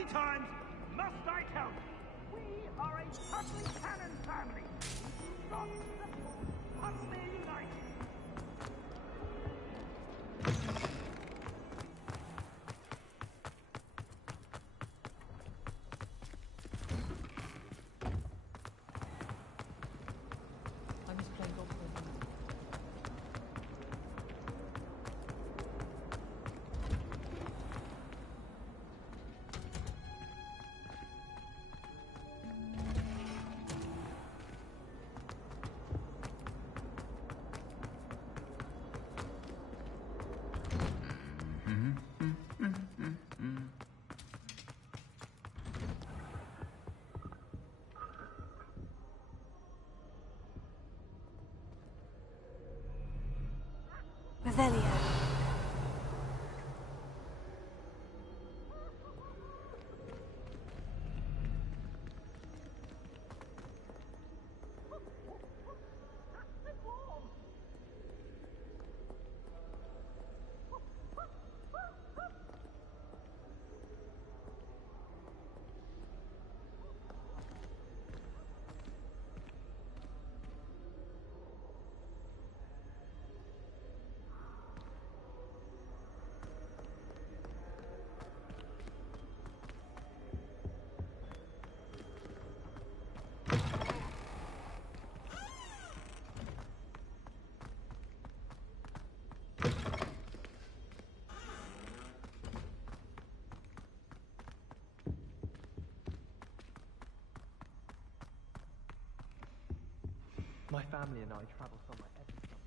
many times must I tell you? We are a Tutley Cannon family. Not simple, Tutley United. I'm just playing golf with him. Revelio. My family and I travel somewhere every summer.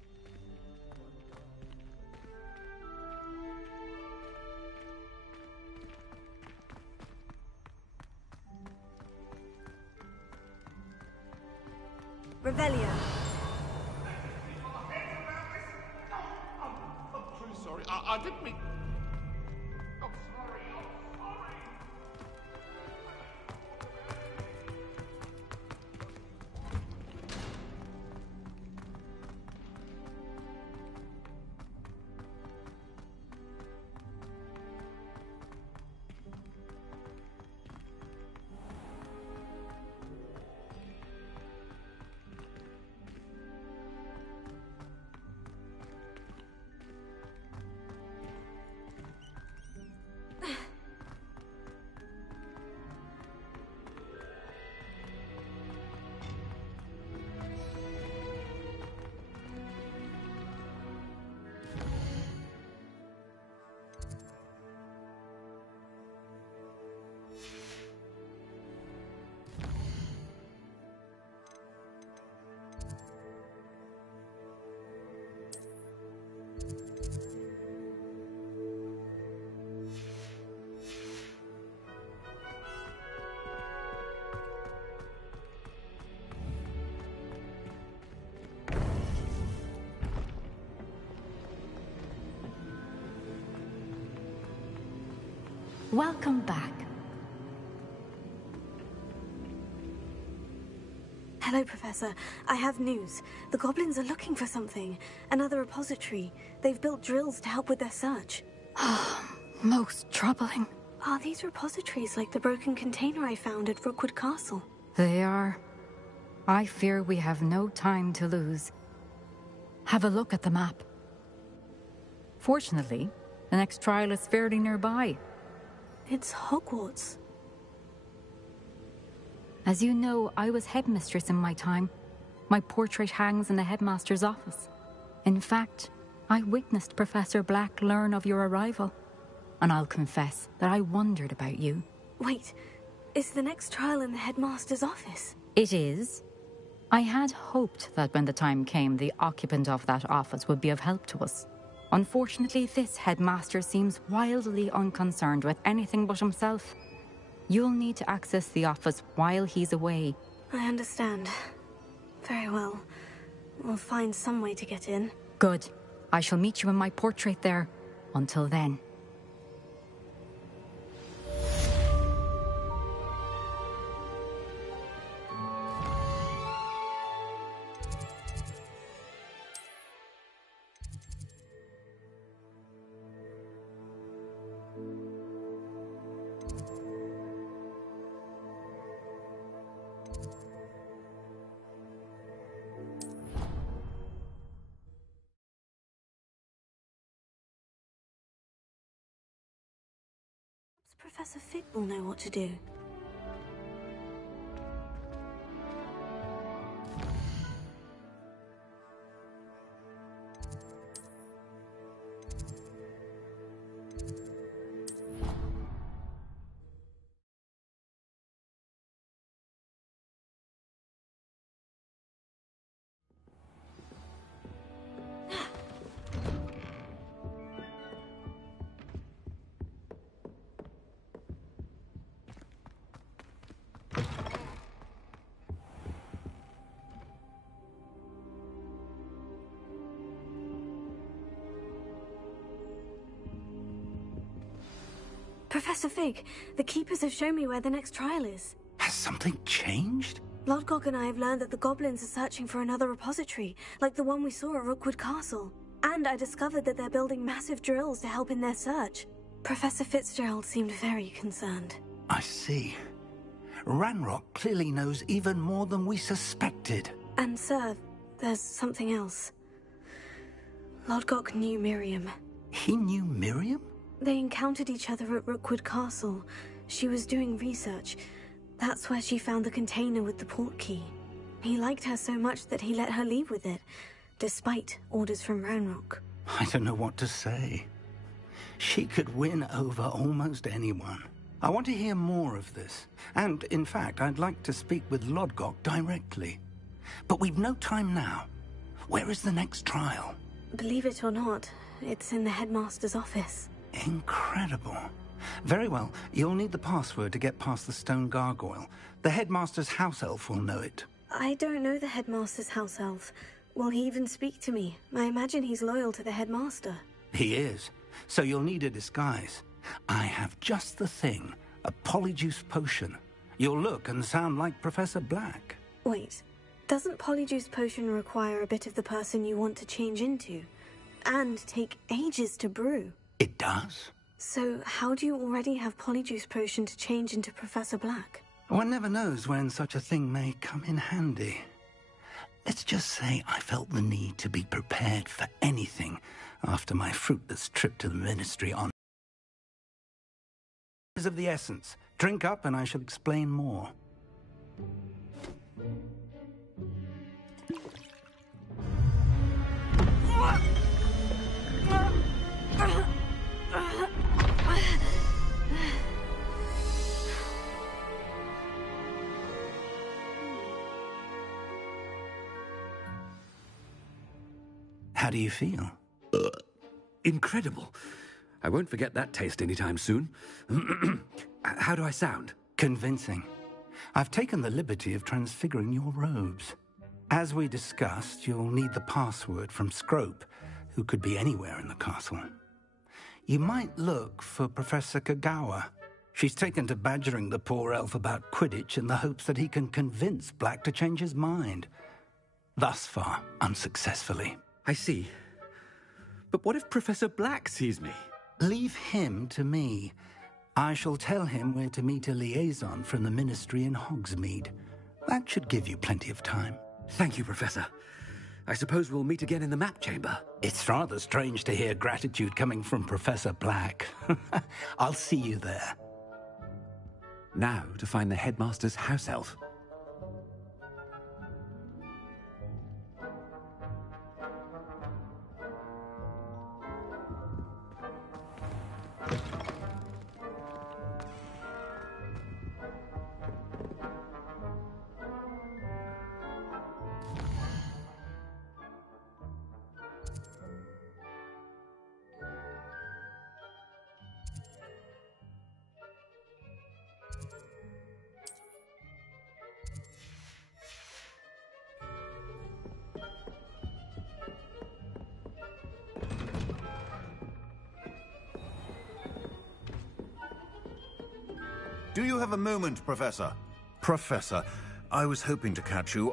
Revelio. I'm truly sorry. I didn't mean... I'm sorry. I'm sorry. Welcome back. Hello, Professor. I have news. The goblins are looking for something. Another repository. They've built drills to help with their search. Most troubling. Are these repositories like the broken container I found at Rookwood Castle? They are. I fear we have no time to lose. Have a look at the map. Fortunately, the next trial is fairly nearby. It's Hogwarts. As you know, I was headmistress in my time. My portrait hangs in the headmaster's office. In fact, I witnessed Professor Black learn of your arrival. And I'll confess that I wondered about you. Wait, is the next trial in the headmaster's office? It is. I had hoped that when the time came, the occupant of that office would be of help to us. Unfortunately, this headmaster seems wildly unconcerned with anything but himself. You'll need to access the office while he's away. I understand. Very well. We'll find some way to get in. Good. I shall meet you in my portrait there. Until then. Professor Fig will know what to do. Professor Fig, the Keepers have shown me where the next trial is. Has something changed? Lodgok and I have learned that the goblins are searching for another repository, like the one we saw at Rookwood Castle. And I discovered that they're building massive drills to help in their search. Professor Fitzgerald seemed very concerned. I see. Ranrock clearly knows even more than we suspected. And sir, there's something else. Lodgok knew Miriam. He knew Miriam? They encountered each other at Rookwood Castle. She was doing research. That's where she found the container with the port key. He liked her so much that he let her leave with it, despite orders from Ranrock. I don't know what to say. She could win over almost anyone. I want to hear more of this. And, in fact, I'd like to speak with Lodgok directly. But we've no time now. Where is the next trial? Believe it or not, it's in the headmaster's office. Incredible. Very well, you'll need the password to get past the stone gargoyle. The headmaster's house elf will know it. I don't know the headmaster's house elf. Will he even speak to me? I imagine he's loyal to the headmaster. He is. So you'll need a disguise. I have just the thing. A polyjuice potion. You'll look and sound like Professor Black. Wait, doesn't polyjuice potion require a bit of the person you want to change into? And take ages to brew? It does. So how do you already have polyjuice potion to change into Professor Black? One never knows when such a thing may come in handy. Let's just say I felt the need to be prepared for anything after my fruitless trip to the Ministry on... is of the essence. Drink up and I shall explain more. How do you feel? Incredible. I won't forget that taste anytime soon. How do I sound? Convincing. I've taken the liberty of transfiguring your robes. As we discussed, you'll need the password from Scrope, who could be anywhere in the castle. You might look for Professor Kagawa. She's taken to badgering the poor elf about Quidditch in the hopes that he can convince Black to change his mind. Thus far, unsuccessfully. I see. But what if Professor Black sees me? Leave him to me. I shall tell him where to meet a liaison from the Ministry in Hogsmeade. That should give you plenty of time. Thank you, Professor. I suppose we'll meet again in the map chamber. It's rather strange to hear gratitude coming from Professor Black. I'll see you there. Now to find the headmaster's house elf. Do you have a moment, Professor? Professor, I was hoping to catch you.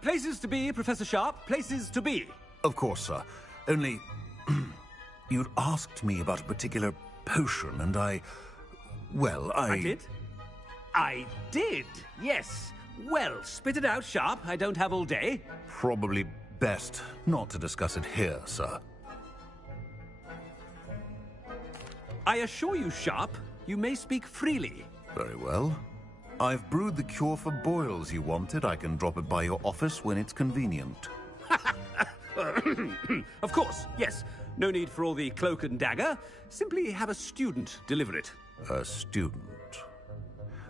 Places to be, Professor Sharp. Places to be. Of course, sir. Only... you'd asked me about a particular potion, and I did? I did, yes. Well, spit it out, Sharp. I don't have all day. Probably best not to discuss it here, sir. I assure you, Sharp, you may speak freely. Very well. I've brewed the cure for boils you wanted. I can drop it by your office when it's convenient. Of course, yes. No need for all the cloak and dagger. Simply have a student deliver it. A student.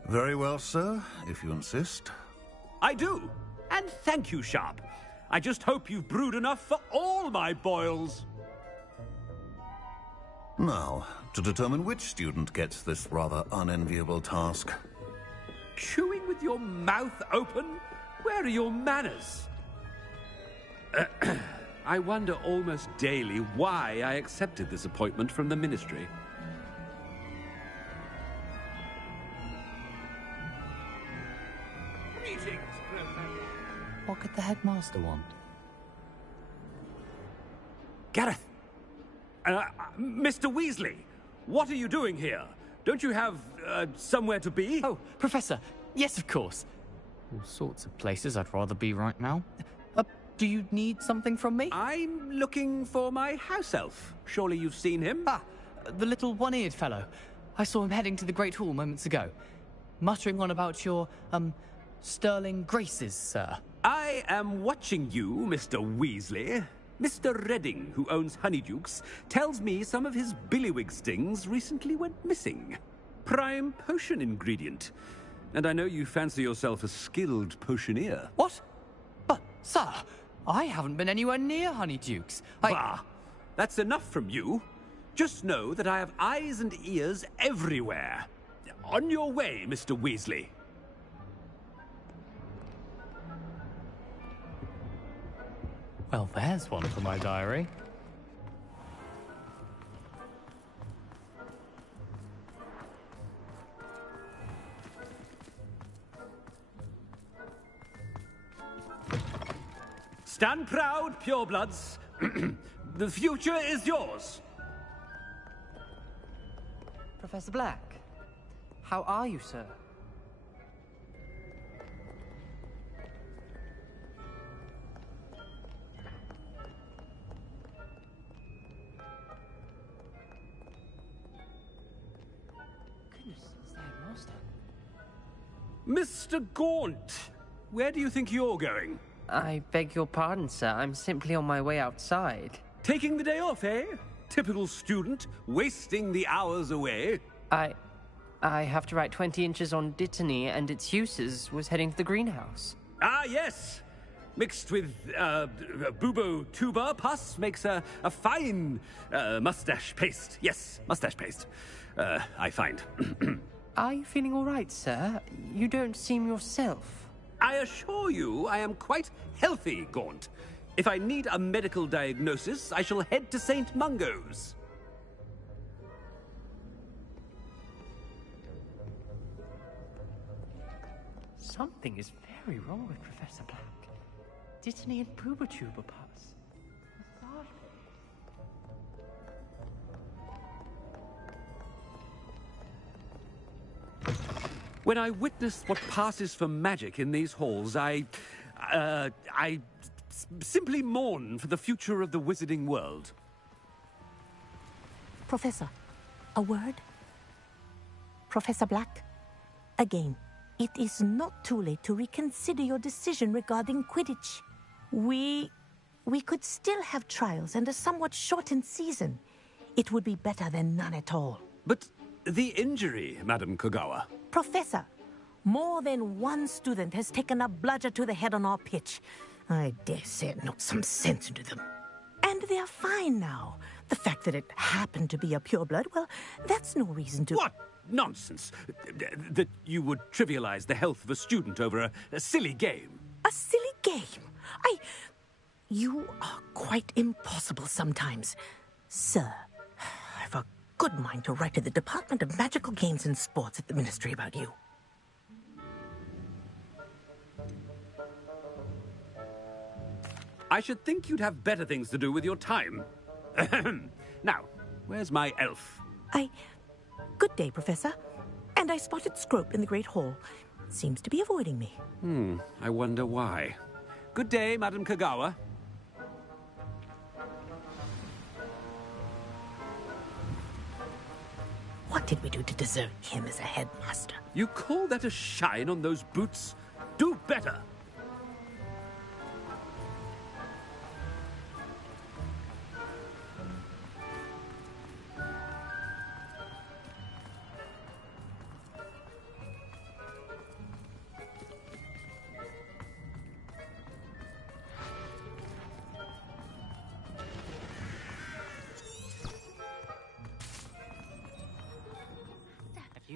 Very well, sir, if you insist. I do. And thank you, Sharp. I just hope you've brewed enough for all my boils. Now, to determine which student gets this rather unenviable task. Chewing with your mouth open? Where are your manners? I wonder almost daily why I accepted this appointment from the Ministry. Greetings, Professor. What could the headmaster want? Gareth! Mr. Weasley, what are you doing here? Don't you have, somewhere to be? Oh, Professor, yes, of course. All sorts of places I'd rather be right now. Do you need something from me? I'm looking for my house elf. Surely you've seen him? Ah, the little one-eared fellow. I saw him heading to the Great Hall moments ago, muttering on about your, sterling graces, sir. I am watching you, Mr. Weasley. Mr. Redding, who owns Honeydukes, tells me some of his billywig stings recently went missing. Prime potion ingredient. And I know you fancy yourself a skilled potioneer. What? But, sir, I haven't been anywhere near Honeydukes. Bah! That's enough from you. Just know that I have eyes and ears everywhere. On your way, Mr. Weasley. Well, there's one for my diary. Stand proud, purebloods. The future is yours. Professor Black, how are you, sir? Mr. Gaunt, where do you think you're going? I beg your pardon, sir. I'm simply on my way outside. Taking the day off, eh? Typical student, wasting the hours away. I have to write 20 inches on Dittany and its uses. Was heading to the greenhouse. Ah, yes. Mixed with bubo tuber pus makes a fine mustache paste. Yes, mustache paste. I find. Are you feeling all right, sir? You don't seem yourself. I assure you I am quite healthy, Gaunt. If I need a medical diagnosis, I shall head to St. Mungo's. Something is very wrong with Professor Black. Dittany and Pubertuber pus. When I witness what passes for magic in these halls, I simply mourn for the future of the wizarding world. Professor, a word? Professor Black, again, it is not too late to reconsider your decision regarding Quidditch. We could still have trials and a somewhat shortened season. It would be better than none at all. But the injury, Madam Kogawa. Professor, more than one student has taken a bludger to the head on our pitch. I dare say it knocked some sense into them. And they're fine now. The fact that it happened to be a pureblood, well, that's no reason to... What nonsense! That you would trivialize the health of a student over a silly game. A silly game? You are quite impossible sometimes. Sir, I've a good mind to write to the Department of Magical Games and Sports at the Ministry about you. I should think you'd have better things to do with your time. Now, where's my elf? Good day, Professor. And I spotted Scrope in the Great Hall. Seems to be avoiding me. I wonder why. Good day, Madam Kagawa. What did we do to deserve him as a headmaster? You call that a shine on those boots? Do better!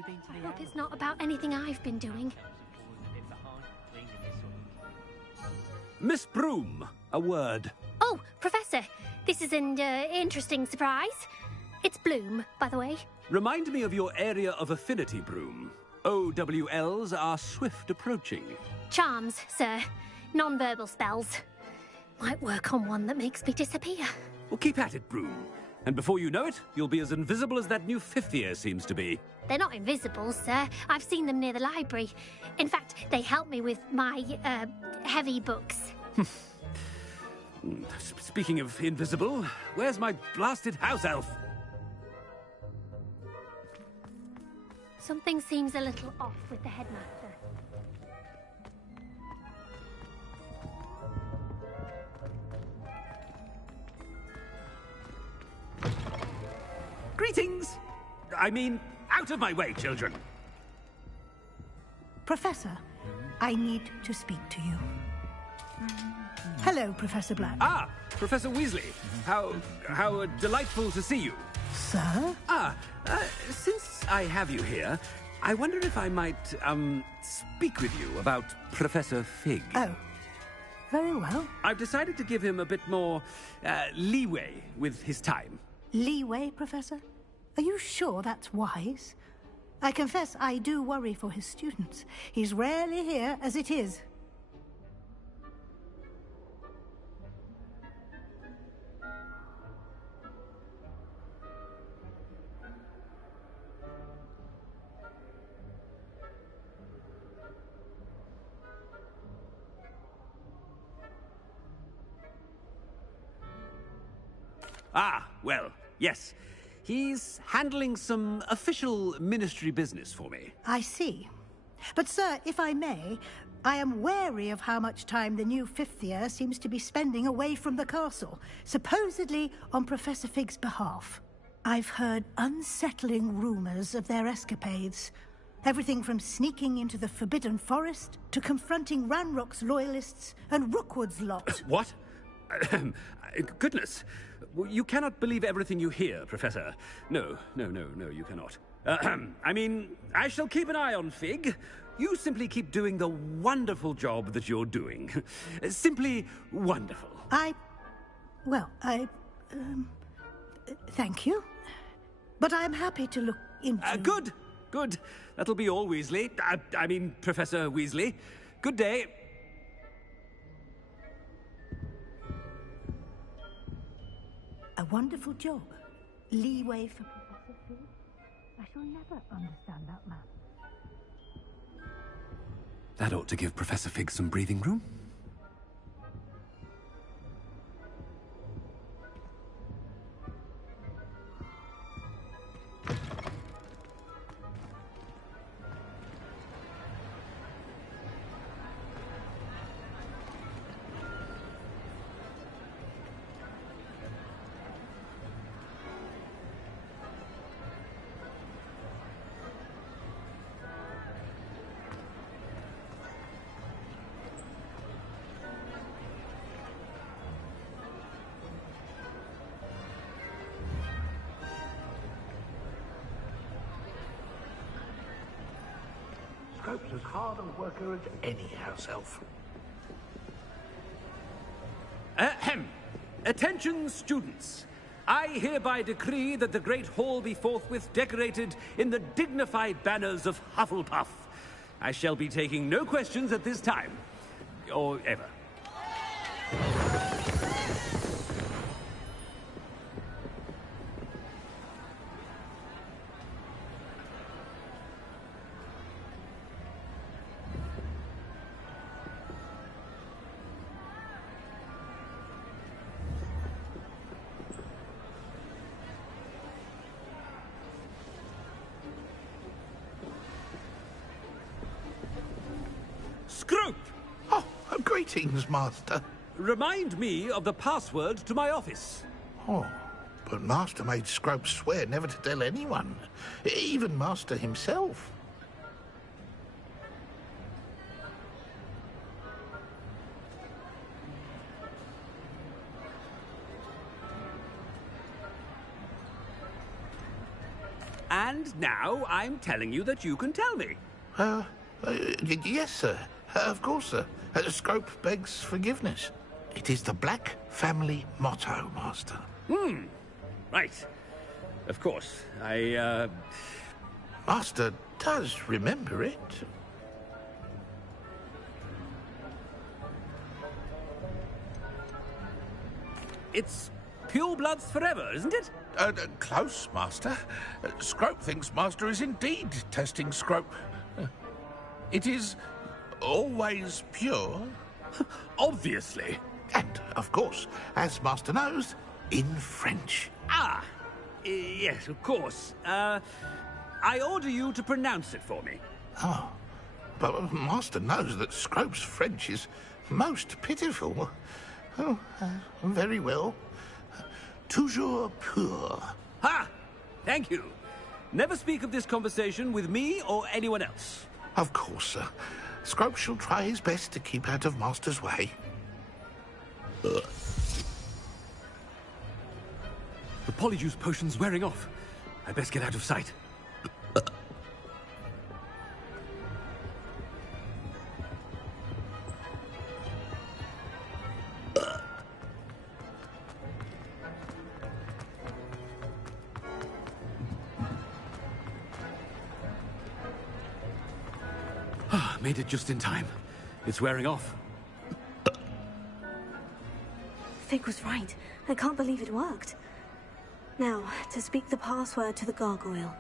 I hope it's not about anything I've been doing. Miss Broom, a word. Oh, Professor, this is an interesting surprise. It's Bloom, by the way. Remind me of your area of affinity, Broom. OWLs are swift approaching. Charms, sir. Non-verbal spells. Might work on one that makes me disappear. Well, keep at it, Broom. And before you know it, you'll be as invisible as that new fifth year seems to be. They're not invisible, sir. I've seen them near the library. In fact, they help me with my, heavy books. Speaking of invisible, where's my blasted house elf? Something seems a little off with the headmaster. Greetings! I mean, out of my way, children! Professor, I need to speak to you. Hello, Professor Black. Ah, Professor Weasley. How delightful to see you. Sir? Since I have you here, I wonder if I might, speak with you about Professor Fig. Oh, very well. I've decided to give him a bit more, leeway with his time. Leeway, Professor? Are you sure that's wise? I confess I do worry for his students. He's rarely here as it is. Ah, well, yes. He's handling some official ministry business for me. I see. But, sir, if I may, I am wary of how much time the new fifth year seems to be spending away from the castle, supposedly on Professor Fig's behalf. I've heard unsettling rumors of their escapades. Everything from sneaking into the Forbidden Forest to confronting Ranrock's loyalists and Rookwood's lot. What? Goodness. You cannot believe everything you hear, Professor. No, you cannot. I mean, I shall keep an eye on Fig. You simply keep doing the wonderful job that you're doing. Simply wonderful. Thank you. But I'm happy to look into... Good. That'll be all, Weasley. I mean, Professor Weasley. Good day. A wonderful job. Leeway for Professor Fig. I shall never understand that man. That ought to give Professor Fig some breathing room. Scrope's as hard a worker as any house elf. Ahem. Attention, students. I hereby decree that the Great Hall be forthwith decorated in the dignified banners of Hufflepuff. I shall be taking no questions at this time. Or ever. Scrope! Oh, greetings, Master. Remind me of the password to my office. Oh, but Master made Scrope swear never to tell anyone, even Master himself. And now I'm telling you that you can tell me. Yes, sir. Of course, sir. Scrope begs forgiveness. It is the Black family motto, Master. Right. Of course. Master does remember it. It's pure bloods forever, isn't it? Close, Master. Scrope thinks Master is indeed testing Scrope. It is always pure. Obviously. And, of course, as Master knows, in French. Ah! Yes, of course. I order you to pronounce it for me. Oh, but Master knows that Scrope's French is most pitiful. Oh, very well. Toujours pur. Ha! Thank you. Never speak of this conversation with me or anyone else. Of course, sir. Scrope shall try his best to keep out of Master's way. The polyjuice potion's wearing off. I best get out of sight. Made it just in time. It's wearing off. Fig was right. I can't believe it worked. Now, to speak the password to the gargoyle.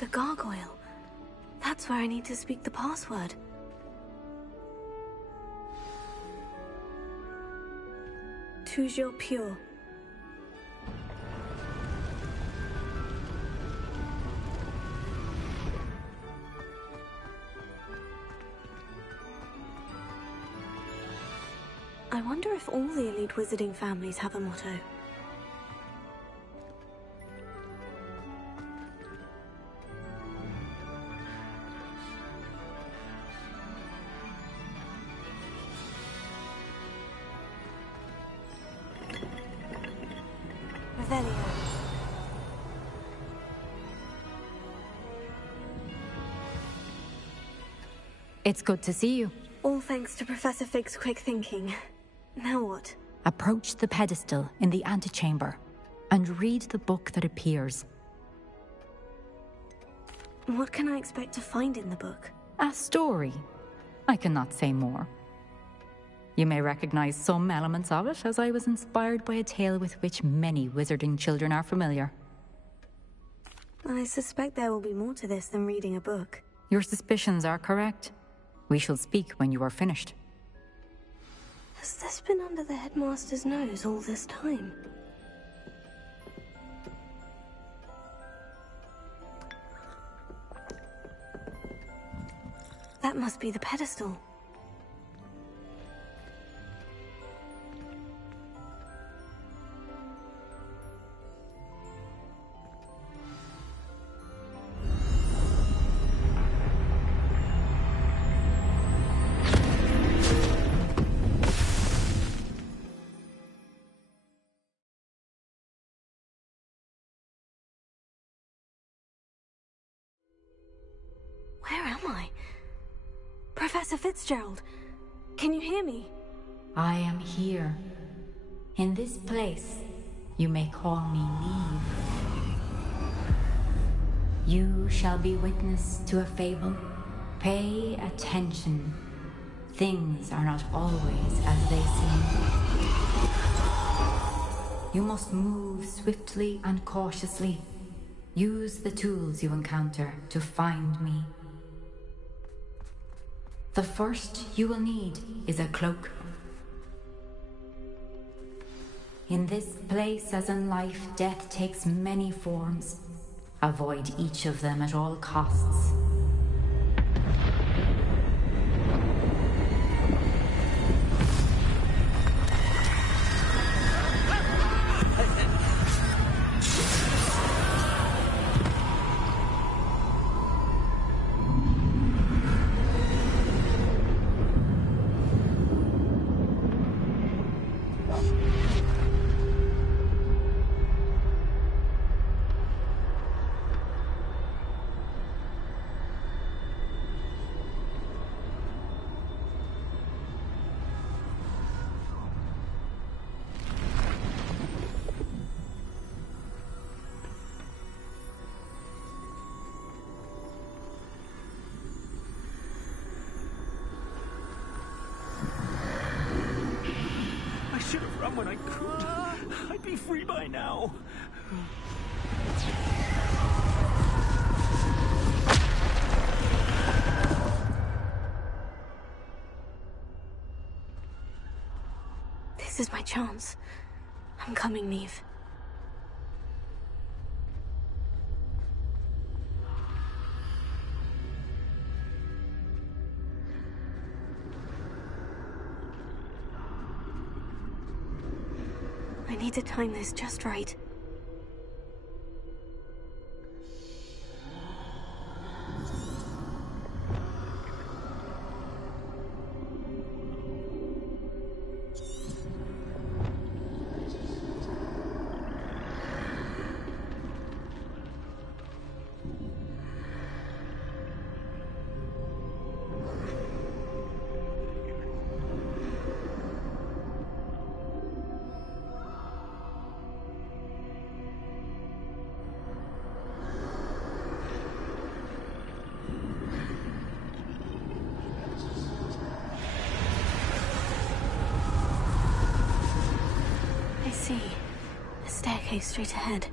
The gargoyle. That's where I need to speak the password. Toujours pure. I wonder if all the elite wizarding families have a motto. Revelio. It's good to see you. All thanks to Professor Fig's quick thinking. Now what? Approach the pedestal in the antechamber and read the book that appears. What can I expect to find in the book? A story. I cannot say more. You may recognize some elements of it, as I was inspired by a tale with which many wizarding children are familiar. I suspect there will be more to this than reading a book. Your suspicions are correct. We shall speak when you are finished. Has this been under the headmaster's nose all this time? That must be the pedestal. Where am I? Professor Fitzgerald, can you hear me? I am here. In this place, you may call me Neve. You shall be witness to a fable. Pay attention. Things are not always as they seem. You must move swiftly and cautiously. Use the tools you encounter to find me. The first you will need is a cloak. In this place, as in life, death takes many forms. Avoid each of them at all costs. Should have run when I could. I'd be free by now. This is my chance. I'm coming, Neve. I need to time this just right. See, a staircase straight ahead.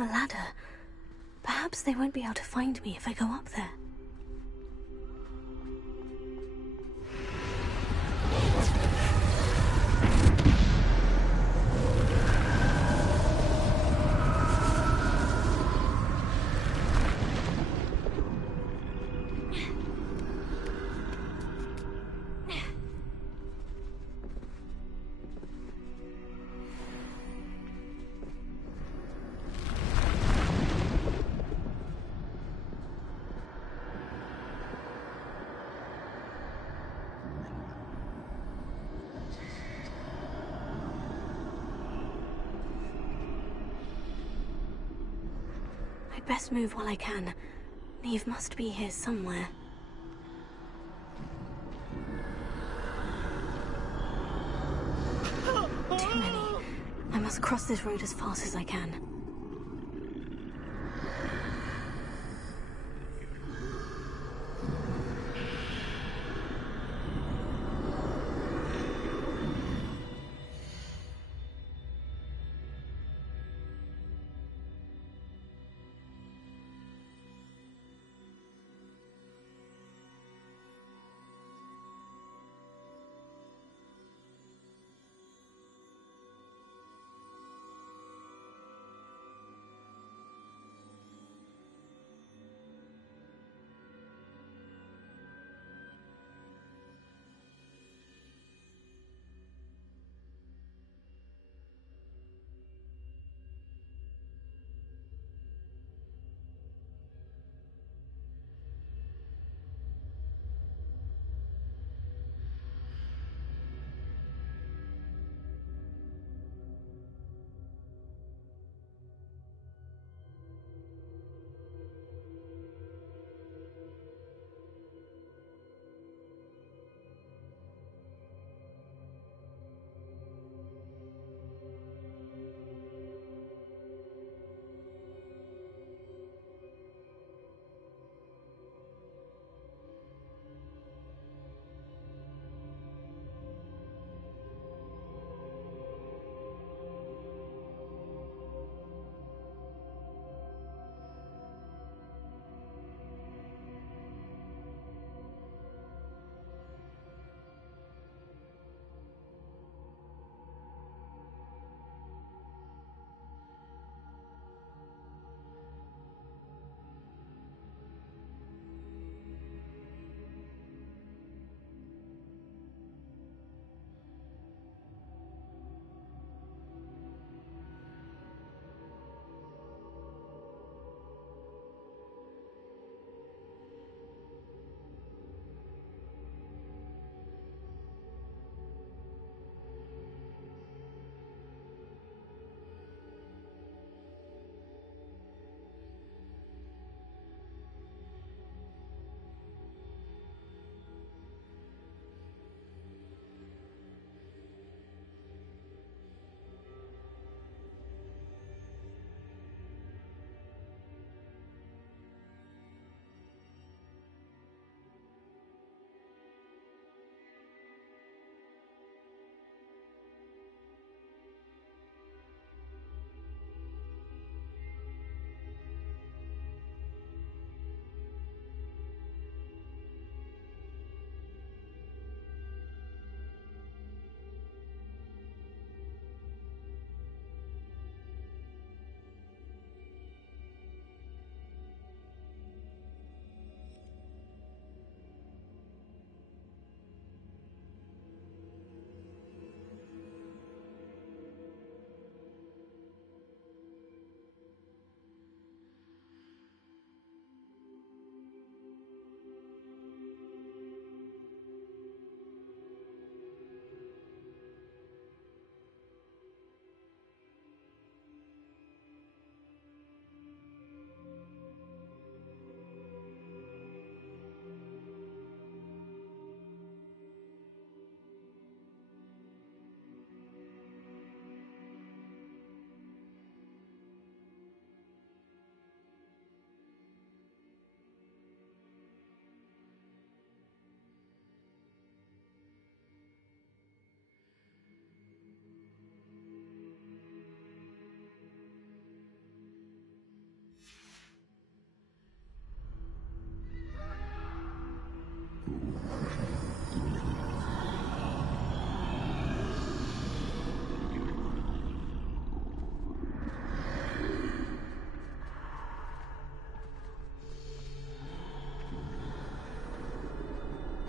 A ladder. Perhaps they won't be able to find me if I go up there. I'd best move while I can. Neve must be here somewhere. Too many. I must cross this road as fast as I can.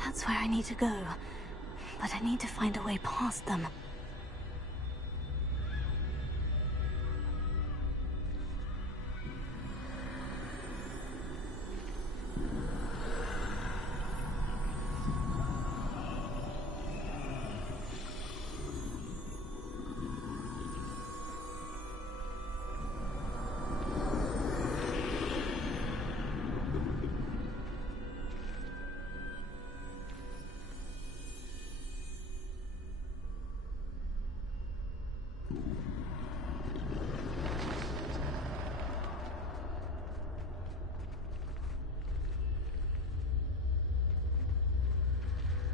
That's where I need to go. But I need to find a way past them.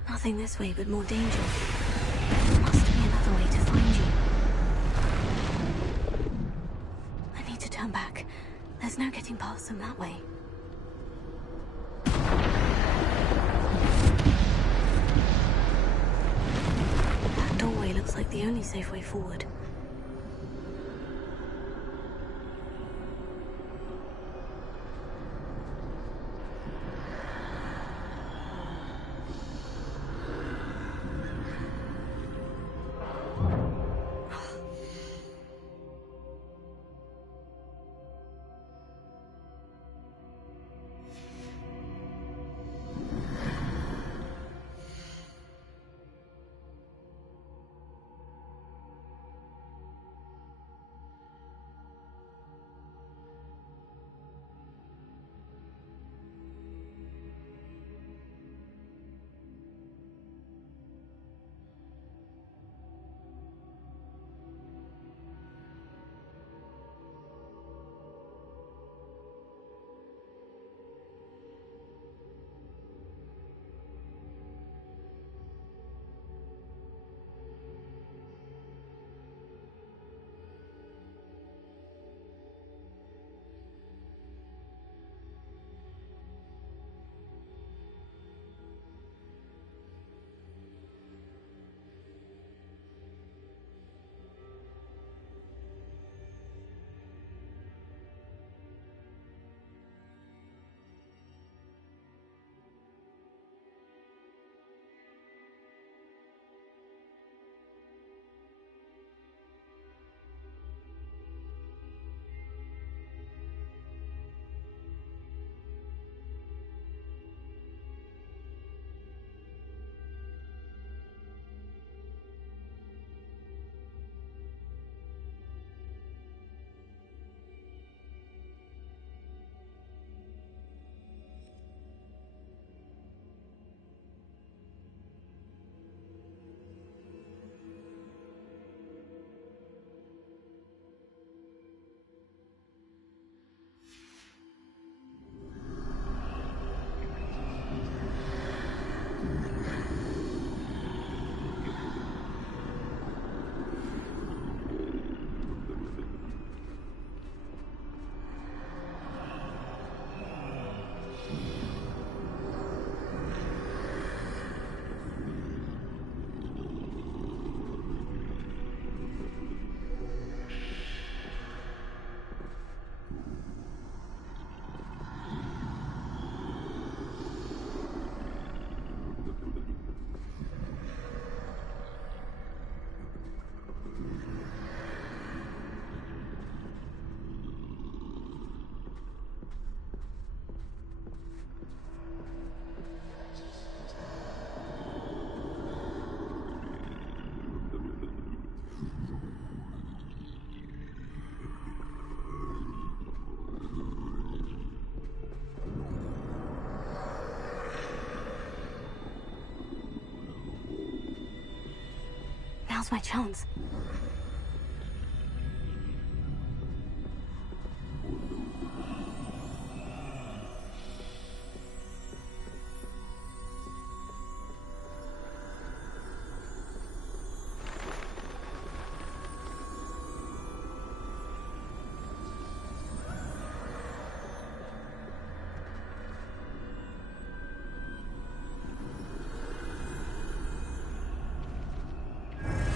Nothing this way, but more danger. There must be another way to find you. I need to turn back. There's no getting past them that way. That doorway looks like the only safe way forward. Now's my chance.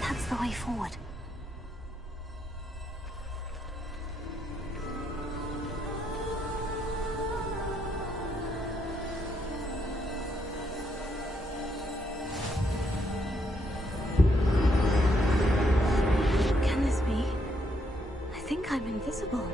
That's the way forward. possible.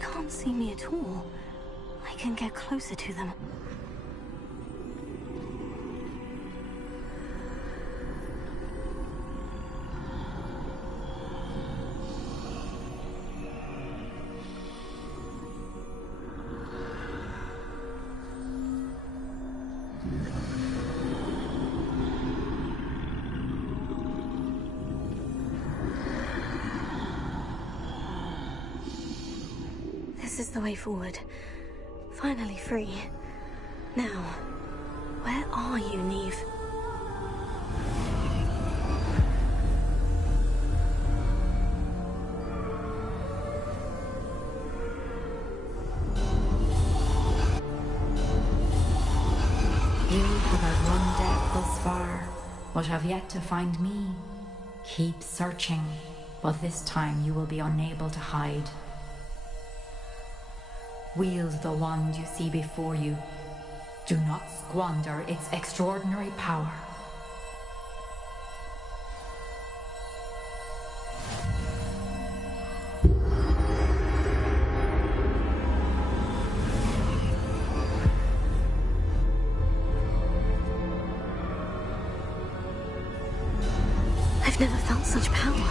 Can't see me at all. I can get closer to them. This is the way forward. Finally free. Now, where are you, Neve? You have run death thus far, but have yet to find me. Keep searching, but this time you will be unable to hide. Wield the wand you see before you. Do not squander its extraordinary power. I've never felt such power.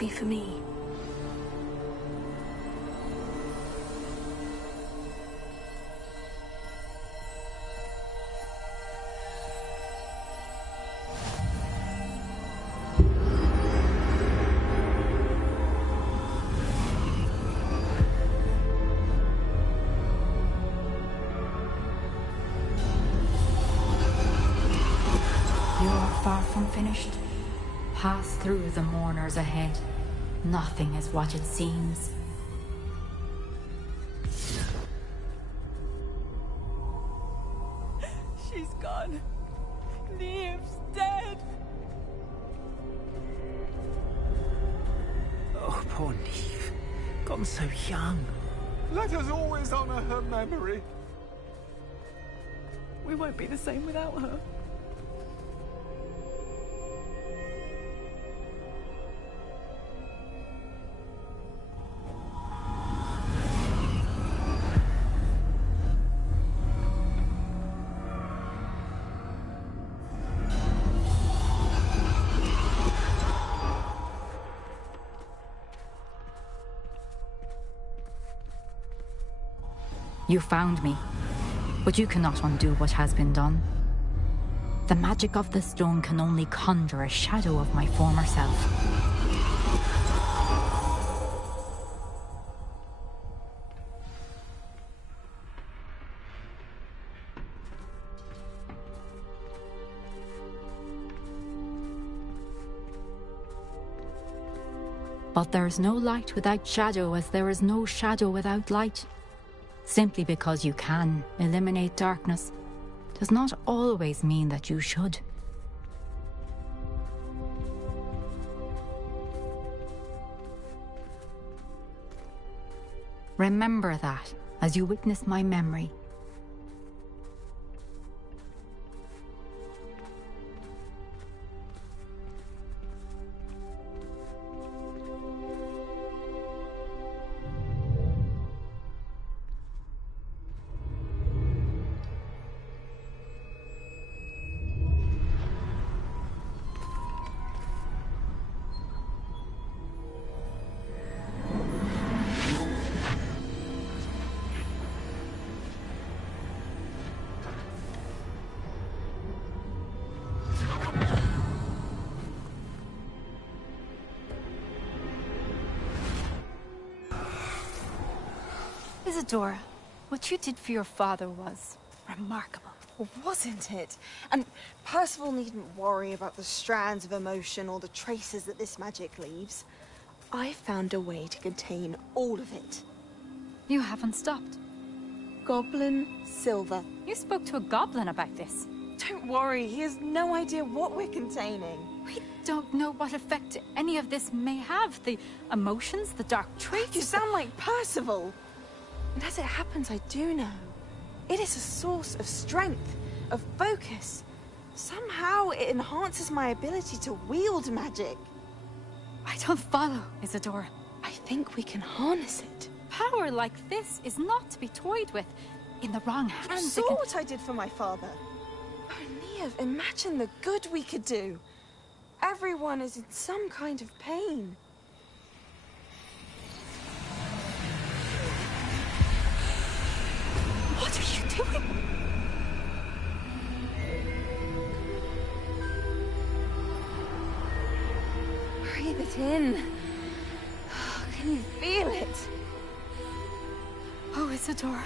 be for me. Far from finished. Pass through the mourners ahead. Nothing is what it seems. She's gone. Neve's dead. Oh, poor Neve. Gone so young. Let us always honor her memory. We won't be the same without her. You found me, but you cannot undo what has been done. The magic of the stone can only conjure a shadow of my former self. But there is no light without shadow, as there is no shadow without light. Simply because you can eliminate darkness does not always mean that you should. Remember that as you witness my memory. Isadora, what you did for your father was remarkable. Well, wasn't it? And Percival needn't worry about the strands of emotion or the traces that this magic leaves. I found a way to contain all of it. You haven't stopped. Goblin Silver. You spoke to a goblin about this. Don't worry, he has no idea what we're containing. We don't know what effect any of this may have. The emotions, the dark traits. You sound like Percival. And as it happens, I do know. It is a source of strength, of focus. Somehow it enhances my ability to wield magic. I don't follow, Isadora. I think we can harness it. Power like this is not to be toyed with. In the wrong hands, You saw what I did for my father. Oh, Neve, imagine the good we could do. Everyone is in some kind of pain. What are you doing? Breathe it in. Can you feel it? Oh, Isadora.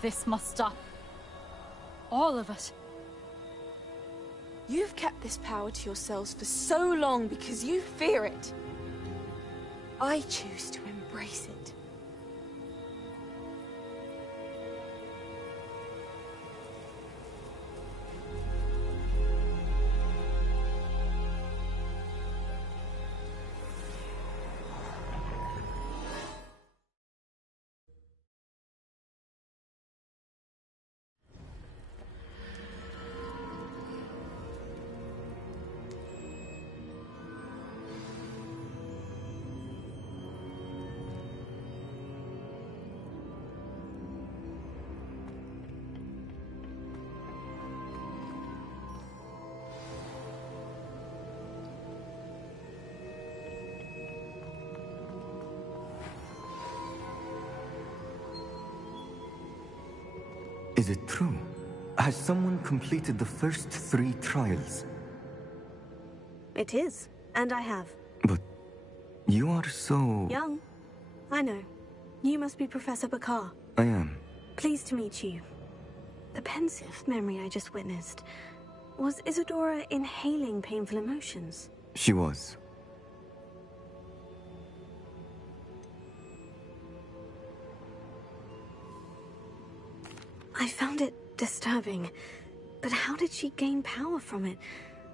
This must stop. All of it. You've kept this power to yourselves for so long because you fear it. I choose to embrace it. it true? Has someone completed the first 3 trials? It is, and I have. But you are so... Young. I know. You must be Professor Bakar. I am. Pleased to meet you. The pensive memory I just witnessed. Was Isadora inhaling painful emotions? She was. I found it disturbing. But how did she gain power from it?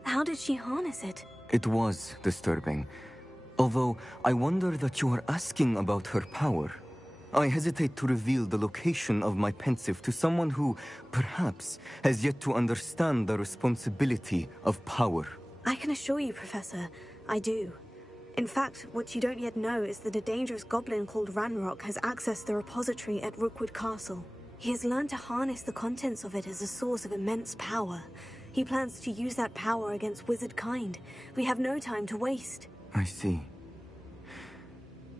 How did she harness it? It was disturbing. Although, I wonder that you are asking about her power. I hesitate to reveal the location of my pensive to someone who, perhaps, has yet to understand the responsibility of power. I can assure you, Professor, I do. In fact, what you don't yet know is that a dangerous goblin called Ranrock has accessed the repository at Rookwood Castle. He has learned to harness the contents of it as a source of immense power. He plans to use that power against wizard kind. We have no time to waste. I see.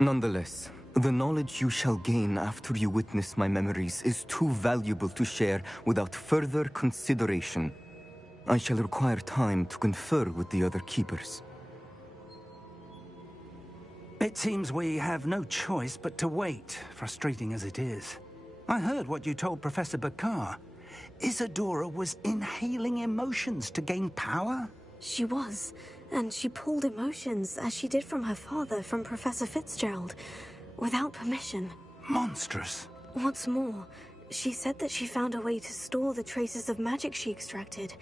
Nonetheless, the knowledge you shall gain after you witness my memories is too valuable to share without further consideration. I shall require time to confer with the other keepers. It seems we have no choice but to wait, frustrating as it is. I heard what you told Professor Bakar. Isadora was inhaling emotions to gain power? She was, and she pulled emotions, as she did from her father, from Professor Fitzgerald, without permission. Monstrous. What's more, she said that she found a way to store the traces of magic she extracted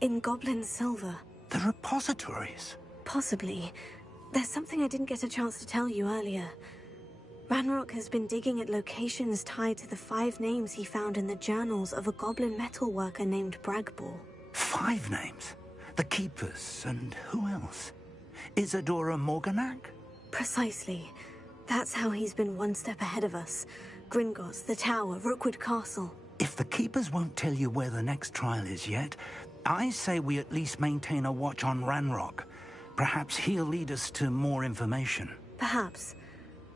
in goblin silver. The repositories? Possibly. There's something I didn't get a chance to tell you earlier. Ranrock has been digging at locations tied to the 5 names he found in the journals of a goblin metalworker named Bragbor. 5 names? The Keepers, and who else? Isadora Morganac? Precisely. That's how he's been one step ahead of us. Gringotts, the Tower, Rookwood Castle. If the Keepers won't tell you where the next trial is yet, I say we at least maintain a watch on Ranrock. Perhaps he'll lead us to more information. Perhaps.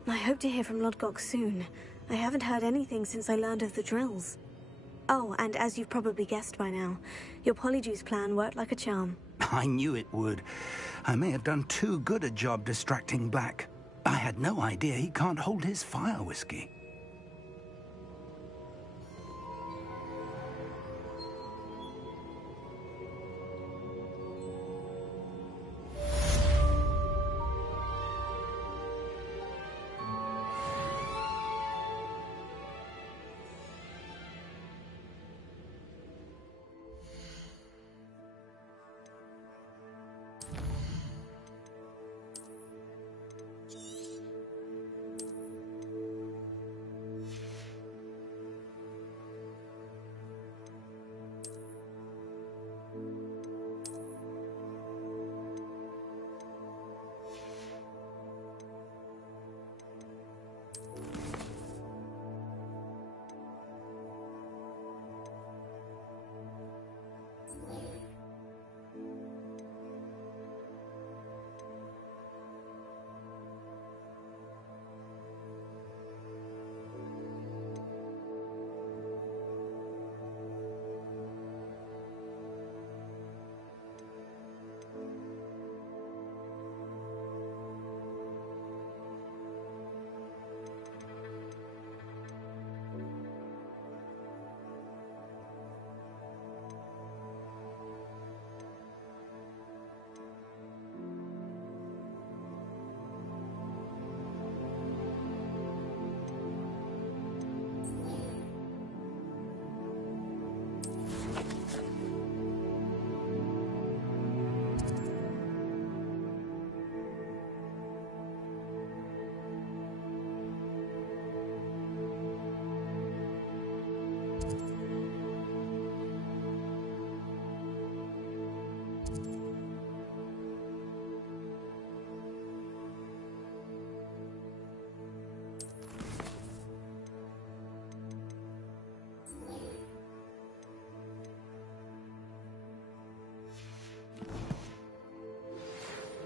I hope to hear from Lodgok soon. I haven't heard anything since I learned of the drills. Oh, and as you've probably guessed by now, your Polyjuice plan worked like a charm. I knew it would. I may have done too good a job distracting Black. I had no idea he can't hold his fire whiskey.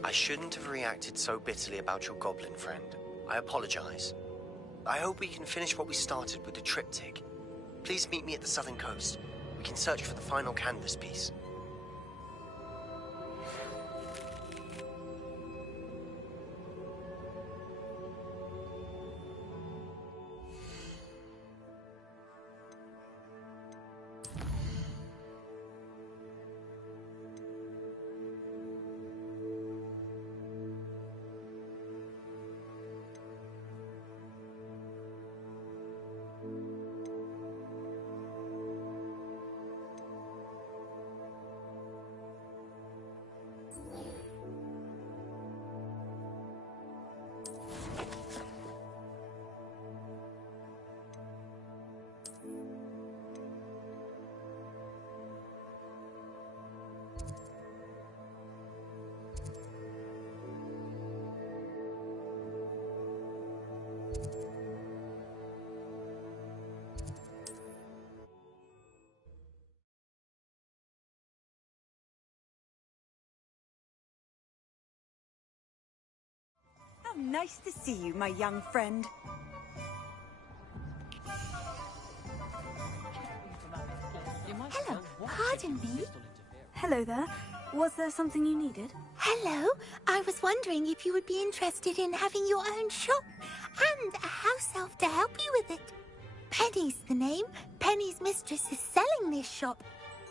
I shouldn't have reacted so bitterly about your goblin friend. I apologize. I hope we can finish what we started with the triptych. Please meet me at the southern coast. We can search for the final canvas piece. How nice to see you, my young friend. Hello, pardon me? Hello there. Was there something you needed? Hello, I was wondering if you would be interested in having your own shop and a house elf to help you with it. Penny's the name. Penny's mistress is selling this shop,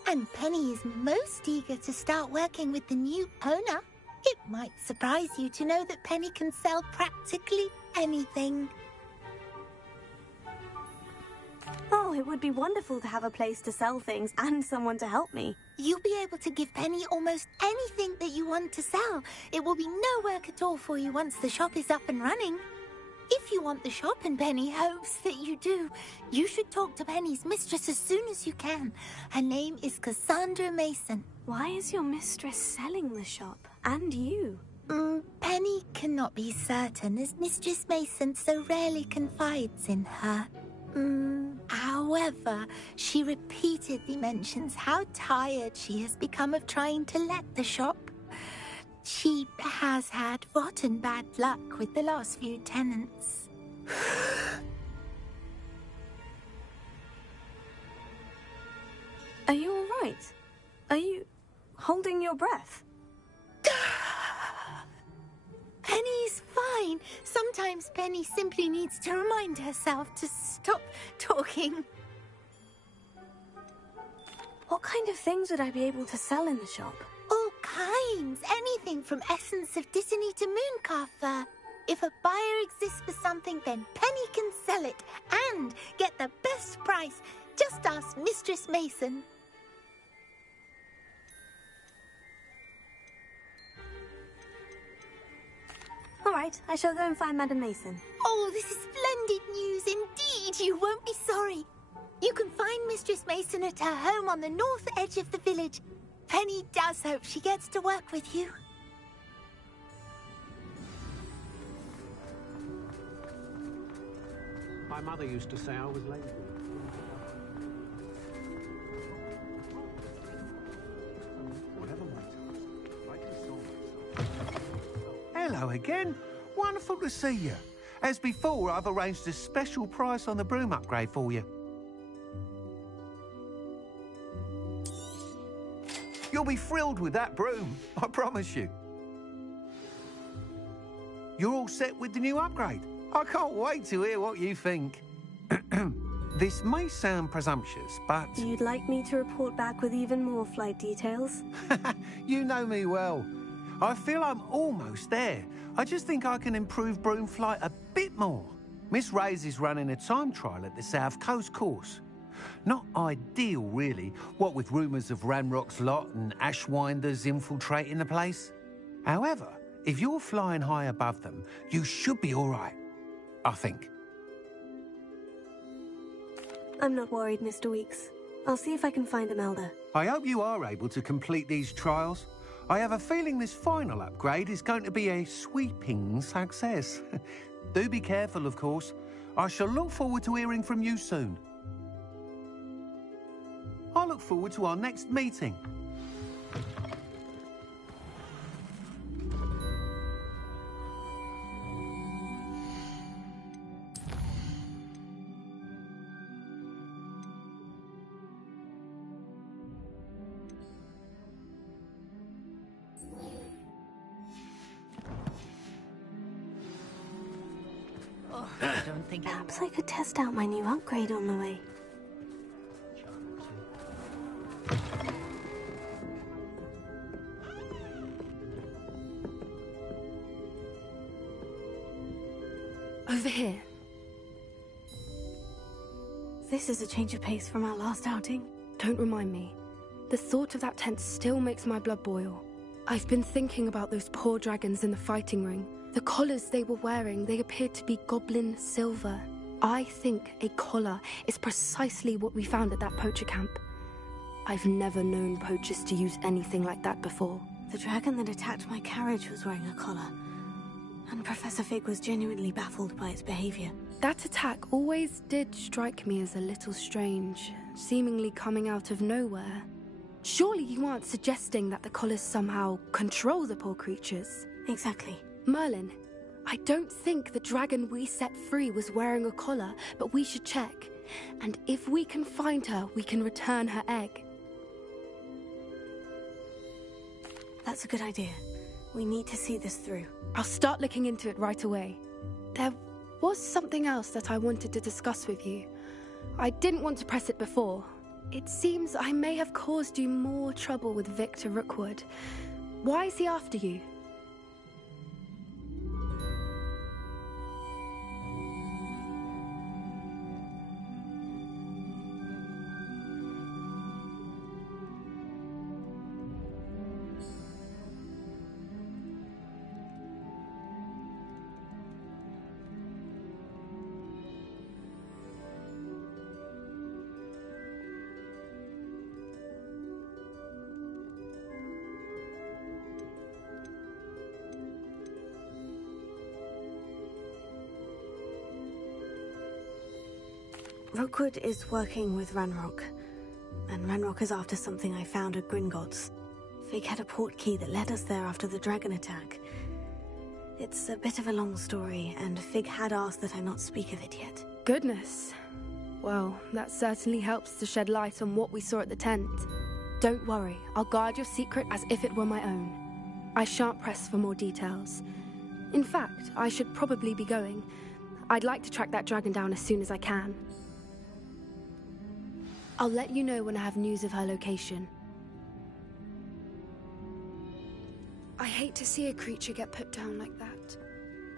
and Penny is most eager to start working with the new owner. It might surprise you to know that Penny can sell practically anything. Oh, it would be wonderful to have a place to sell things and someone to help me. You'll be able to give Penny almost anything that you want to sell. It will be no work at all for you once the shop is up and running. If you want the shop and Penny hopes that you do, you should talk to Penny's mistress as soon as you can. Her name is Cassandra Mason. Why is your mistress selling the shop? And you? Penny cannot be certain, as Mistress Mason so rarely confides in her. However, she repeatedly mentions how tired she has become of trying to let the shop. She has had rotten bad luck with the last few tenants. Are you all right? Are you holding your breath? Penny's fine. Sometimes Penny simply needs to remind herself to stop talking. What kind of things would I be able to sell in the shop? All kinds. Anything from essence of Disney to Mooncalf fur. If a buyer exists for something, then Penny can sell it and get the best price. Just ask Mistress Mason. All right, I shall go and find Madame Mason. Oh, this is splendid news indeed. You won't be sorry. You can find Mistress Mason at her home on the north edge of the village. Penny does hope she gets to work with you. My mother used to say I was lazy. Whatever my task, I can solve myself. Hello again. Wonderful to see you. As before, I've arranged a special price on the broom upgrade for you. You'll be thrilled with that broom, I promise you. You're all set with the new upgrade. I can't wait to hear what you think. This may sound presumptuous, but... You'd like me to report back with even more flight details? You know me well. I feel I'm almost there. I just think I can improve broom flight a bit more. Miss Reyes is running a time trial at the South Coast course. Not ideal, really, what with rumours of Ranrock's lot and Ashwinders infiltrating the place. However, if you're flying high above them, you should be all right, I think. I'm not worried, Mr. Weeks. I'll see if I can find Imelda. I hope you are able to complete these trials. I have a feeling this final upgrade is going to be a sweeping success. Do be careful, of course. I shall look forward to hearing from you soon. I look forward to our next meeting. I don't think Perhaps I could test out my new upgrade on the way. Over here. This is a change of pace from our last outing. Don't remind me. The thought of that tent still makes my blood boil. I've been thinking about those poor dragons in the fighting ring. The collars they were wearing, they appeared to be goblin silver. I think a collar is precisely what we found at that poacher camp. I've never known poachers to use anything like that before. The dragon that attacked my carriage was wearing a collar. And Professor Fig was genuinely baffled by its behavior. That attack always did strike me as a little strange, seemingly coming out of nowhere. Surely you aren't suggesting that the collars somehow control the poor creatures? Exactly. Merlin, I don't think the dragon we set free was wearing a collar, but we should check. And if we can find her, we can return her egg. That's a good idea. We need to see this through. I'll start looking into it right away. There was something else that I wanted to discuss with you. I didn't want to press it before. It seems I may have caused you more trouble with Victor Rookwood. Why is he after you? Rookwood is working with Ranrock, and Ranrock is after something I found at Gringotts. Fig had a portkey that led us there after the dragon attack. It's a bit of a long story, and Fig had asked that I not speak of it yet. Goodness. Well, that certainly helps to shed light on what we saw at the tent. Don't worry, I'll guard your secret as if it were my own. I shan't press for more details. In fact, I should probably be going. I'd like to track that dragon down as soon as I can. I'll let you know when I have news of her location. I hate to see a creature get put down like that,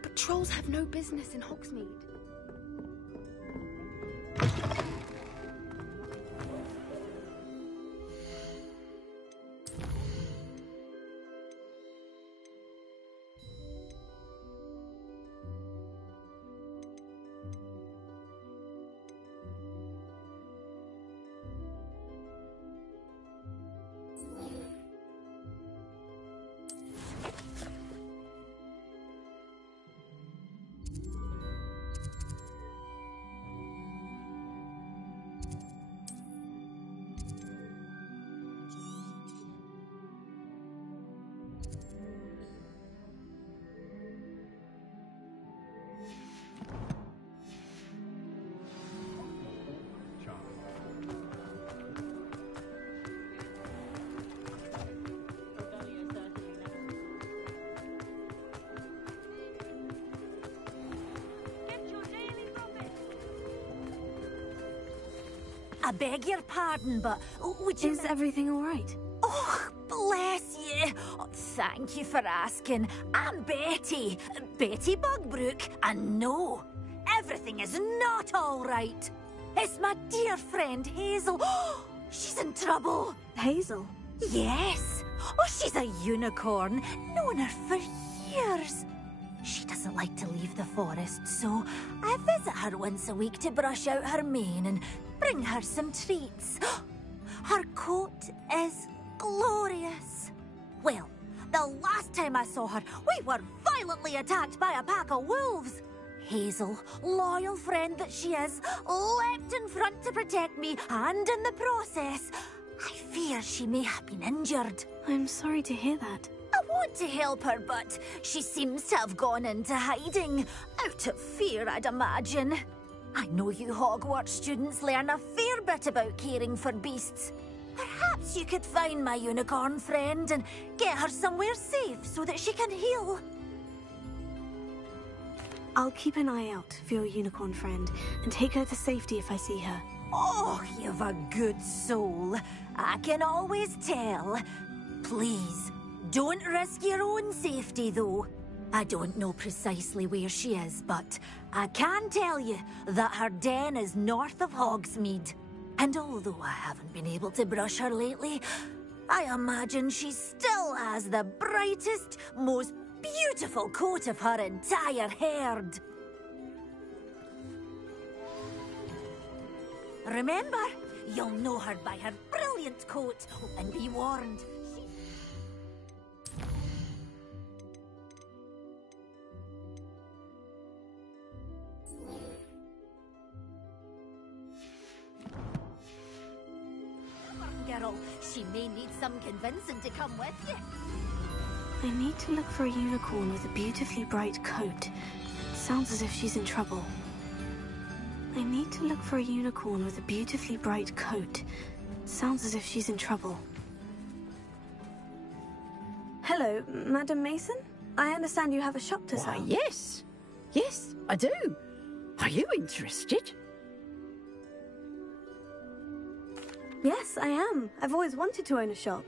but trolls have no business in Hogsmeade. I beg your pardon, but would you... Is everything all right? Oh, bless you. Oh, thank you for asking. I'm Betty. Betty Bugbrook. And no, everything is not all right. It's my dear friend Hazel. Oh, she's in trouble. Hazel? Yes. Oh, she's a unicorn. Known her for years. She doesn't like to leave the forest, so I visit her once a week to brush out her mane and bring her some treats. Her coat is glorious. Well, the last time I saw her, we were violently attacked by a pack of wolves. Hazel, loyal friend that she is, leapt in front to protect me, and in the process, I fear she may have been injured. I'm sorry to hear that. I want to help her, but she seems to have gone into hiding. Out of fear, I'd imagine. I know you Hogwarts students learn a fair bit about caring for beasts. Perhaps you could find my unicorn friend and get her somewhere safe so that she can heal. I'll keep an eye out for your unicorn friend and take her to safety if I see her. Oh, you've a good soul. I can always tell. Please, don't risk your own safety, though. I don't know precisely where she is, but I can tell you that her den is north of Hogsmeade. And although I haven't been able to brush her lately, I imagine she still has the brightest, most beautiful coat of her entire herd. Remember, you'll know her by her brilliant coat, and be warned. Girl, she may need some convincing to come with you. I need to look for a unicorn with a beautifully bright coat. Sounds as if she's in trouble. I need to look for a unicorn with a beautifully bright coat. Sounds as if she's in trouble. Hello, Madam Mason? I understand you have a shop to sell. Why, yes. Yes, I do. Are you interested? Yes, I am. I've always wanted to own a shop.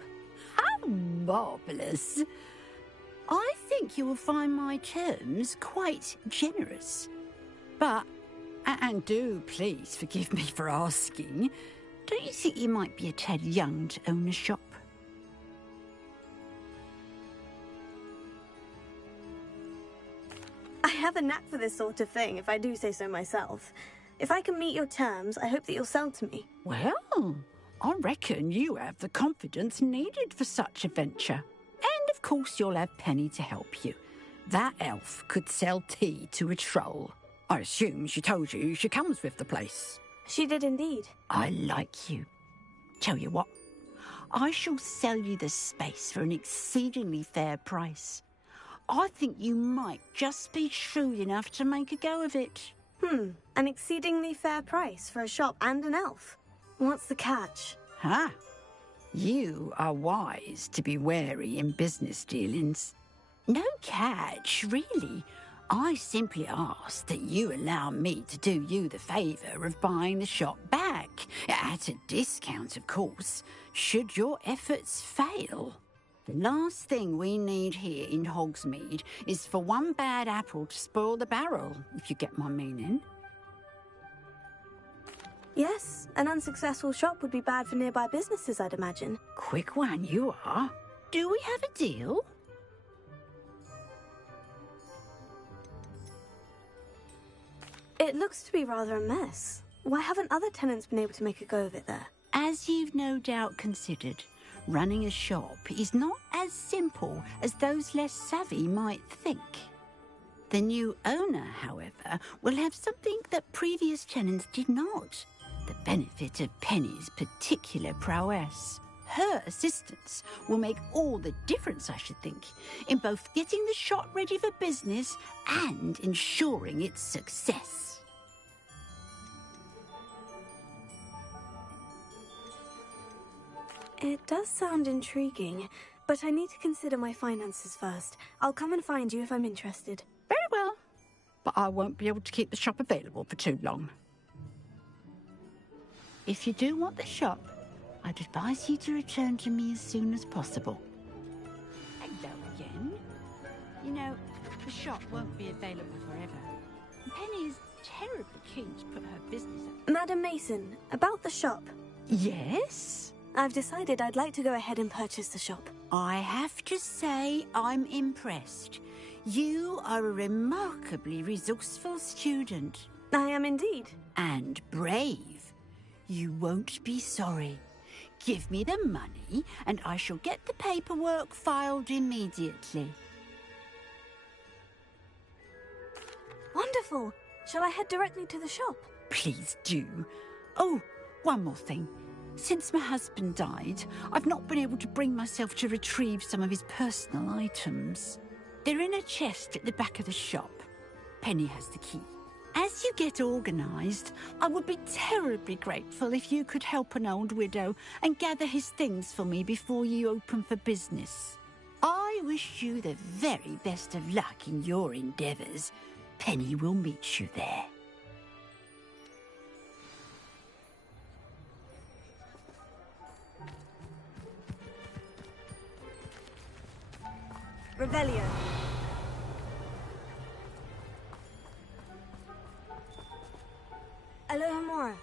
How marvellous. I think you will find my terms quite generous. But, and do please forgive me for asking, don't you think you might be a tad young to own a shop? I have a knack for this sort of thing, if I do say so myself. If I can meet your terms, I hope that you'll sell to me. Well, I reckon you have the confidence needed for such a venture. And of course you'll have Penny to help you. That elf could sell tea to a troll. I assume she told you she comes with the place. She did indeed. I like you. Tell you what, I shall sell you the space for an exceedingly fair price. I think you might just be shrewd enough to make a go of it. An exceedingly fair price for a shop and an elf. What's the catch? Huh? You are wise to be wary in business dealings. No catch, really. I simply ask that you allow me to do you the favour of buying the shop back. At a discount, of course, should your efforts fail. The last thing we need here in Hogsmeade is for one bad apple to spoil the barrel, if you get my meaning. Yes, an unsuccessful shop would be bad for nearby businesses, I'd imagine. Quick one you are. Do we have a deal? It looks to be rather a mess. Why haven't other tenants been able to make a go of it there? As you've no doubt considered, running a shop is not as simple as those less savvy might think. The new owner, however, will have something that previous tenants did not. The benefit of Penny's particular prowess. Her assistance will make all the difference, I should think, in both getting the shop ready for business and ensuring its success. It does sound intriguing, but I need to consider my finances first. I'll come and find you if I'm interested. Very well, but I won't be able to keep the shop available for too long. If you do want the shop, I'd advise you to return to me as soon as possible. Hello again. You know, the shop won't be available forever. Penny is terribly keen to put her business up. Madam Mason, about the shop. Yes? I've decided I'd like to go ahead and purchase the shop. I have to say I'm impressed. You are a remarkably resourceful student. I am indeed. And brave. You won't be sorry. Give me the money, and I shall get the paperwork filed immediately. Wonderful! Shall I head directly to the shop? Please do. Oh, one more thing. Since my husband died, I've not been able to bring myself to retrieve some of his personal items. They're in a chest at the back of the shop. Penny has the key. As you get organised, I would be terribly grateful if you could help an old widow and gather his things for me before you open for business. I wish you the very best of luck in your endeavours. Penny will meet you there. Revelio. Alohomora.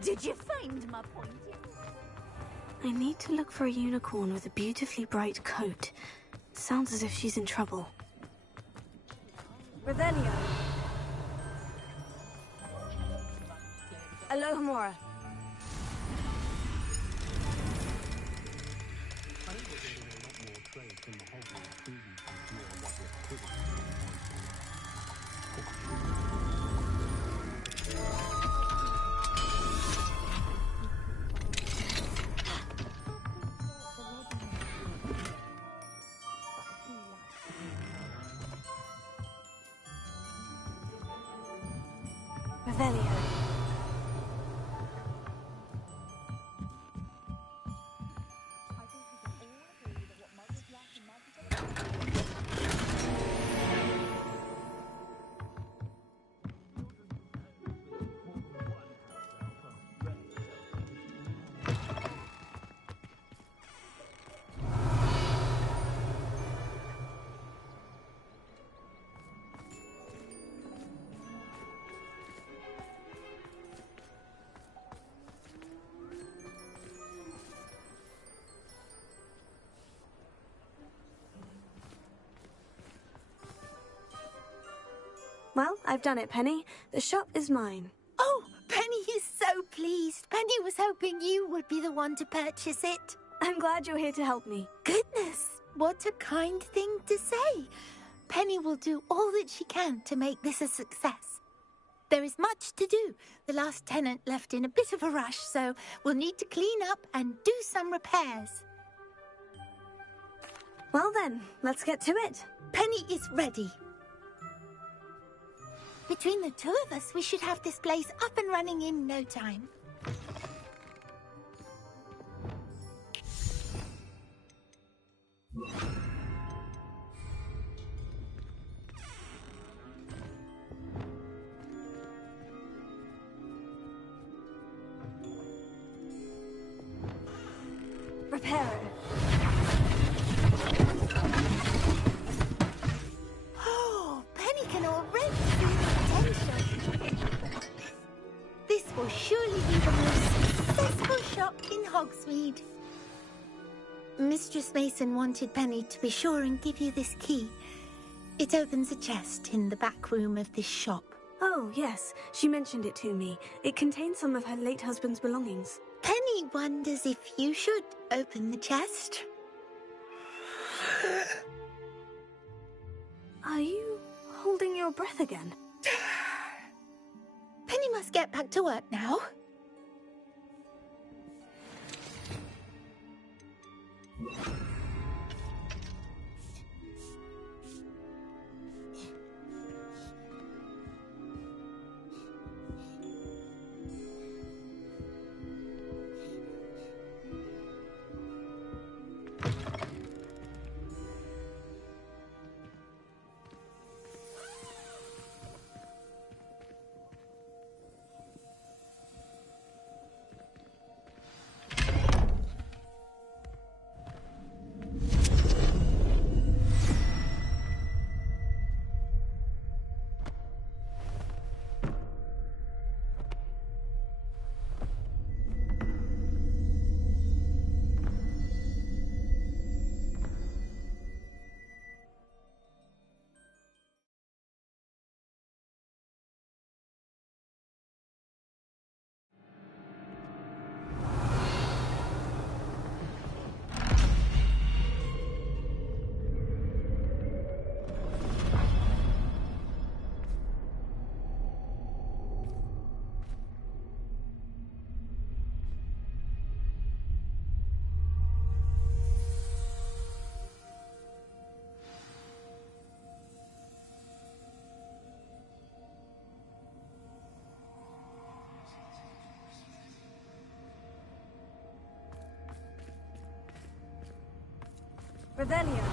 Did you find my point? I need to look for a unicorn with a beautifully bright coat. Sounds as if she's in trouble. Revelio. Alohomora. Revelio. Well, I've done it, Penny. The shop is mine. Oh, Penny is so pleased. Penny was hoping you would be the one to purchase it. I'm glad you're here to help me. Goodness, what a kind thing to say. Penny will do all that she can to make this a success. There is much to do. The last tenant left in a bit of a rush, so we'll need to clean up and do some repairs. Well then, let's get to it. Penny is ready. Between the two of us, we should have this place up and running in no time. Reparo. Oh, Penny can already see the potential. This will surely be the most successful shop in Hogsmeade. Mistress Mason wanted Penny to be sure and give you this key. It opens a chest in the back room of this shop. Oh, yes. She mentioned it to me. It contains some of her late husband's belongings. Penny wonders if you should open the chest. Are you holding your breath again? Penny must get back to work now. Revelio.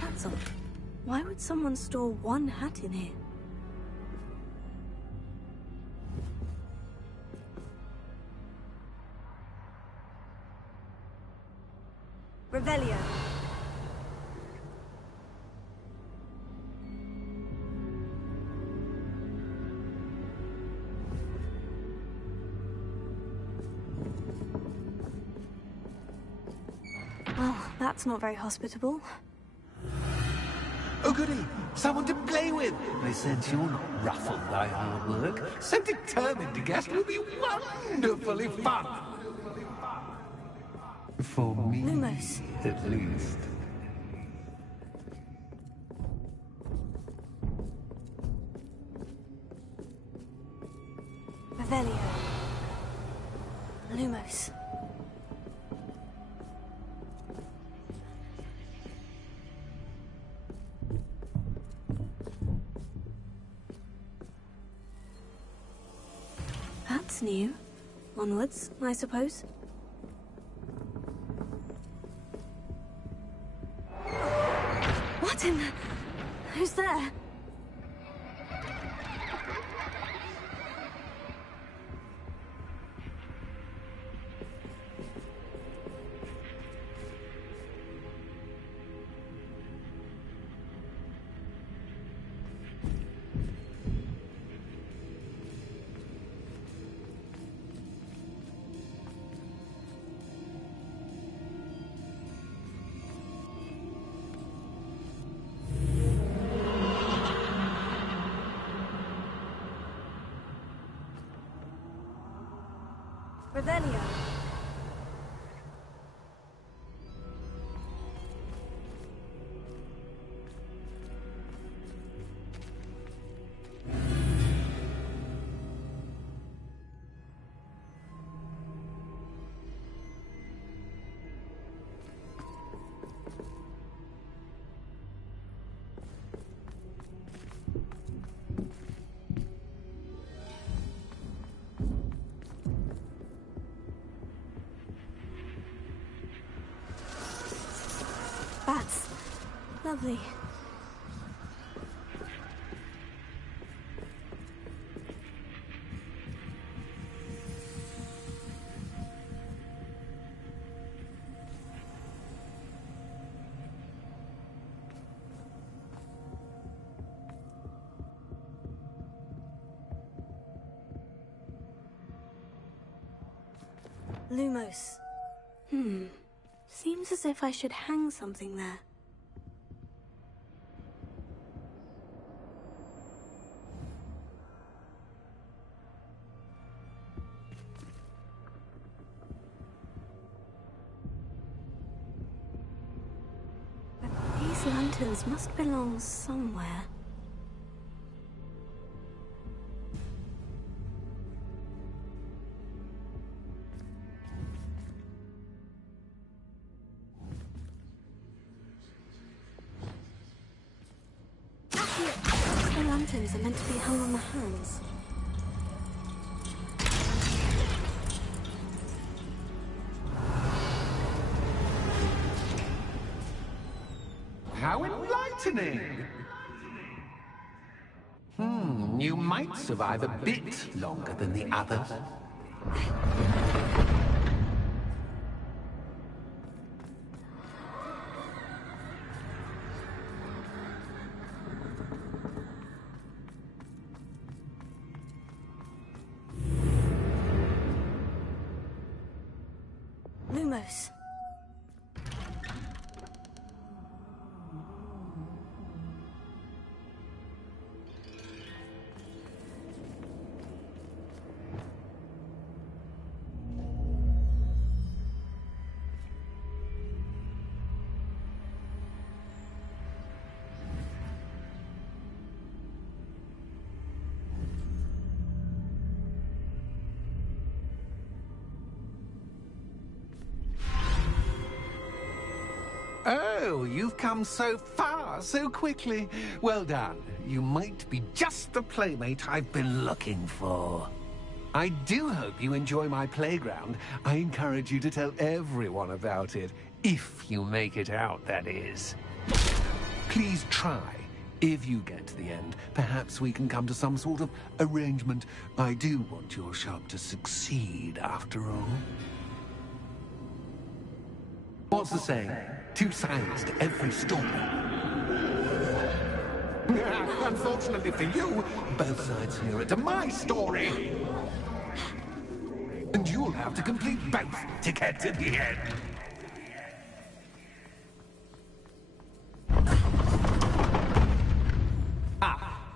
That's odd. Why would someone store one hat in here? Revelio. Well, that's not very hospitable. Oh, goody! Someone to play with! I sense you're not ruffled by hard work. So determined to guess will be wonderfully fun! For me, Lumos. at least. Revelio. Lumos. That's new. Onwards, I suppose. What in the... Who's there? Revelio. Bats. Lovely. Lumos. Seems as if I should hang something there. But these lanterns must belong somewhere. The lanterns are meant to be hung on the hands. How enlightening! You might survive a bit longer than the others. Lumos. Oh, you've come so far, so quickly. Well done. You might be just the playmate I've been looking for. I do hope you enjoy my playground. I encourage you to tell everyone about it. If you make it out, that is. Please try. If you get to the end, perhaps we can come to some sort of arrangement. I do want your shop to succeed, after all. What's the saying? Two sides to every story. Unfortunately for you, both sides hear it to my story. And you'll have to complete both to get to the end.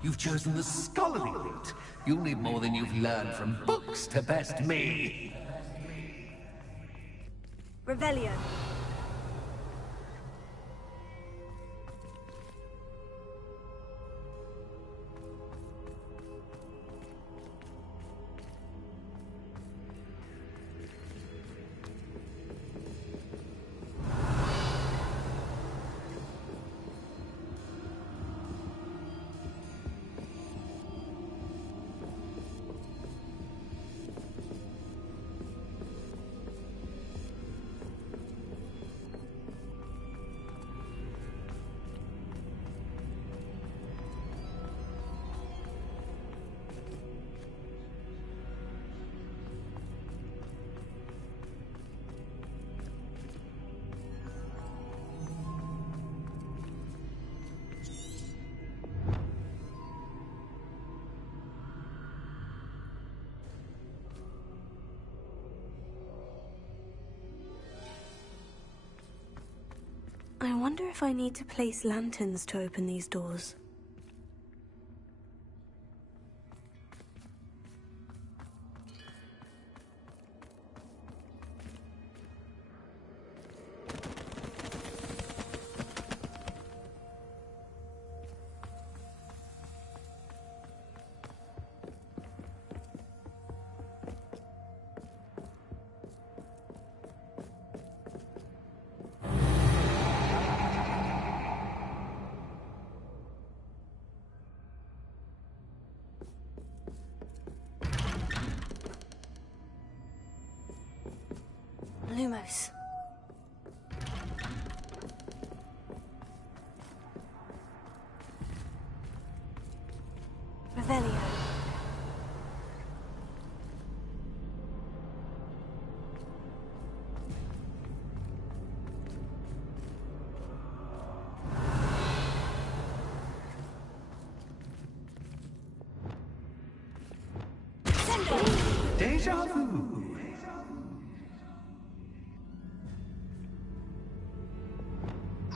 You've chosen the scholarly route. You'll need more than you've learned from books to best me. Revelio. I wonder if I need to place lanterns to open these doors. Lumos. Revelio. Deja vu.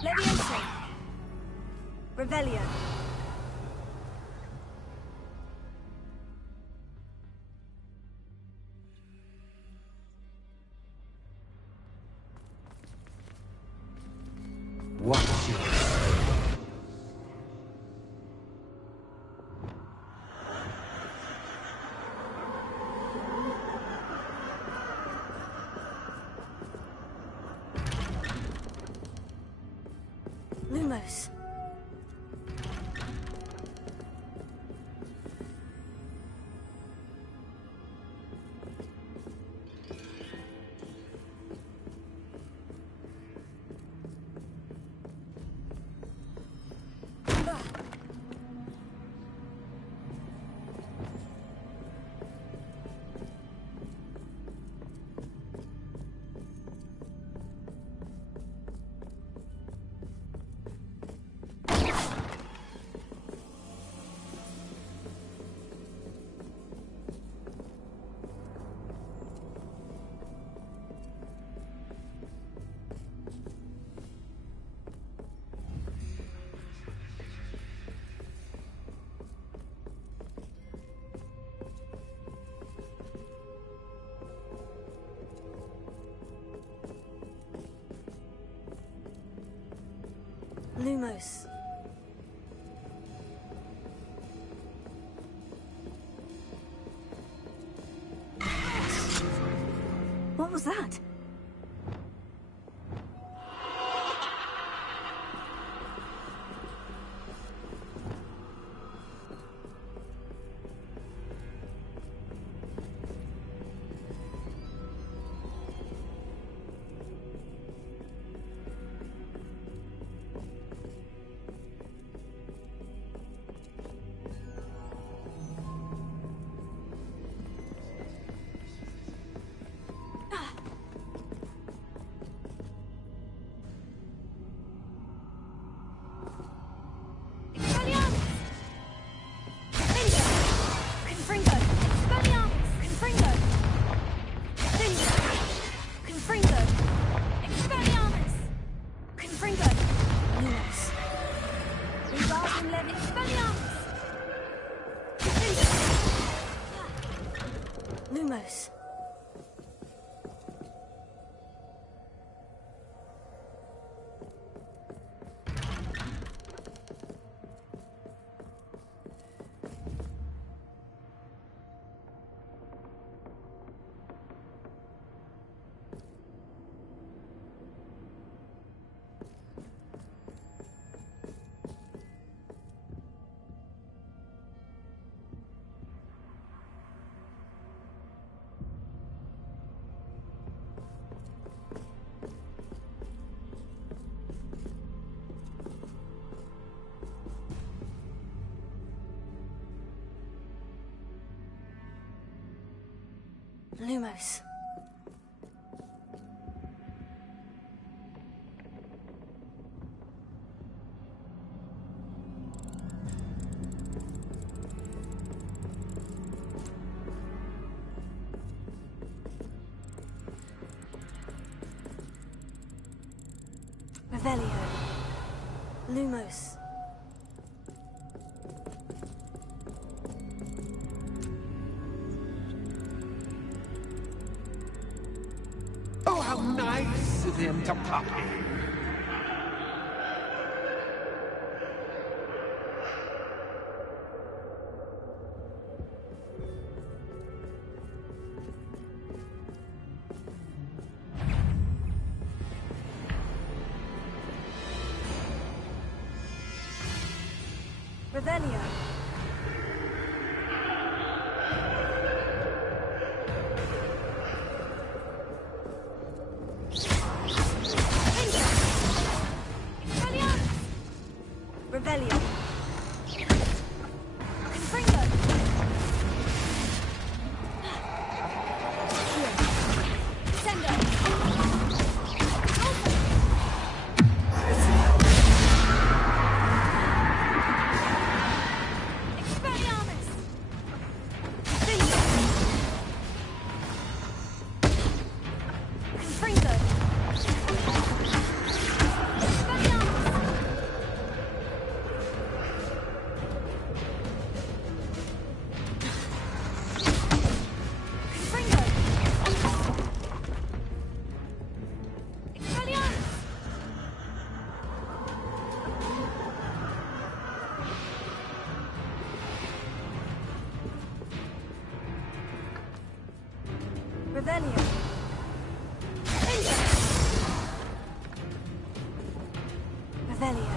Levioso. Revelio. Watch it. Lumos. Lumos. What was that? Lumos. Lumos. Revelio. Lumos. Oh, how nice of him to pop in. Revelio. Revelio. Confringo. Sendo. Expelliarmus. Confringo. Revelio. Revelio.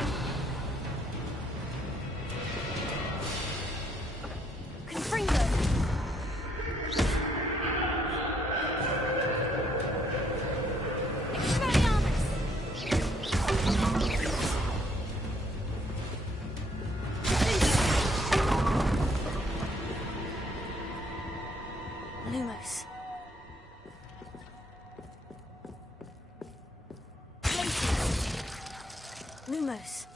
Confringo. Expelliarmus. Lumos. Lumos.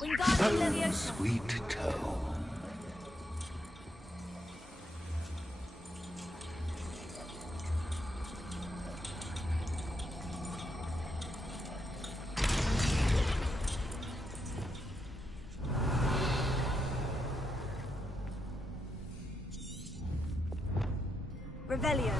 Wingardium Leviosa. Sweet tone. Revelio.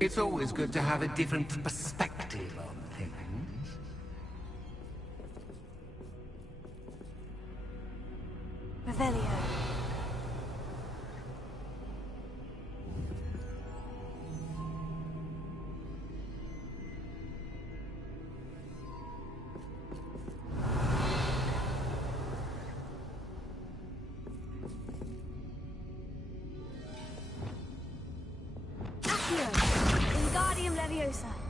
It's always good to have a different perspective on things. Revelio. Leviosa.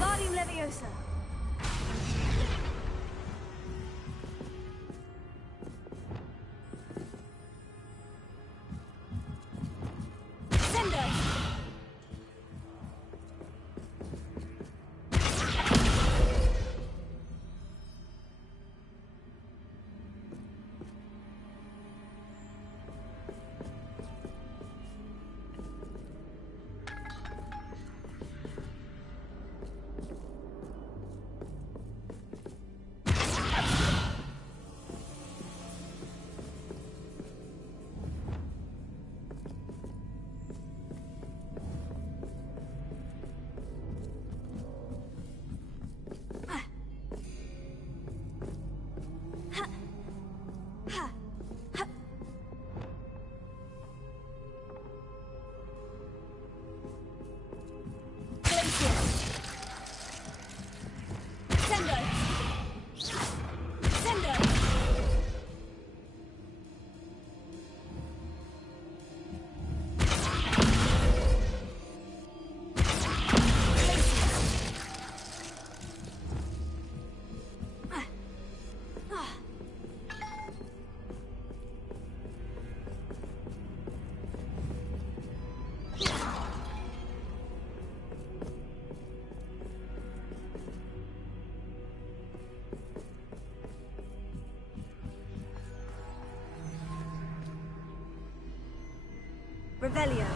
Wingardium Leviosa. Revelio.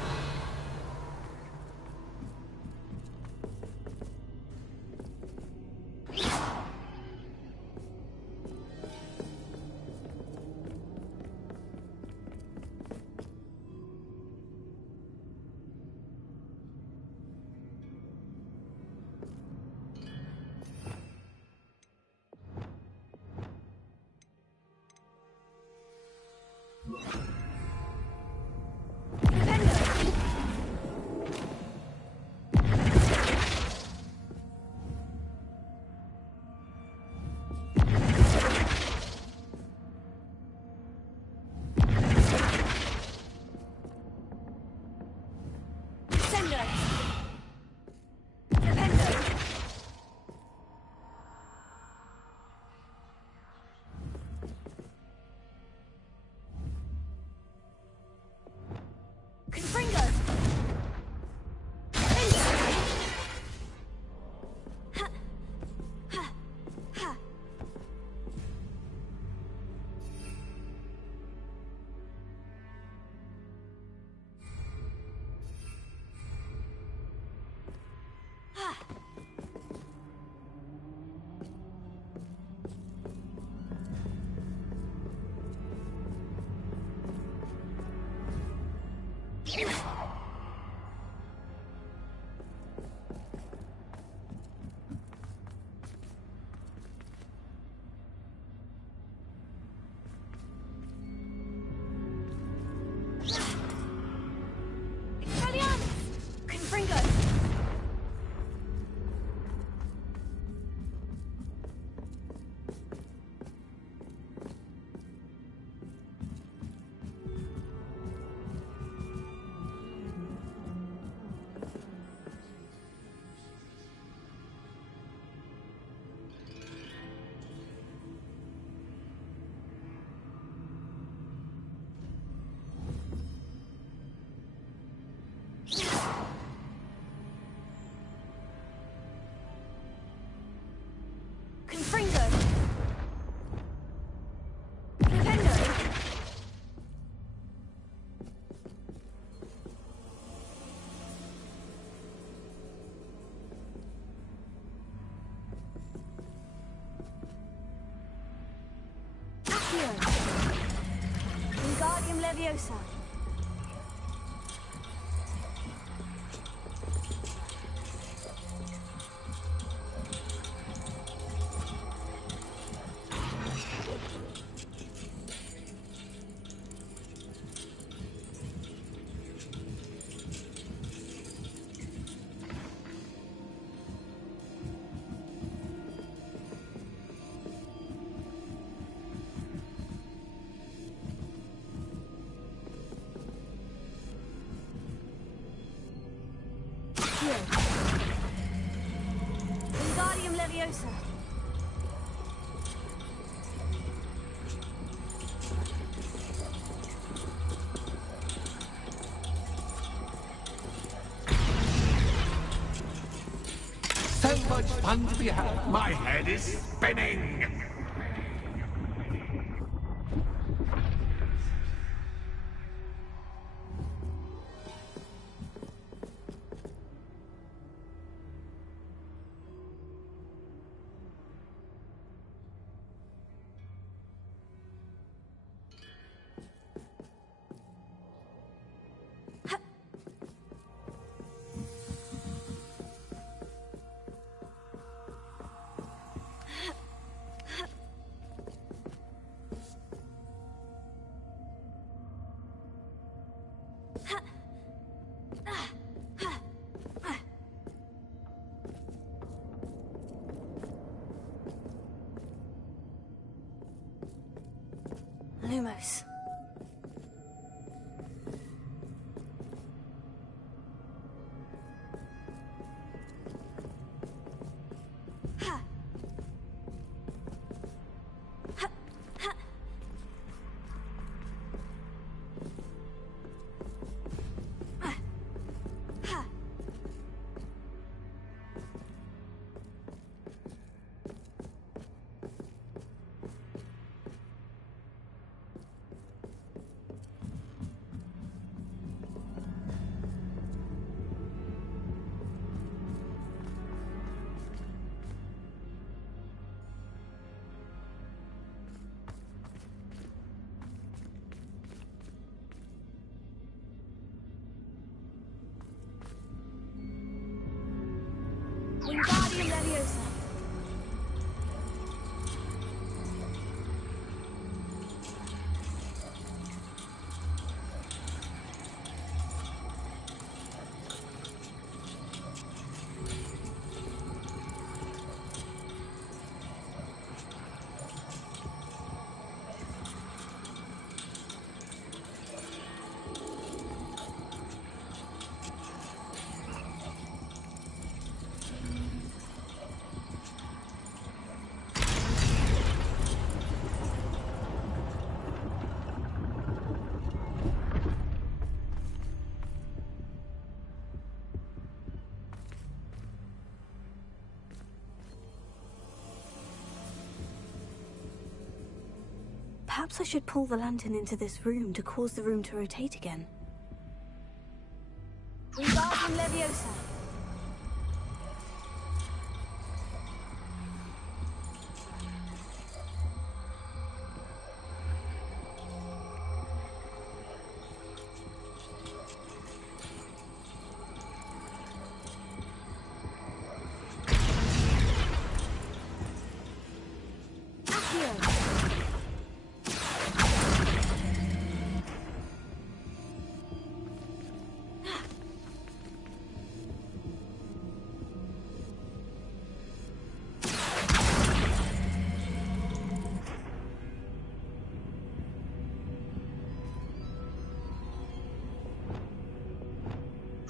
Leviosa. Wingardium Leviosa. So much fun to be had. My head is spinning. Lumos. Wingardium Leviosa. Perhaps I should pull the lantern into this room to cause the room to rotate again. Wingardium Leviosa.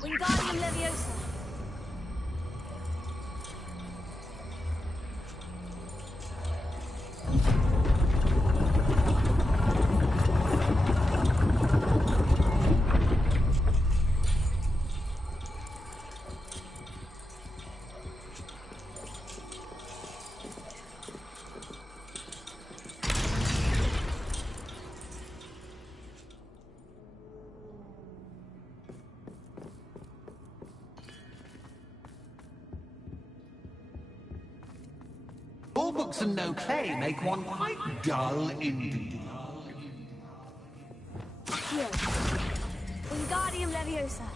Wingardium Leviosa. All books and no play make one quite dull indeed. Here. Wingardium Leviosa.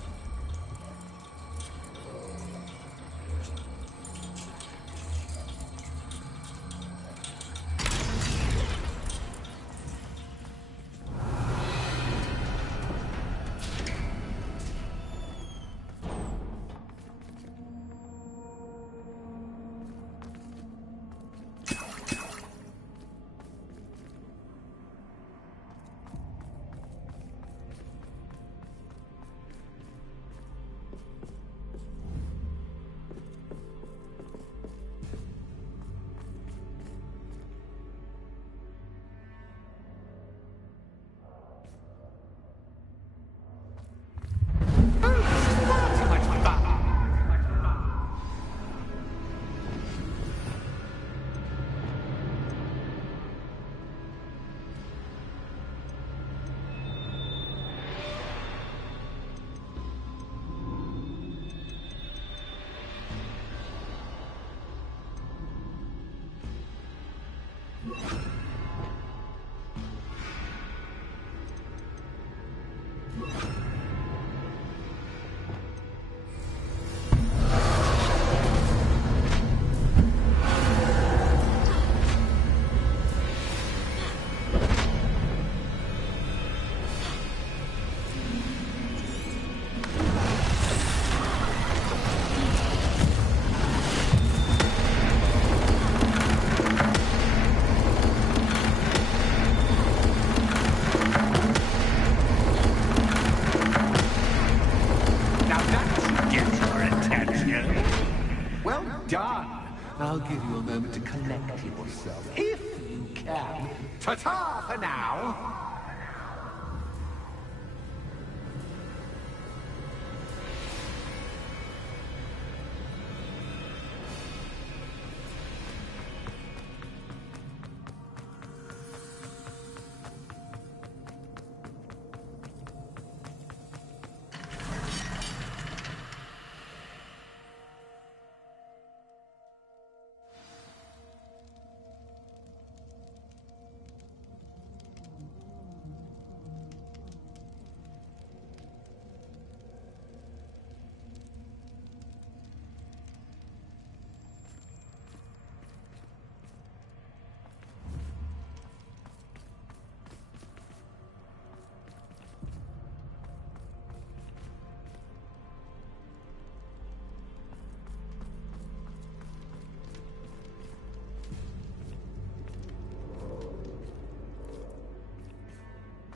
I'll give you a moment to collect yourself, if you can. Ta-ta for now!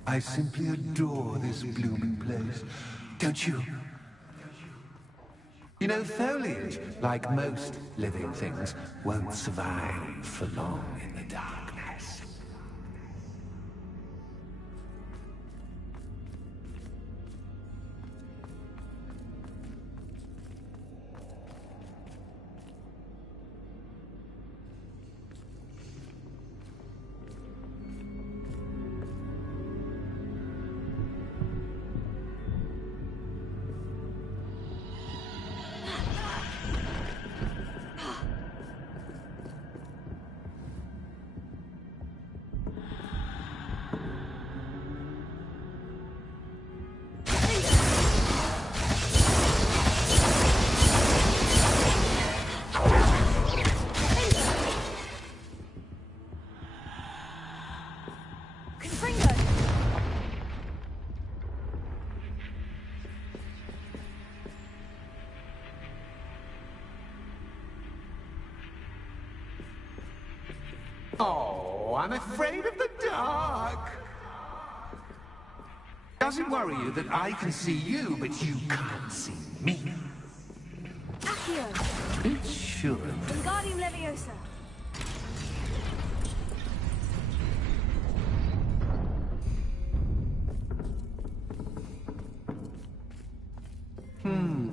I simply adore this blooming place, don't you? You know, foliage, like most living things, won't survive for long in the darkness. Oh, I'm afraid of the dark. Does it worry you that I can see you, but you can't see me? Accio. It should. Wingardium Leviosa.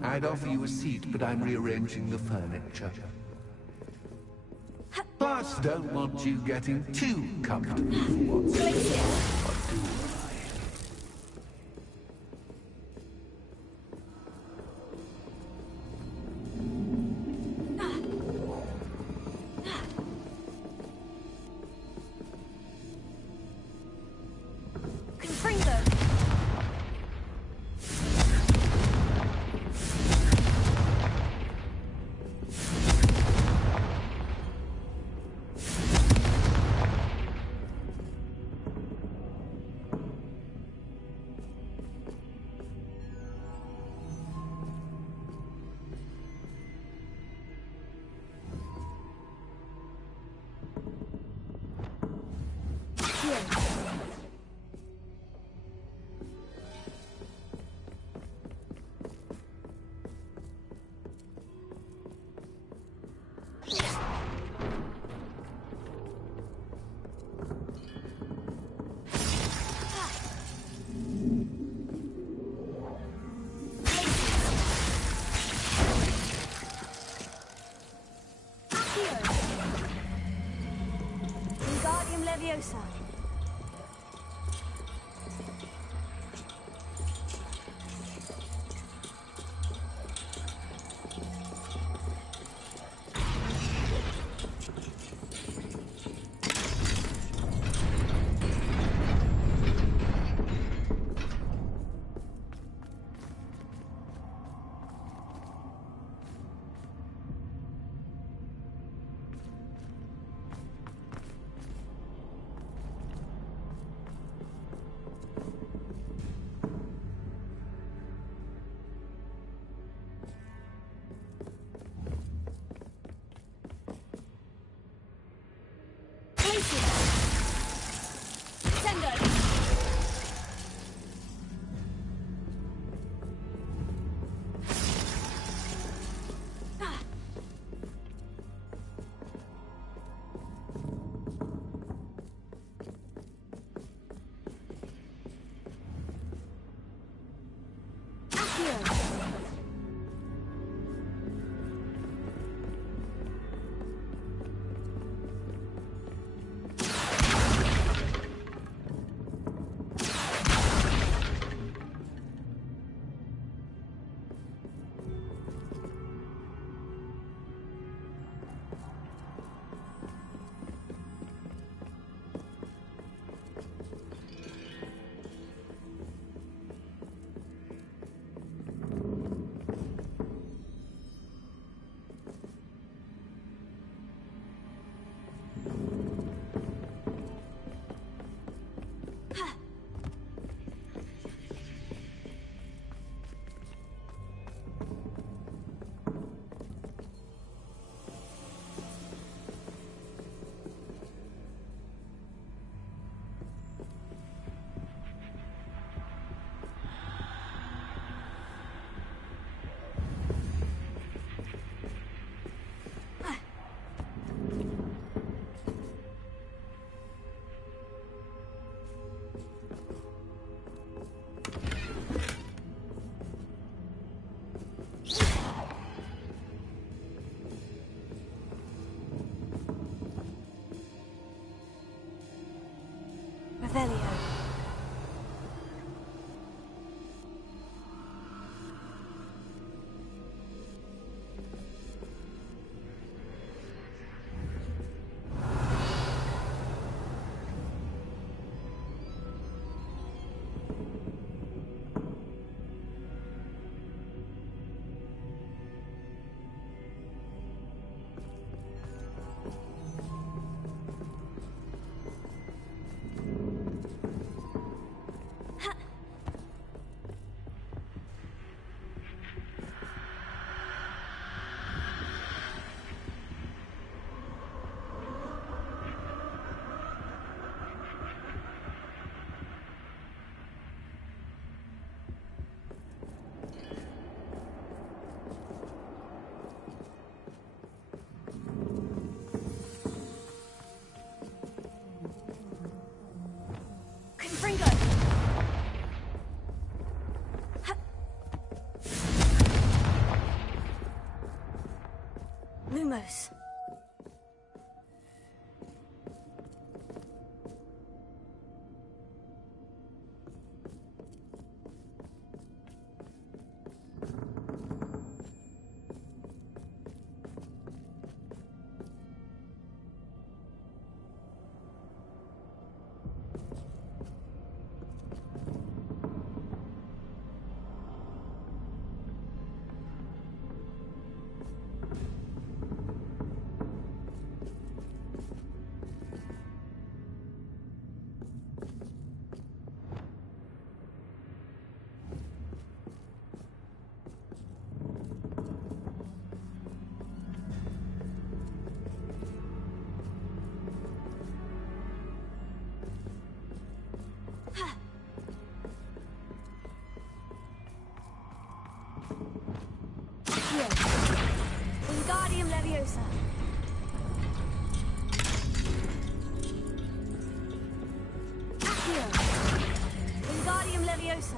I'd offer you a seat, but I'm rearranging the furniture. Plus, don't want you getting too comfortable for once. What do Leviosa. Revelio. Lumos. Wingardium Leviosa. Accio. Wingardium Leviosa.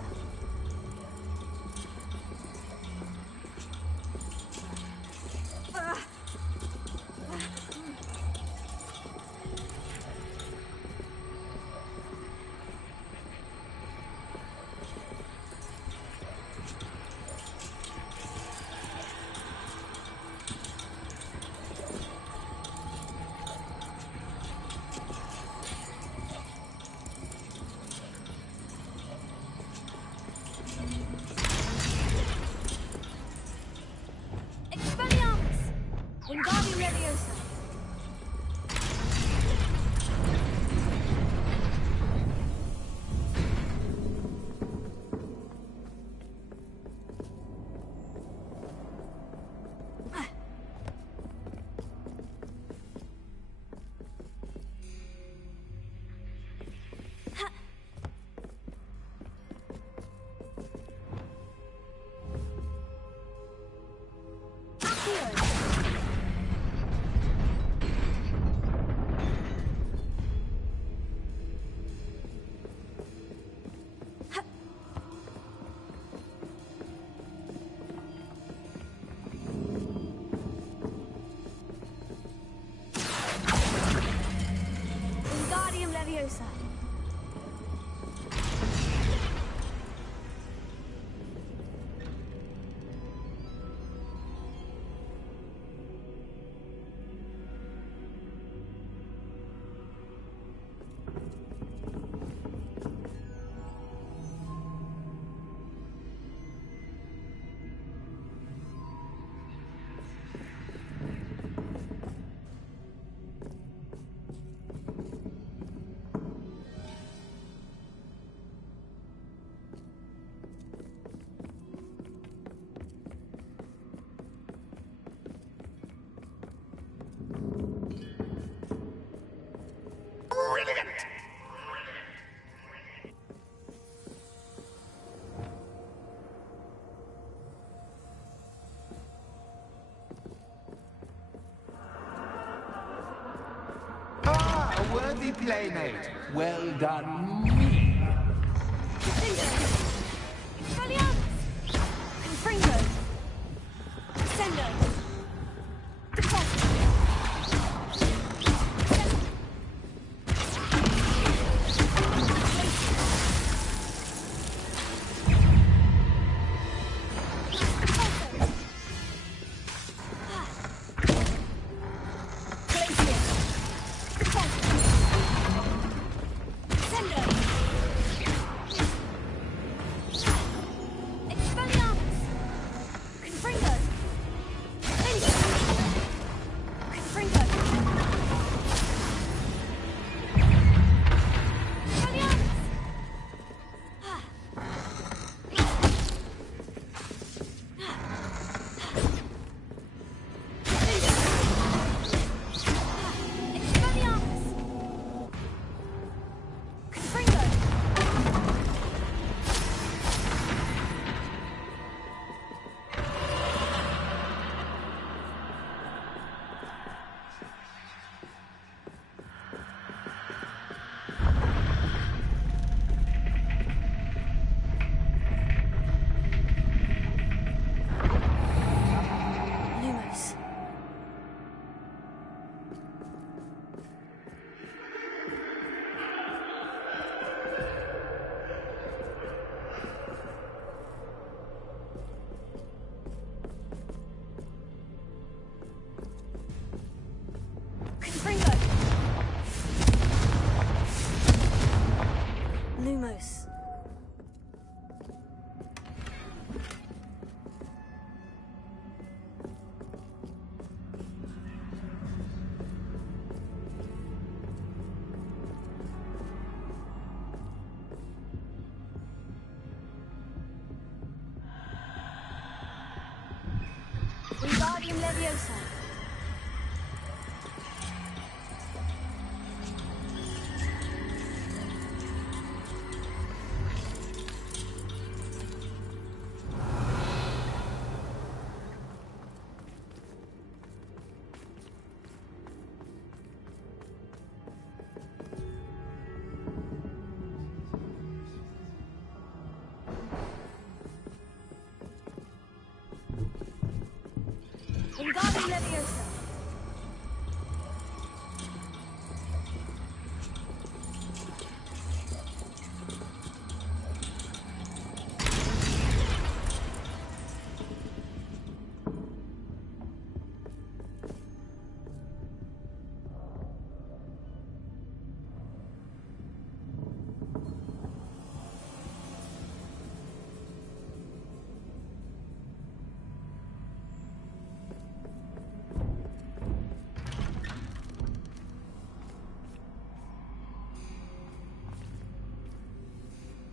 worthy playmate. Well done, me. Expelliarmus! Confringo! Descendo! Deposit! Lumos. Wingardium Leviosa. Wingardium Leviosa.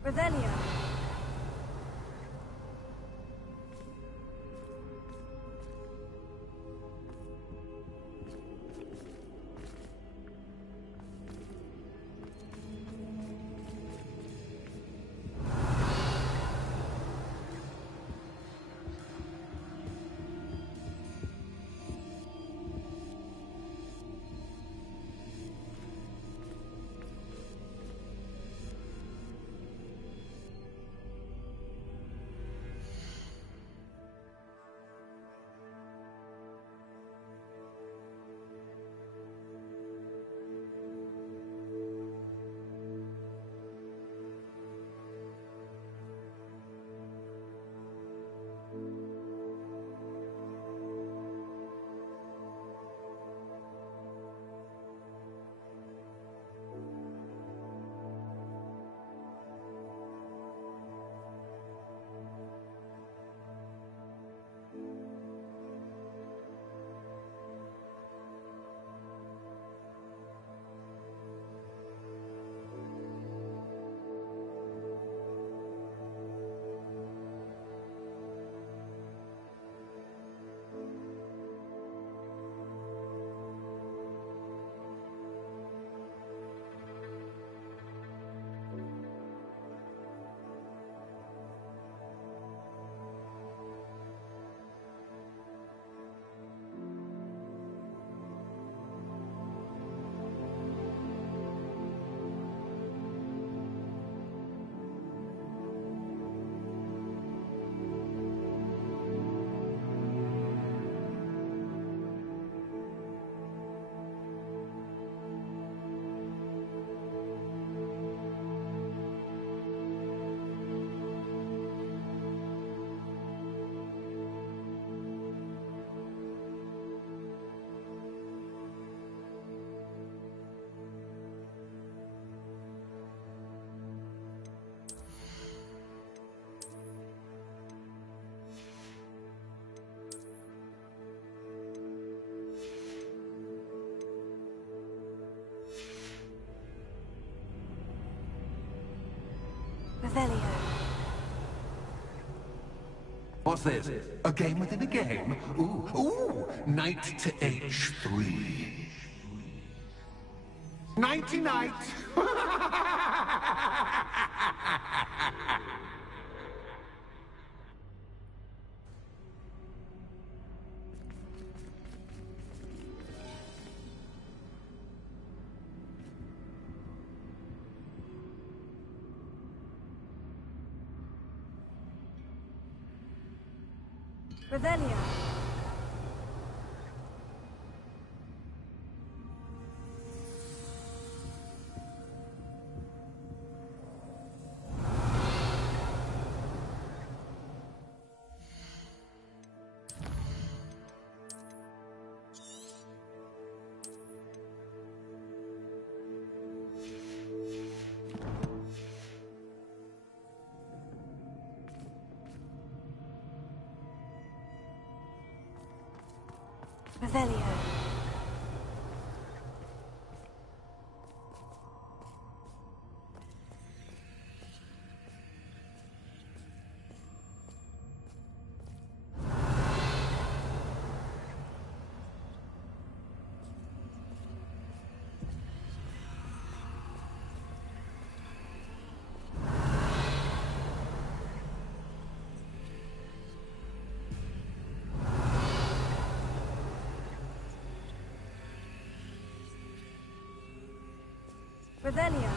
Revelio. Revelio. What's this? A game within a game? Ooh, knight to h3. Nighty-night! Revelio. Revelio. Revelio.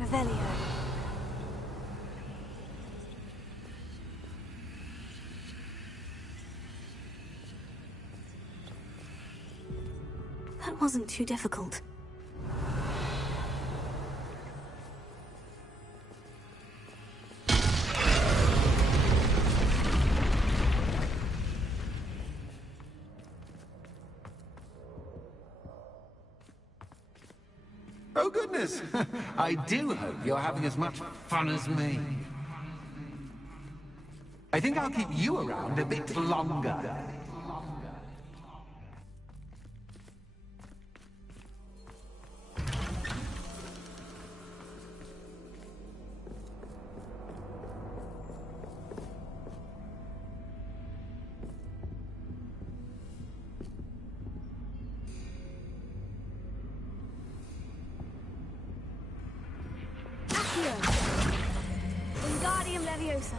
Revelio. That wasn't too difficult. Oh, goodness! I do hope you're having as much fun as me. I think I'll keep you around a bit longer. Wingardium Leviosa.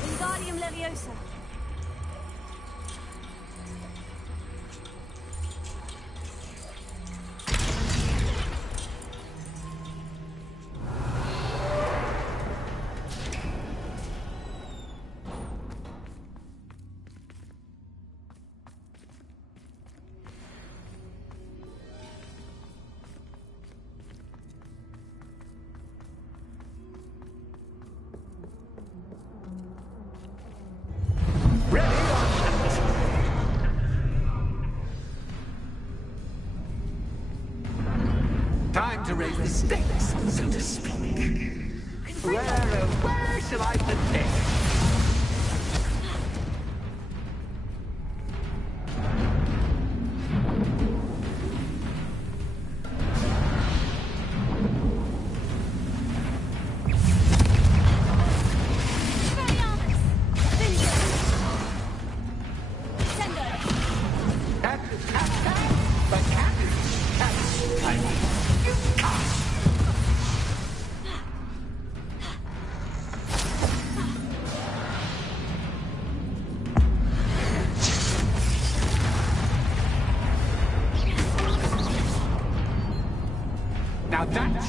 Wingardium Leviosa. Time to raise the stakes, so to speak. Where shall I begin?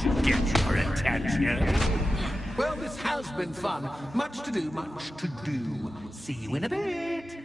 should get your attention. Well, this has been fun. Much to do, much to do. See you in a bit.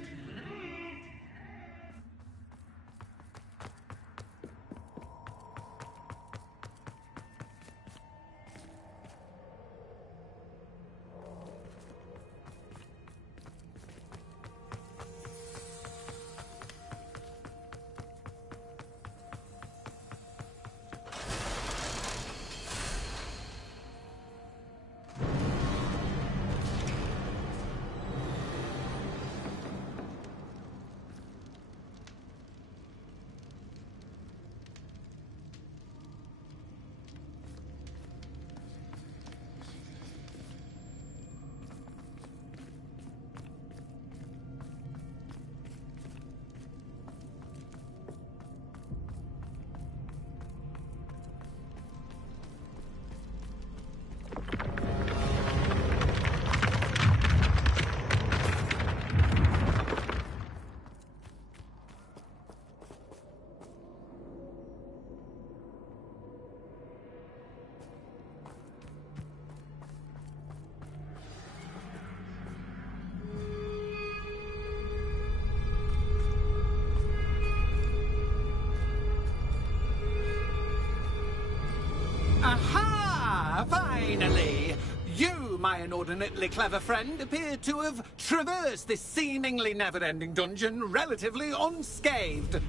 Aha! Finally! You, my inordinately clever friend, appear to have traversed this seemingly never-ending dungeon relatively unscathed.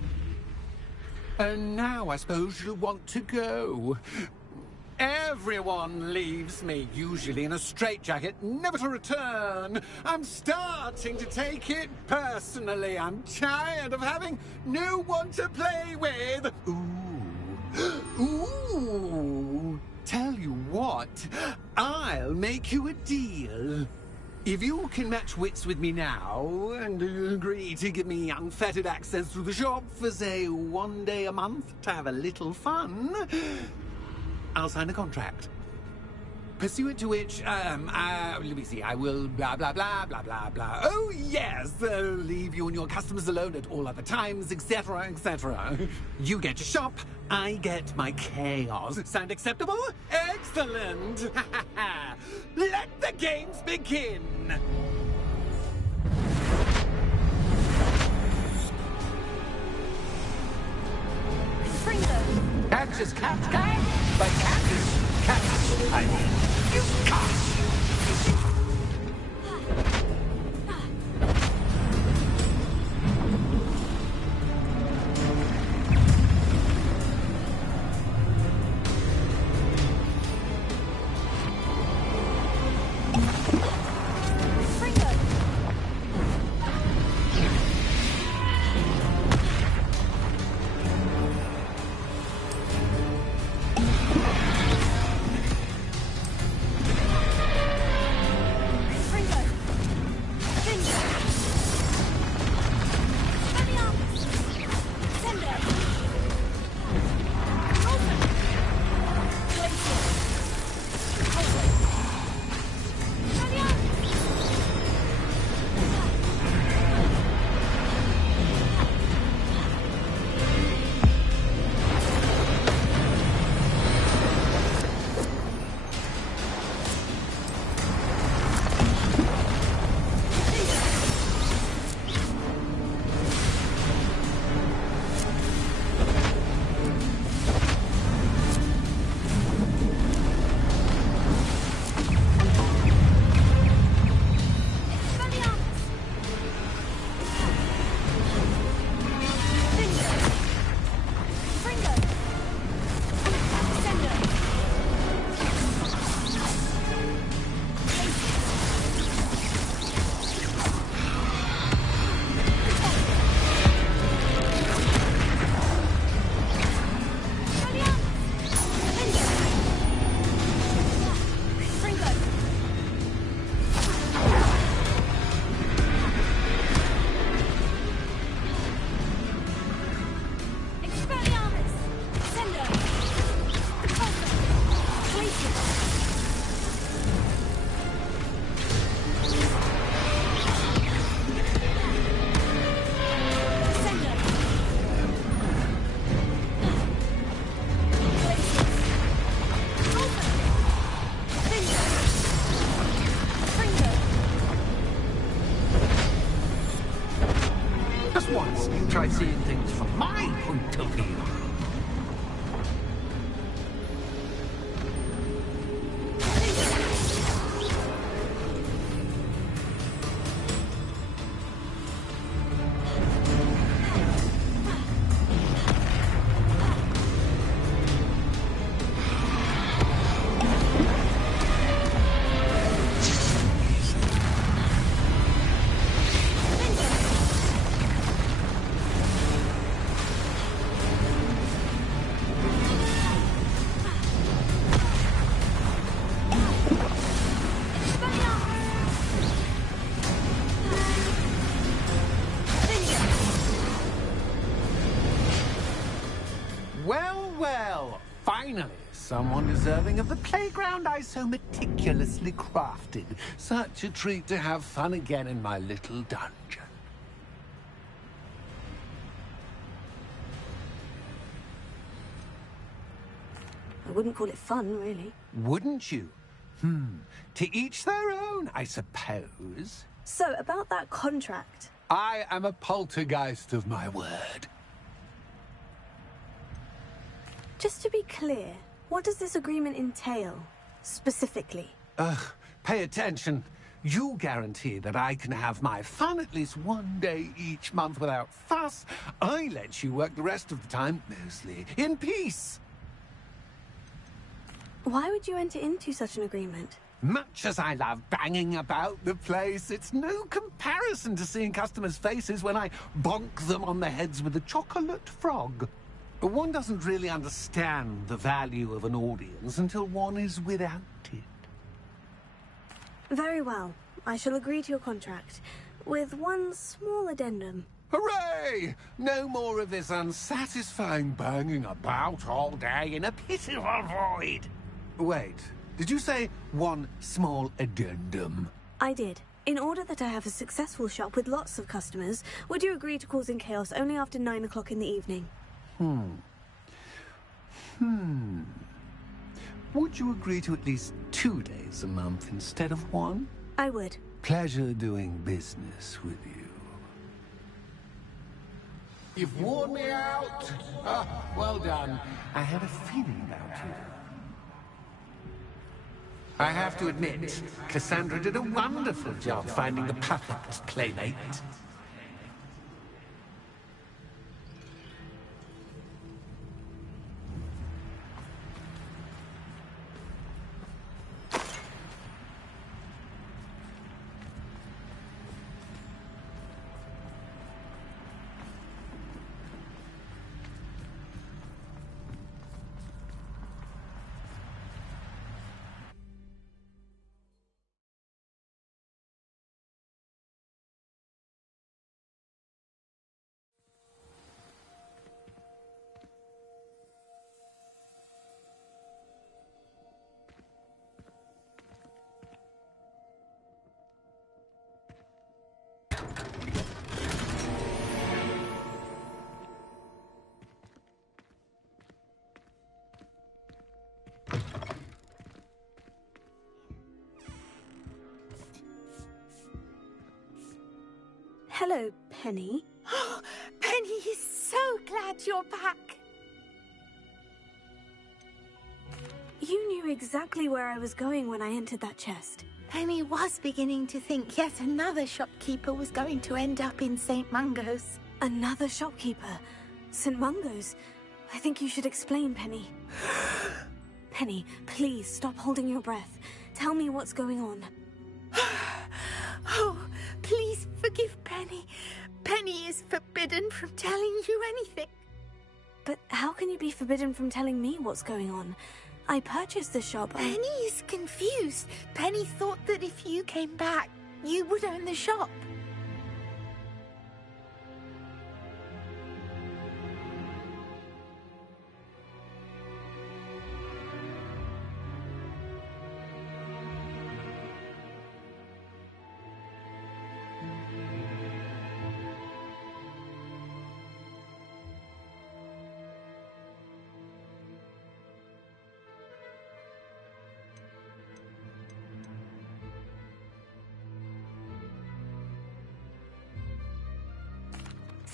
And now I suppose you'll want to go. Everyone leaves me, usually in a straitjacket, never to return. I'm starting to take it personally. I'm tired of having no one to play with. Ooh, tell you what, I'll make you a deal. If you can match wits with me now, and agree to give me unfettered access to the shop for, say, 1 day a month to have a little fun, I'll sign a contract. Pursuant to which, let me see, I will blah, blah, blah, blah, blah, blah. Oh, yes, leave you and your customers alone at all other times, etc., etc. You get your shop, I get my chaos. Sound acceptable? Excellent! Let the games begin! Fringo! Catch is cat, but cat is cat. I mean, you cat! Let's try seeing things from my point of view. Finally, someone deserving of the playground I so meticulously crafted. Such a treat to have fun again in my little dungeon. I wouldn't call it fun, really. Wouldn't you? To each their own, I suppose. So, about that contract. I am a poltergeist of my word. Just to be clear, what does this agreement entail, specifically? Pay attention. You guarantee that I can have my fun at least one day each month without fuss. I let you work the rest of the time, mostly in peace. Why would you enter into such an agreement? Much as I love banging about the place, it's no comparison to seeing customers' faces when I bonk them on the heads with a chocolate frog. One doesn't really understand the value of an audience until one is without it. Very well. I shall agree to your contract, with one small addendum. Hooray! No more of this unsatisfying banging about all day in a pitiful void. Wait, did you say one small addendum? I did. In order that I have a successful shop with lots of customers, would you agree to causing chaos only after 9 o'clock in the evening? Would you agree to at least 2 days a month instead of one? I would. Pleasure doing business with you. You've worn me out. Well done. I had a feeling about you. I have to admit, Cassandra did a wonderful job finding the perfect playmate. Hello, Penny. Penny is so glad you're back. You knew exactly where I was going when I entered that chest. Penny was beginning to think yet another shopkeeper was going to end up in St. Mungo's. Another shopkeeper? St. Mungo's? I think you should explain, Penny. Penny, please stop holding your breath. Tell me what's going on. Oh, please forgive Penny. Penny is forbidden from telling you anything. But how can you be forbidden from telling me what's going on? I purchased the shop. Penny is confused. Penny thought that if you came back, you would own the shop.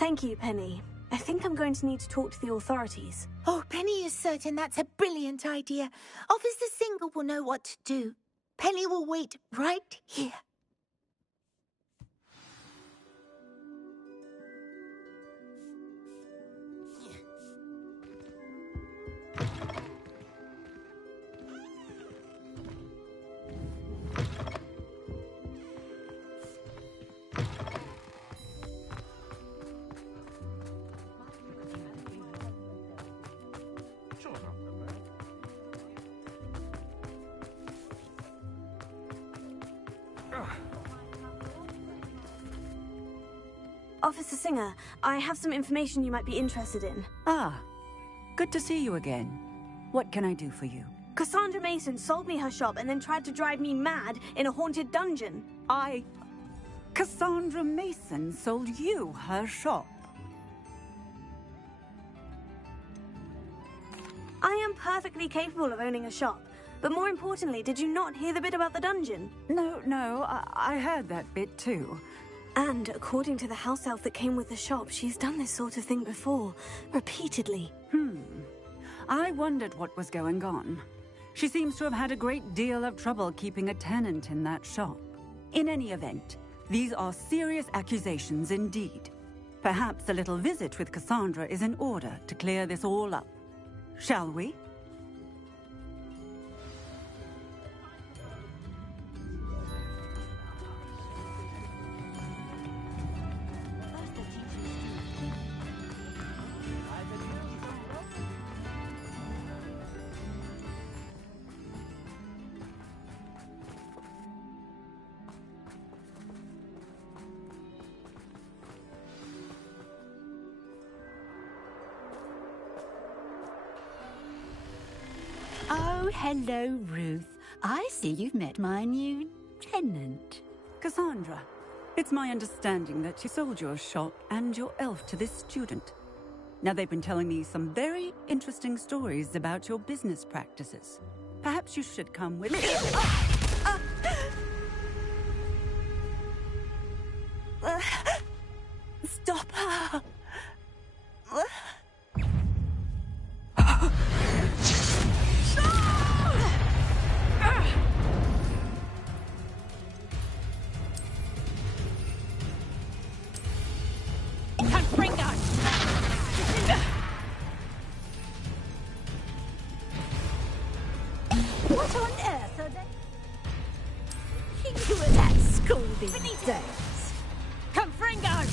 Thank you, Penny. I think I'm going to need to talk to the authorities. Oh, Penny is certain that's a brilliant idea. Officer Singer will know what to do. Penny will wait right here. Officer Singer, I have some information you might be interested in. Ah, good to see you again. What can I do for you? Cassandra Mason sold me her shop and then tried to drive me mad in a haunted dungeon. Cassandra Mason sold you her shop? I am perfectly capable of owning a shop. But more importantly, did you not hear the bit about the dungeon? No, I heard that bit too. And according to the house elf that came with the shop, she's done this sort of thing before, repeatedly. I wondered what was going on. She seems to have had a great deal of trouble keeping a tenant in that shop. In any event, these are serious accusations indeed. Perhaps a little visit with Cassandra is in order to clear this all up. Shall we? Oh, hello, Ruth. I see you've met my new tenant. Cassandra, it's my understanding that you sold your shop and your elf to this student. Now, they've been telling me some very interesting stories about your business practices. Perhaps you should come with me. Stop her! What on earth are they? You were at school these days. Confringo!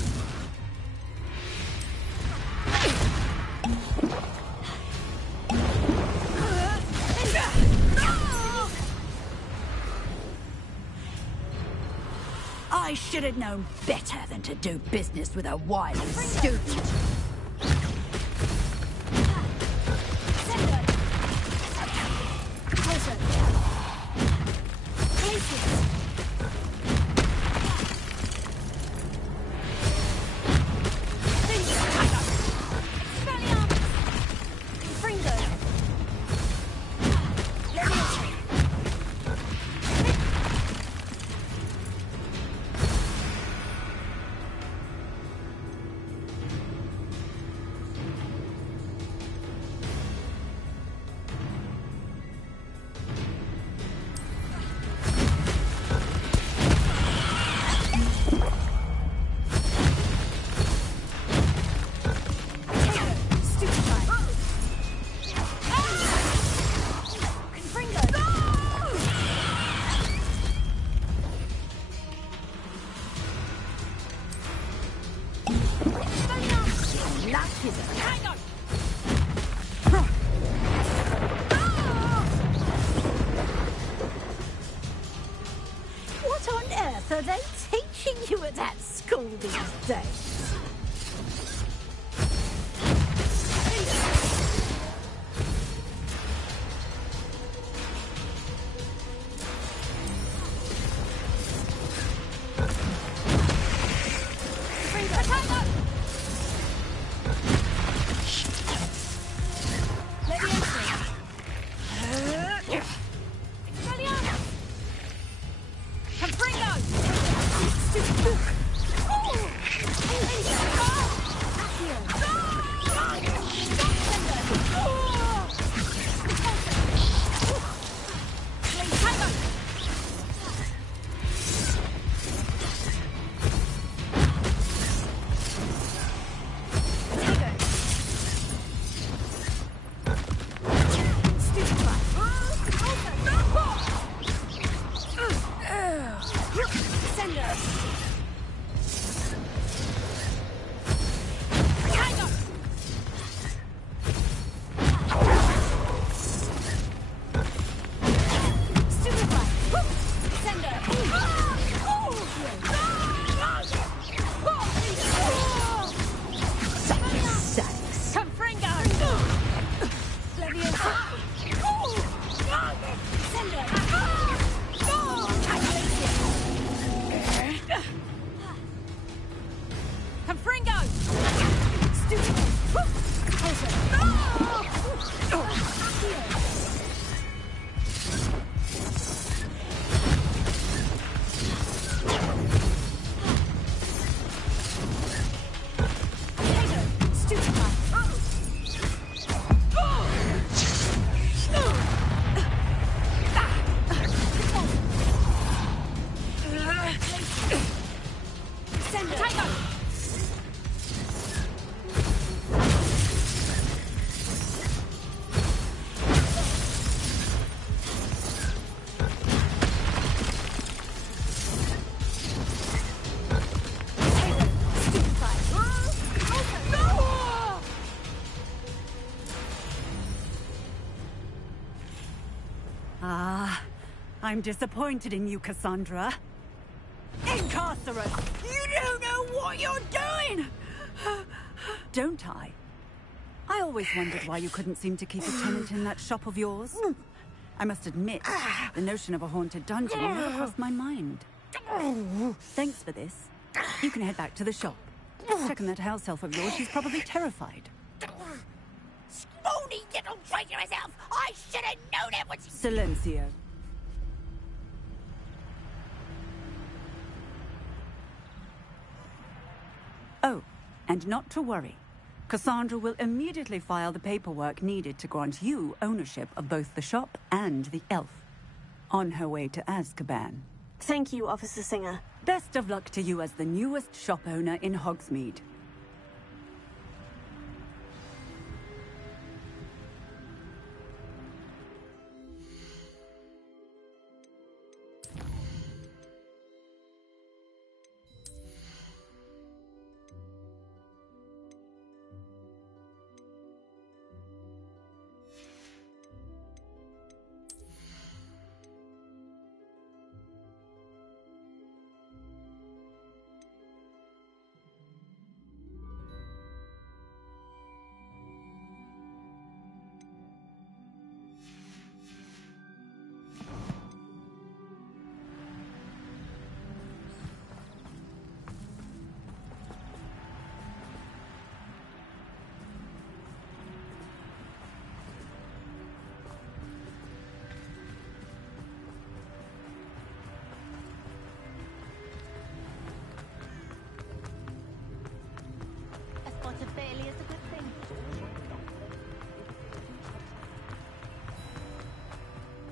I should have known better than to do business with a wily student. What on earth are they teaching you at that school these days? Confringo! I'm disappointed in you, Cassandra. Incarcerate! You don't know what you're doing! Don't I? I always wondered why you couldn't seem to keep a tenant in that shop of yours. I must admit, the notion of a haunted dungeon never crossed my mind. Thanks for this. You can head back to the shop. Check on that house elf of yours, she's probably terrified. Scrawny little traitor herself! I should have known it was... Silencio. Oh, and not to worry. Cassandra will immediately file the paperwork needed to grant you ownership of both the shop and the elf. On her way to Azkaban. Thank you, Officer Singer. Best of luck to you as the newest shop owner in Hogsmeade.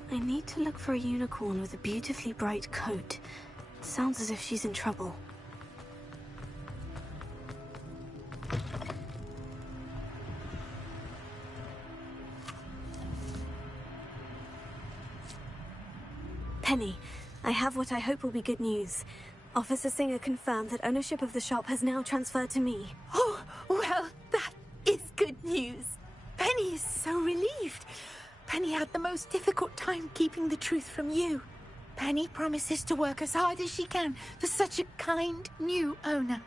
I need to look for a unicorn with a beautifully bright coat. Sounds as if she's in trouble. Penny, I have what I hope will be good news. Officer Singer confirmed that ownership of the shop has now transferred to me. Oh, well, that is good news. Penny is so relieved. Penny had the most difficult time keeping the truth from you. Penny promises to work as hard as she can for such a kind new owner.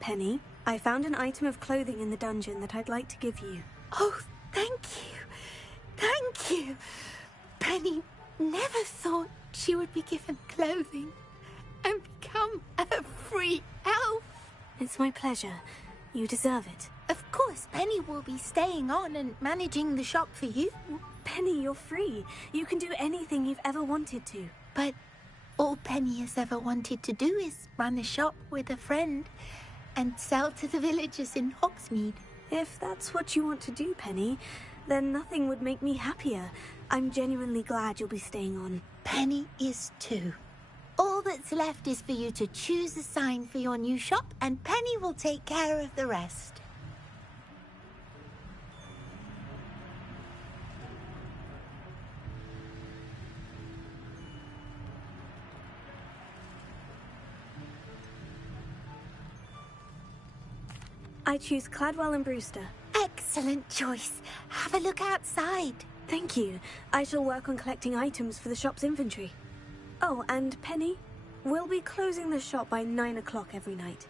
Penny, I found an item of clothing in the dungeon that I'd like to give you. Oh, thank you. Thank you. Penny never thought she would be given clothing and become a free elf. It's my pleasure. You deserve it. Of course, Penny will be staying on and managing the shop for you. Penny, you're free. You can do anything you've ever wanted to. But all Penny has ever wanted to do is run a shop with a friend and sell to the villagers in Hogsmeade. If that's what you want to do, Penny, then nothing would make me happier. I'm genuinely glad you'll be staying on. Penny is too. All that's left is for you to choose a sign for your new shop, and Penny will take care of the rest. I choose Cladwell and Brewster. Excellent choice. Have a look outside. Thank you. I shall work on collecting items for the shop's inventory. Oh, and Penny, we'll be closing the shop by 9 o'clock every night.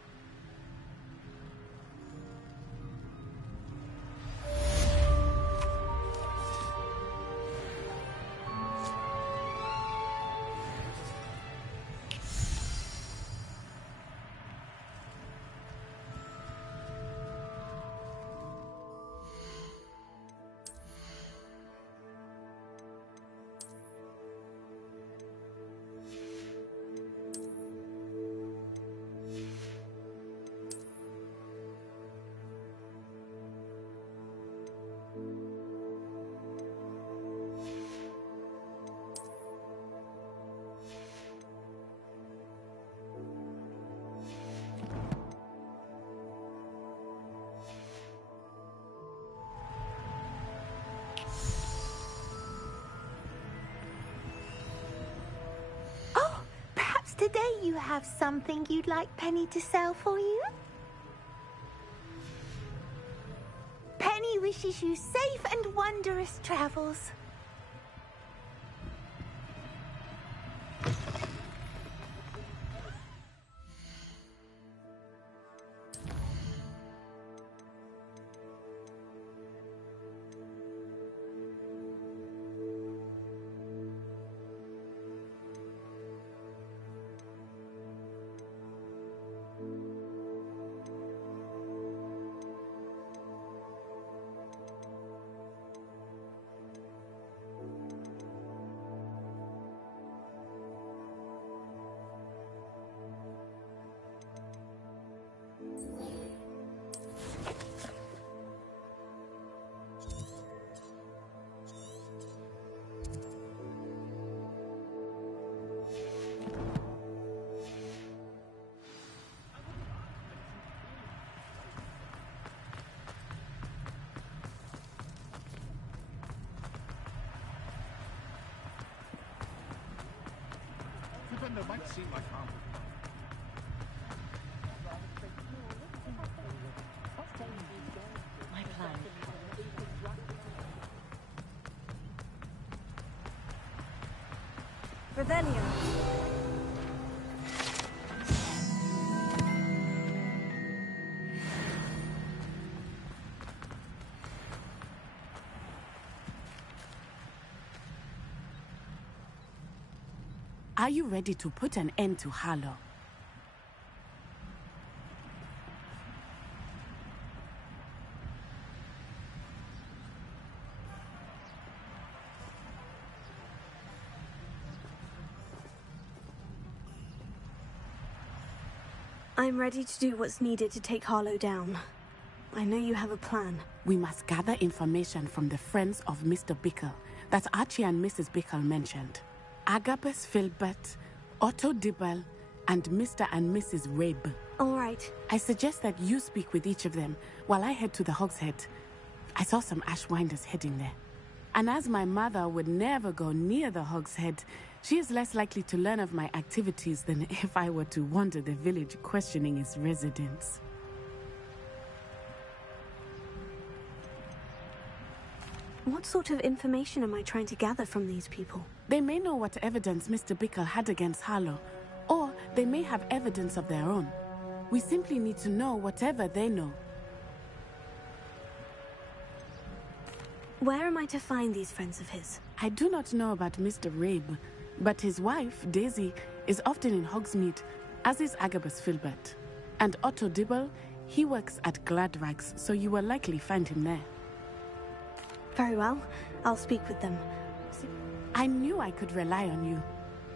today you have something you'd like Penny to sell for you? Penny wishes you safe and wondrous travels. It might seem like harm. My plan. Revelio. Are you ready to put an end to Harlow? I'm ready to do what's needed to take Harlow down. I know you have a plan. We must gather information from the friends of Mr. Bickle that Archie and Mrs. Bickle mentioned. Agabus Filbert, Otto Dibble, and Mr. and Mrs. Rabe. All right. I suggest that you speak with each of them while I head to the Hogshead. I saw some Ashwinders heading there. And as my mother would never go near the Hogshead, she is less likely to learn of my activities than if I were to wander the village questioning its residents. What sort of information am I trying to gather from these people? They may know what evidence Mr. Bickle had against Harlow, or they may have evidence of their own. We simply need to know whatever they know. Where am I to find these friends of his? I do not know about Mr. Rabe, but his wife, Daisy, is often in Hogsmeade, as is Agabus Filbert. And Otto Dibble, he works at Gladrags, so you will likely find him there. Very well. I'll speak with them. I knew I could rely on you.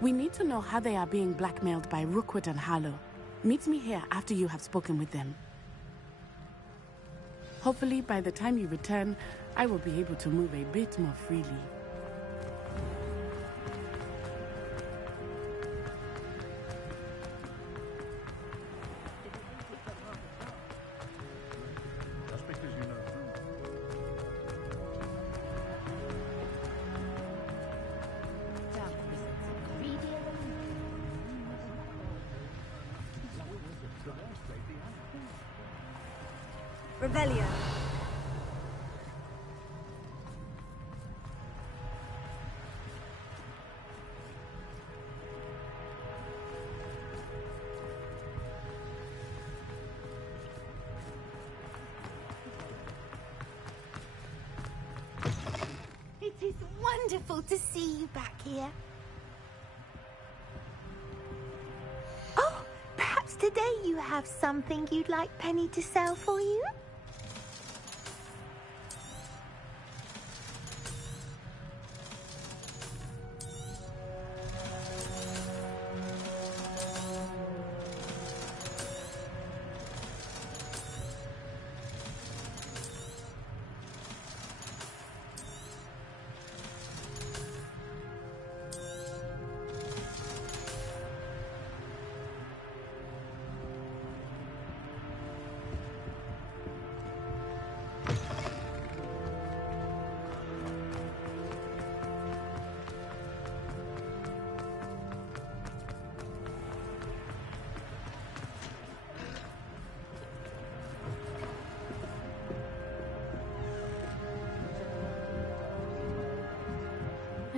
We need to know how they are being blackmailed by Rookwood and Harlow. Meet me here after you have spoken with them. Hopefully, by the time you return, I will be able to move a bit more freely. Revelio. It is wonderful to see you back here. Oh, perhaps today you have something you'd like Penny to sell for you?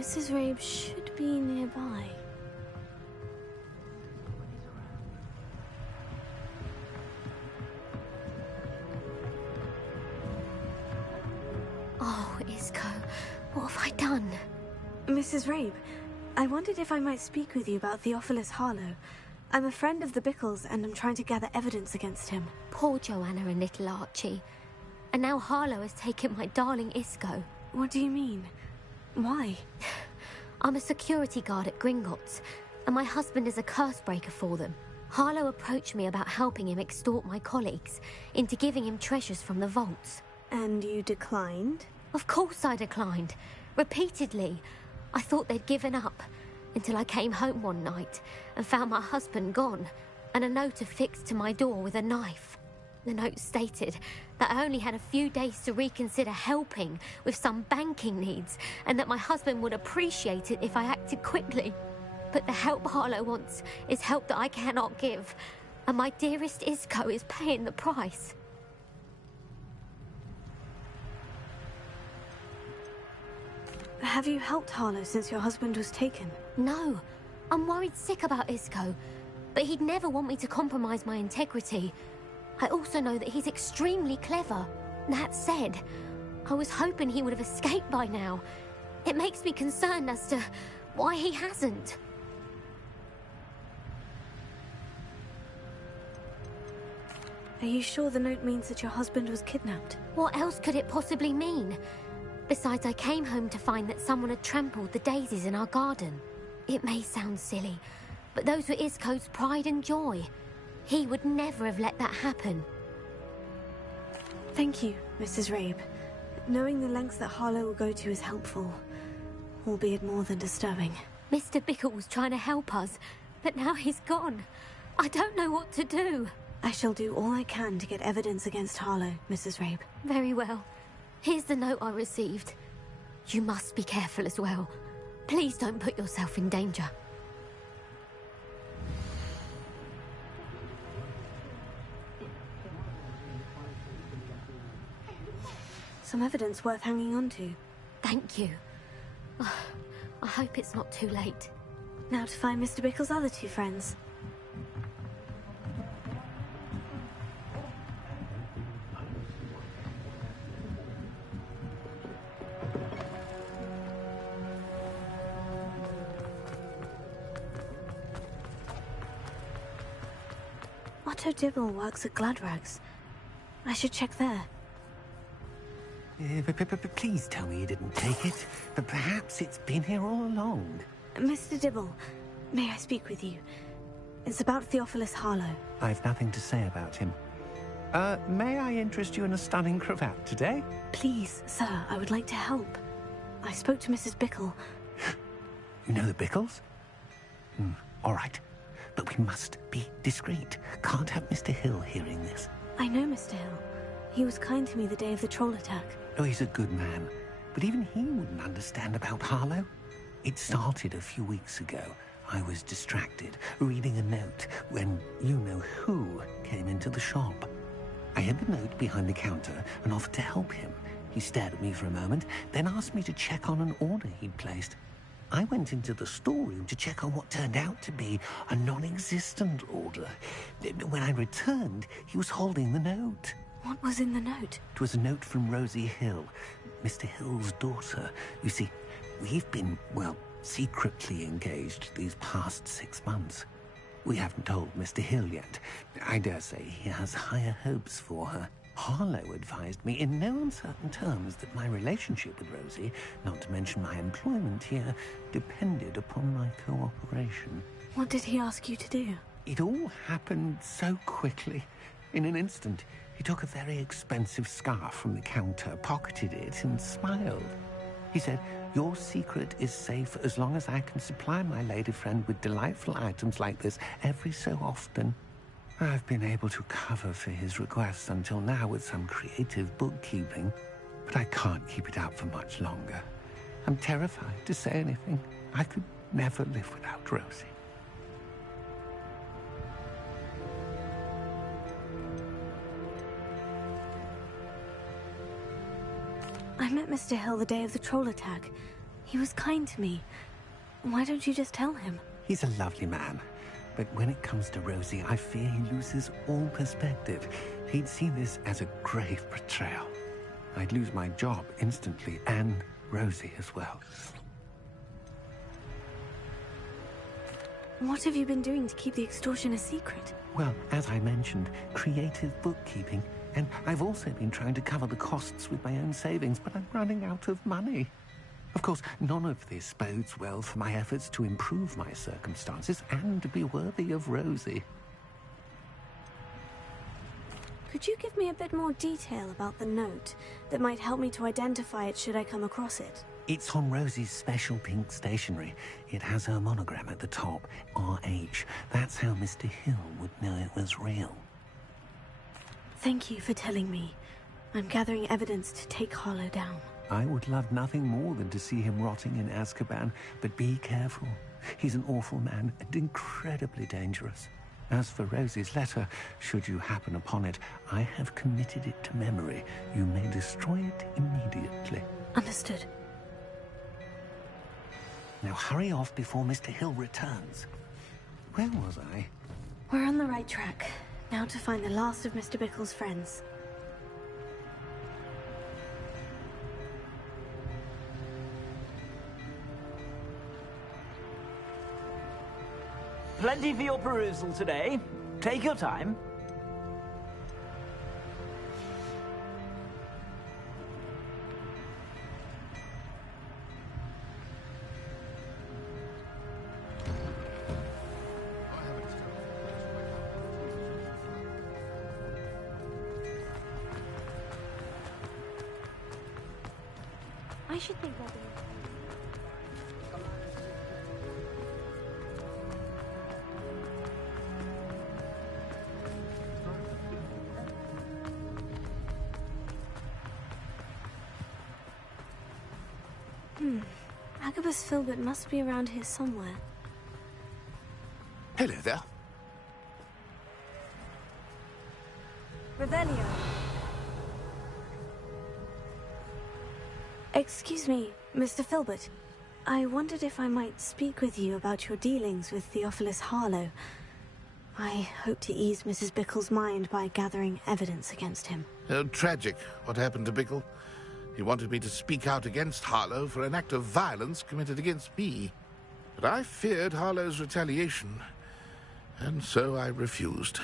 Mrs. Rabe should be nearby. Oh, Isco, what have I done? Mrs. Rabe, I wondered if I might speak with you about Theophilus Harlow. I'm a friend of the Bickles, and I'm trying to gather evidence against him. Poor Joanna and little Archie. And now Harlow has taken my darling Isco. What do you mean? Why? I'm a security guard at Gringotts, and my husband is a curse breaker for them. Harlow approached me about helping him extort my colleagues into giving him treasures from the vaults. And you declined? Of course I declined. Repeatedly. I thought they'd given up, until I came home one night and found my husband gone, and a note affixed to my door with a knife. The note stated that I only had a few days to reconsider helping with some banking needs, and that my husband would appreciate it if I acted quickly. But the help Harlow wants is help that I cannot give, and my dearest Isco is paying the price. Have you helped Harlow since your husband was taken? No. I'm worried sick about Isco, but he'd never want me to compromise my integrity. I also know that he's extremely clever. That said, I was hoping he would have escaped by now. It makes me concerned as to why he hasn't. Are you sure the note means that your husband was kidnapped? What else could it possibly mean? Besides, I came home to find that someone had trampled the daisies in our garden. It may sound silly, but those were Isco's pride and joy. He would never have let that happen. Thank you, Mrs. Rabe. Knowing the lengths that Harlow will go to is helpful, albeit more than disturbing. Mr. Bickle was trying to help us, but now he's gone. I don't know what to do. I shall do all I can to get evidence against Harlow, Mrs. Rabe. Very well. Here's the note I received. You must be careful as well. Please don't put yourself in danger. Some evidence worth hanging on to. Thank you. I hope it's not too late. Now to find Mr. Bickle's other two friends. Otto Dibble works at Gladrags. I should check there. Please tell me you didn't take it. But perhaps it's been here all along. Mr. Dibble, may I speak with you? It's about Theophilus Harlow. I've nothing to say about him. May I interest you in a stunning cravat today? Please, sir, I would like to help. I spoke to Mrs. Bickle. You know the Bickles? All right. But we must be discreet. Can't have Mr. Hill hearing this. I know Mr. Hill. He was kind to me the day of the troll attack. Oh, he's a good man. But even he wouldn't understand about Harlow. It started a few weeks ago. I was distracted, reading a note, when you-know-who came into the shop. I hid the note behind the counter and offered to help him. He stared at me for a moment, then asked me to check on an order he'd placed. I went into the storeroom to check on what turned out to be a non-existent order. When I returned, he was holding the note. What was in the note? It was a note from Rosie Hill, Mr. Hill's daughter. You see, we've been, well, secretly engaged these past 6 months. We haven't told Mr. Hill yet. I dare say he has higher hopes for her. Harlow advised me in no uncertain terms that my relationship with Rosie, not to mention my employment here, depended upon my cooperation. What did he ask you to do? It all happened so quickly. In an instant, he took a very expensive scarf from the counter, pocketed it, and smiled. He said, "Your secret is safe as long as I can supply my lady friend with delightful items like this every so often." I've been able to cover for his requests until now with some creative bookkeeping, but I can't keep it up for much longer. I'm terrified to say anything. I could never live without Rosie. I met Mr. Hill the day of the troll attack. He was kind to me. Why don't you just tell him? He's a lovely man. But when it comes to Rosie, I fear he loses all perspective. He'd see this as a grave betrayal. I'd lose my job instantly, and Rosie as well. What have you been doing to keep the extortion a secret? Well, as I mentioned, creative bookkeeping. And I've also been trying to cover the costs with my own savings, but I'm running out of money. Of course, none of this bodes well for my efforts to improve my circumstances and to be worthy of Rosie. Could you give me a bit more detail about the note that might help me to identify it should I come across it? It's on Rosie's special pink stationery. It has her monogram at the top, RH. That's how Mr. Hill would know it was real. Thank you for telling me. I'm gathering evidence to take Harlow down. I would love nothing more than to see him rotting in Azkaban, but be careful. He's an awful man and incredibly dangerous. As for Rosie's letter, should you happen upon it, I have committed it to memory. You may destroy it immediately. Understood. Now hurry off before Mr. Hill returns. Where was I? We're on the right track. Now to find the last of Mr. Bickle's friends. Plenty for your perusal today. Take your time. I should think about it. Agabus Filbert must be around here somewhere. Hello there. Revelio. Excuse me, Mr. Filbert. I wondered if I might speak with you about your dealings with Theophilus Harlow. I hope to ease Mrs. Bickle's mind by gathering evidence against him. Tragic, what happened to Bickle. He wanted me to speak out against Harlow for an act of violence committed against me. But I feared Harlow's retaliation, and so I refused.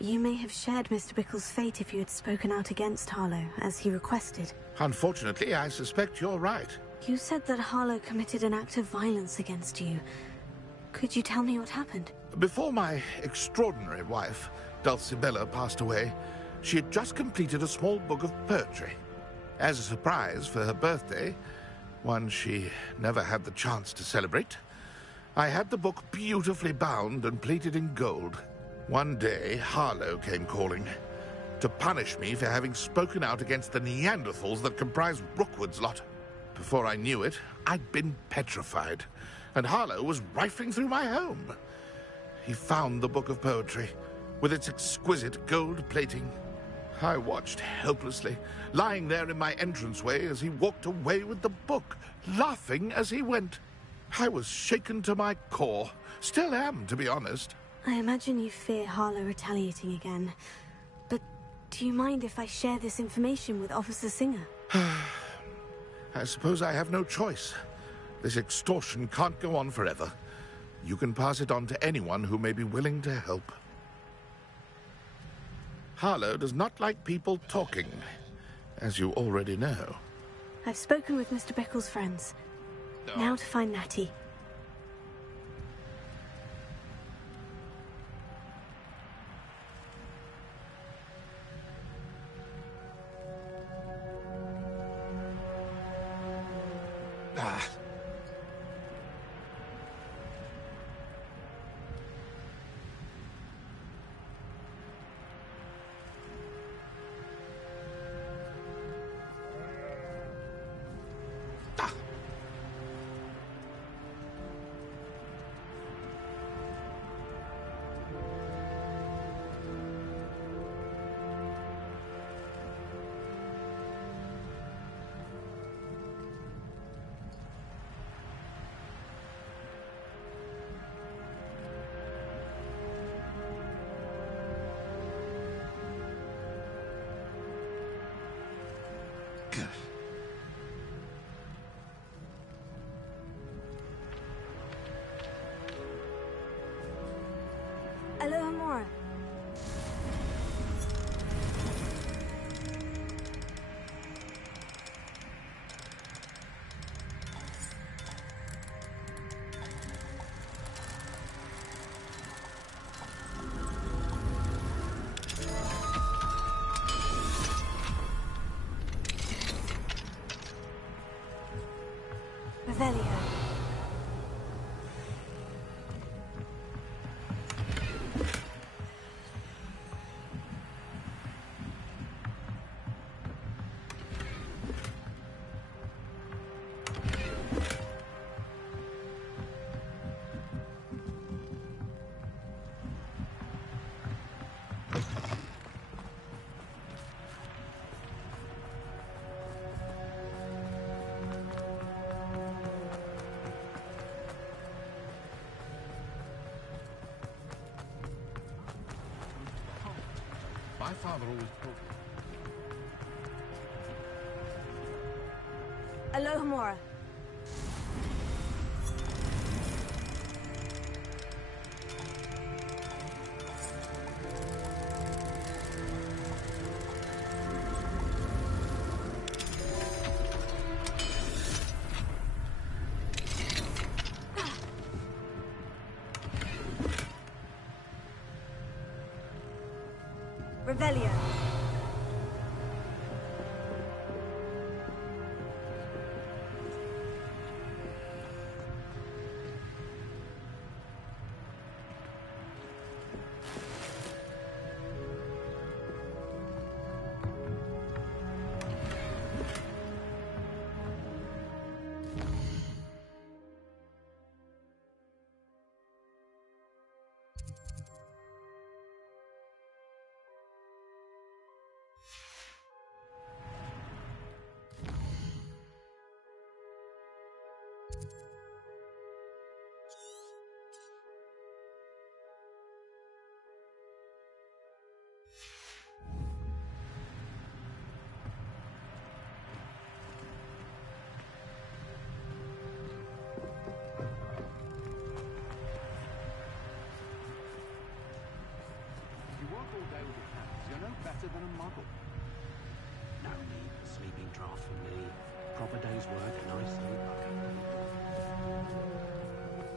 You may have shared Mr. Bickle's fate if you had spoken out against Harlow, as he requested. Unfortunately, I suspect you're right. You said that Harlow committed an act of violence against you. Could you tell me what happened? Before my extraordinary wife, Dulcibella, passed away, she had just completed a small book of poetry. As a surprise for her birthday, one she never had the chance to celebrate, I had the book beautifully bound and plated in gold. One day, Harlow came calling to punish me for having spoken out against the Neanderthals that comprise Rookwood's lot. Before I knew it, I'd been petrified, and Harlow was rifling through my home. He found the book of poetry, with its exquisite gold plating. I watched helplessly, lying there in my entranceway as he walked away with the book, laughing as he went. I was shaken to my core. Still am, to be honest. I imagine you fear Harlow retaliating again. But do you mind if I share this information with Officer Singer? I suppose I have no choice. This extortion can't go on forever. You can pass it on to anyone who may be willing to help. Harlow does not like people talking, as you already know. I've spoken with Mr. Bickle's friends. Now to find Natty. Revelio. My father always told me. Alohomora. Revelio. You're no better than a model. No need for sleeping draft for me. Proper day's work and I sleep.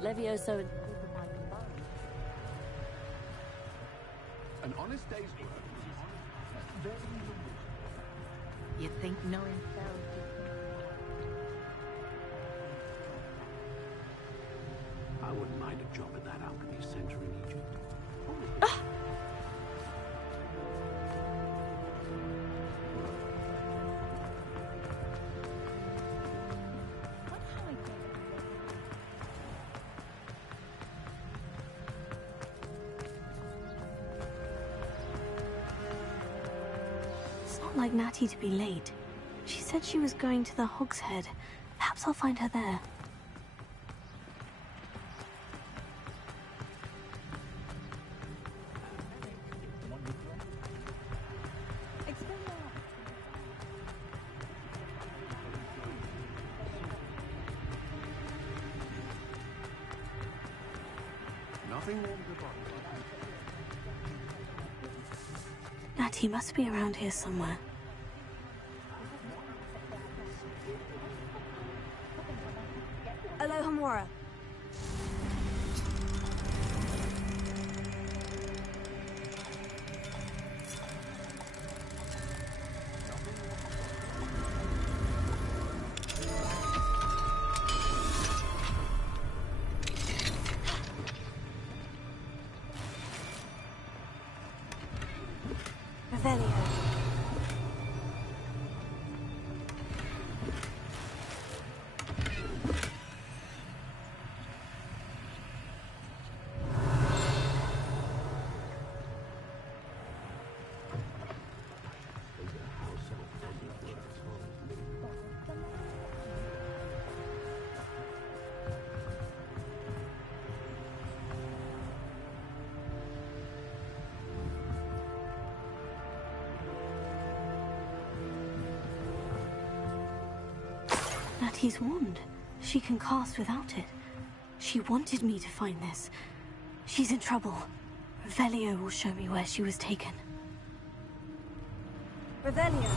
Levioso. An honest day's work. You think knowing I wouldn't mind a job at that alchemy center in Egypt. It's not like Natty to be late. She said she was going to the Hog's Head. Perhaps I'll find her there. Nothing warms the body. Natty must be around here somewhere. Alohomora. Revelio. Natty's wand. She can cast without it. She wanted me to find this. She's in trouble. Revelio will show me where she was taken. Revelio.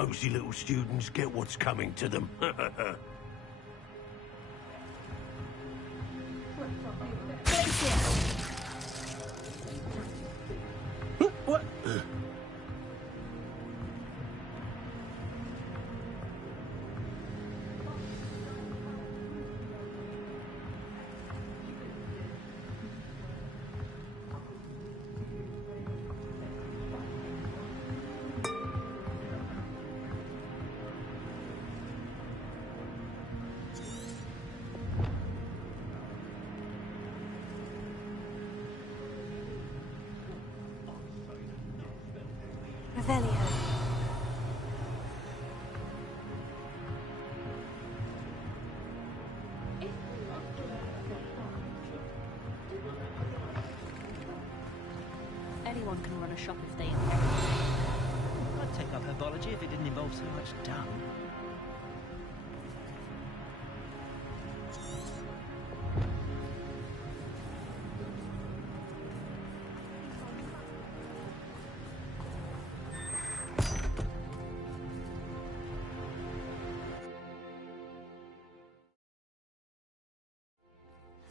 nosy little students get what's coming to them. What? Revelio. Anyone can run a shop if they I'd take up herbology if it didn't involve so much dung.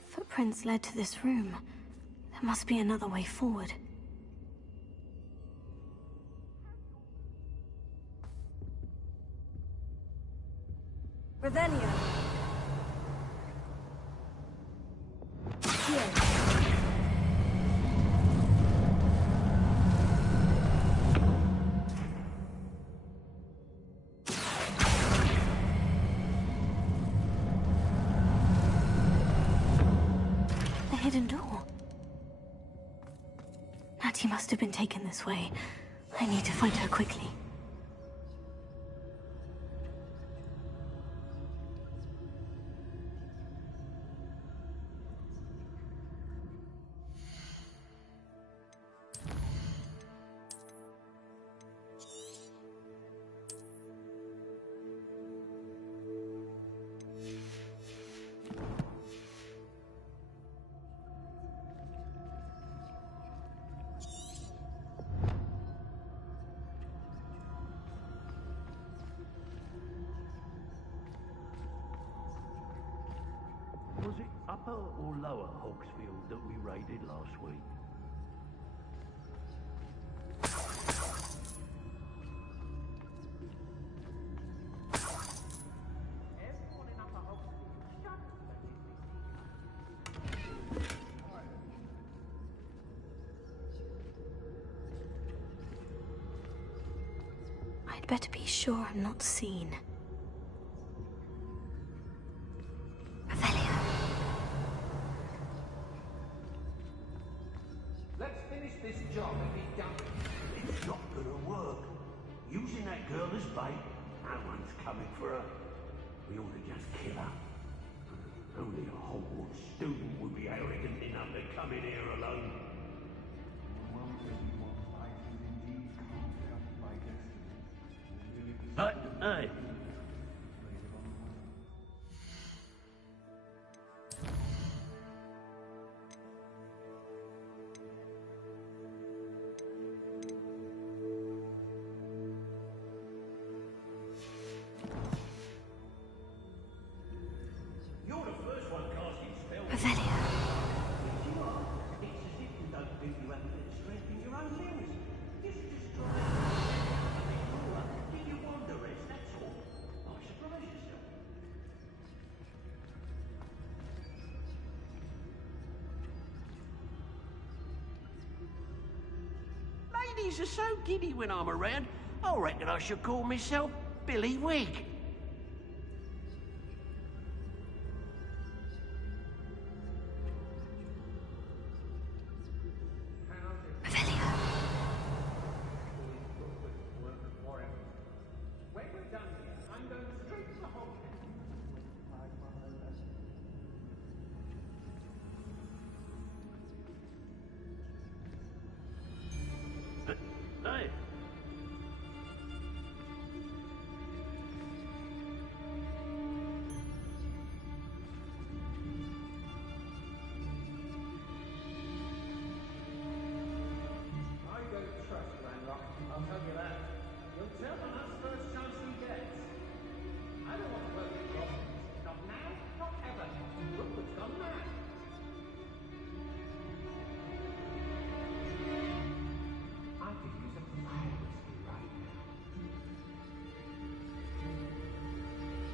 Footprints led to this room. There must be another way forward. Revelio. Here. The hidden door. Natty must have been taken this way. I need to find her quickly. Was it Upper or Lower Hogsfield that we raided last week? I'd better be sure I'm not seen. Let's finish this job and be done. It's not gonna work. Using that girl as bait, no one's coming for her. We ought to just kill her. Only a Hogwarts student would be arrogant enough to come in here alone. Hey. You're the first one casting spells. Revelio. Yes, you are. It's as if you don't think you have a bit of strength in your own limbs. You should just try give you wander rest, that's all. Might surprise yourself. Ladies are so giddy when I'm around, I reckon I should call myself Billy Wig. Hey.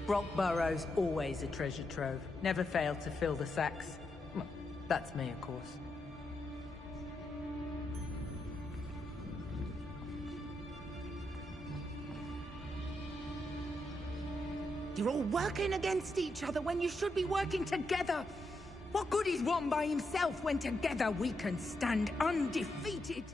Brockburrow's always a treasure trove. Never failed to fill the sacks. Well, that's me, of course. You're all working against each other when you should be working together. What good is one by himself when together we can stand undefeated?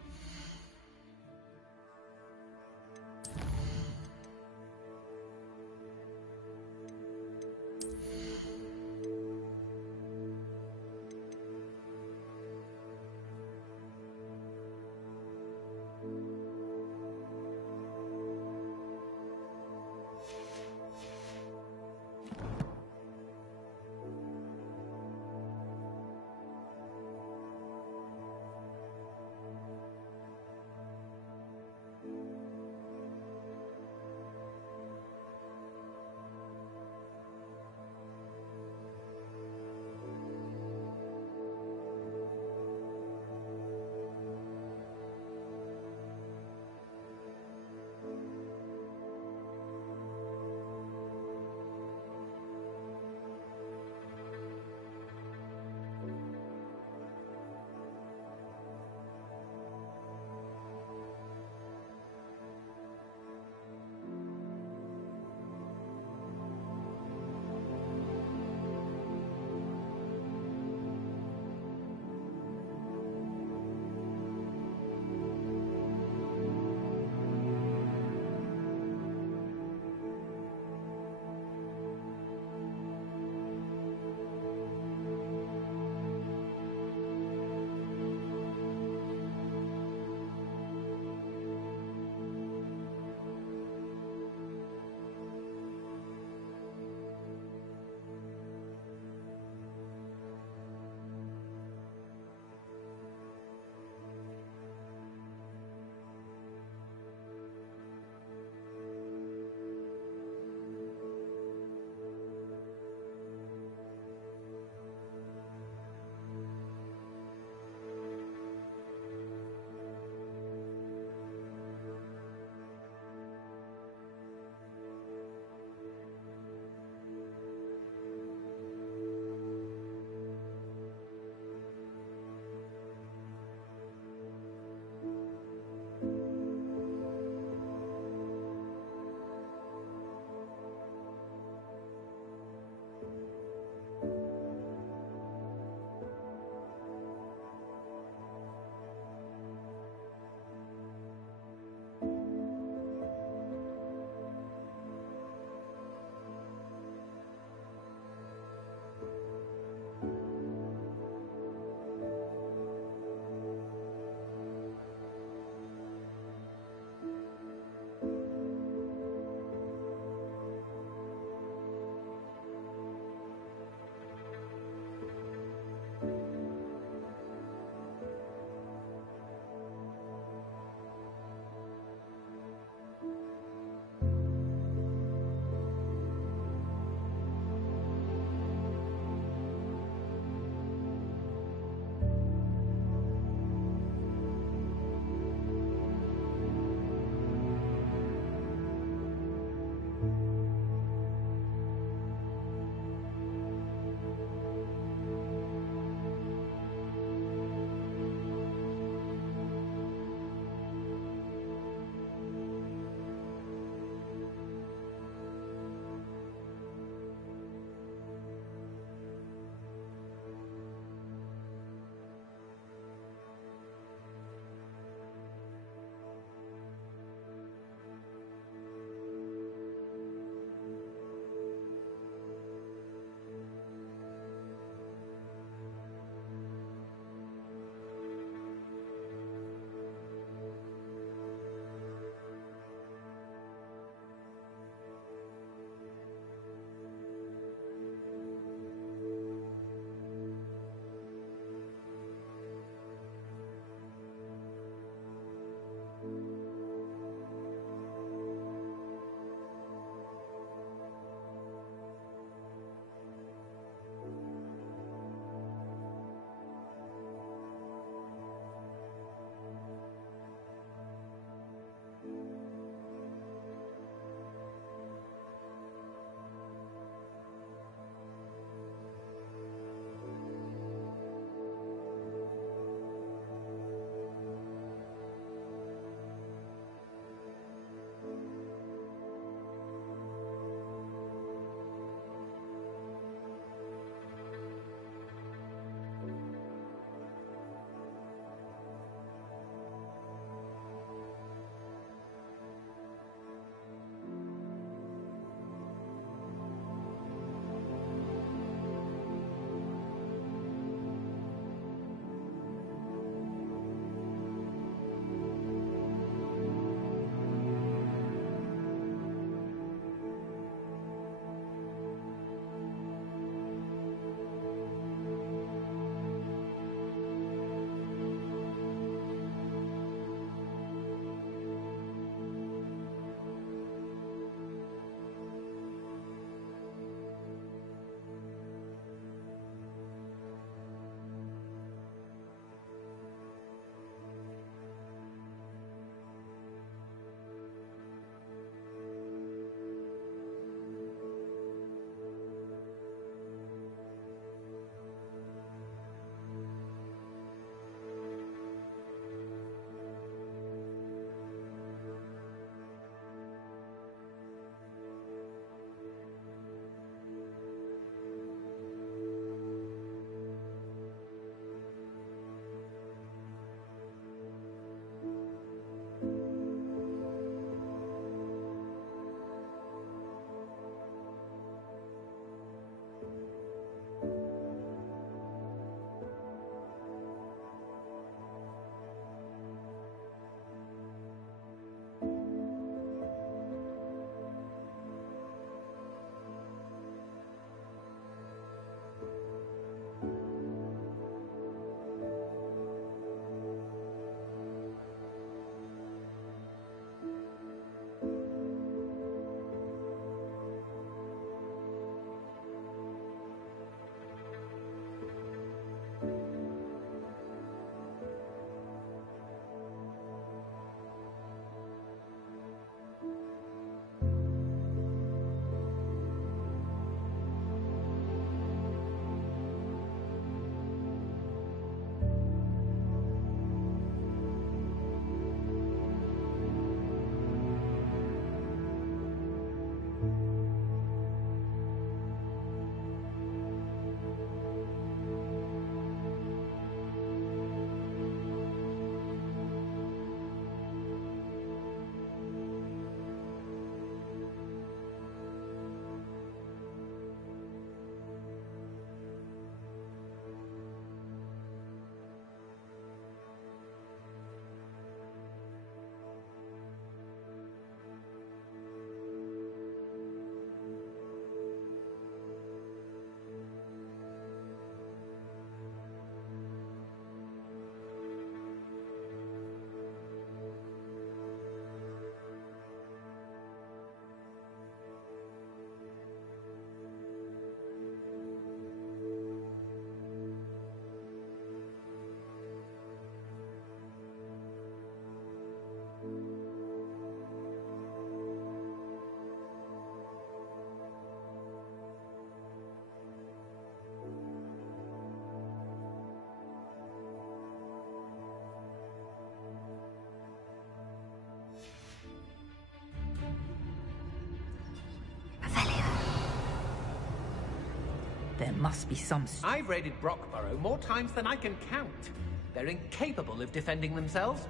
There must be some... I've raided Brockborough more times than I can count. They're incapable of defending themselves.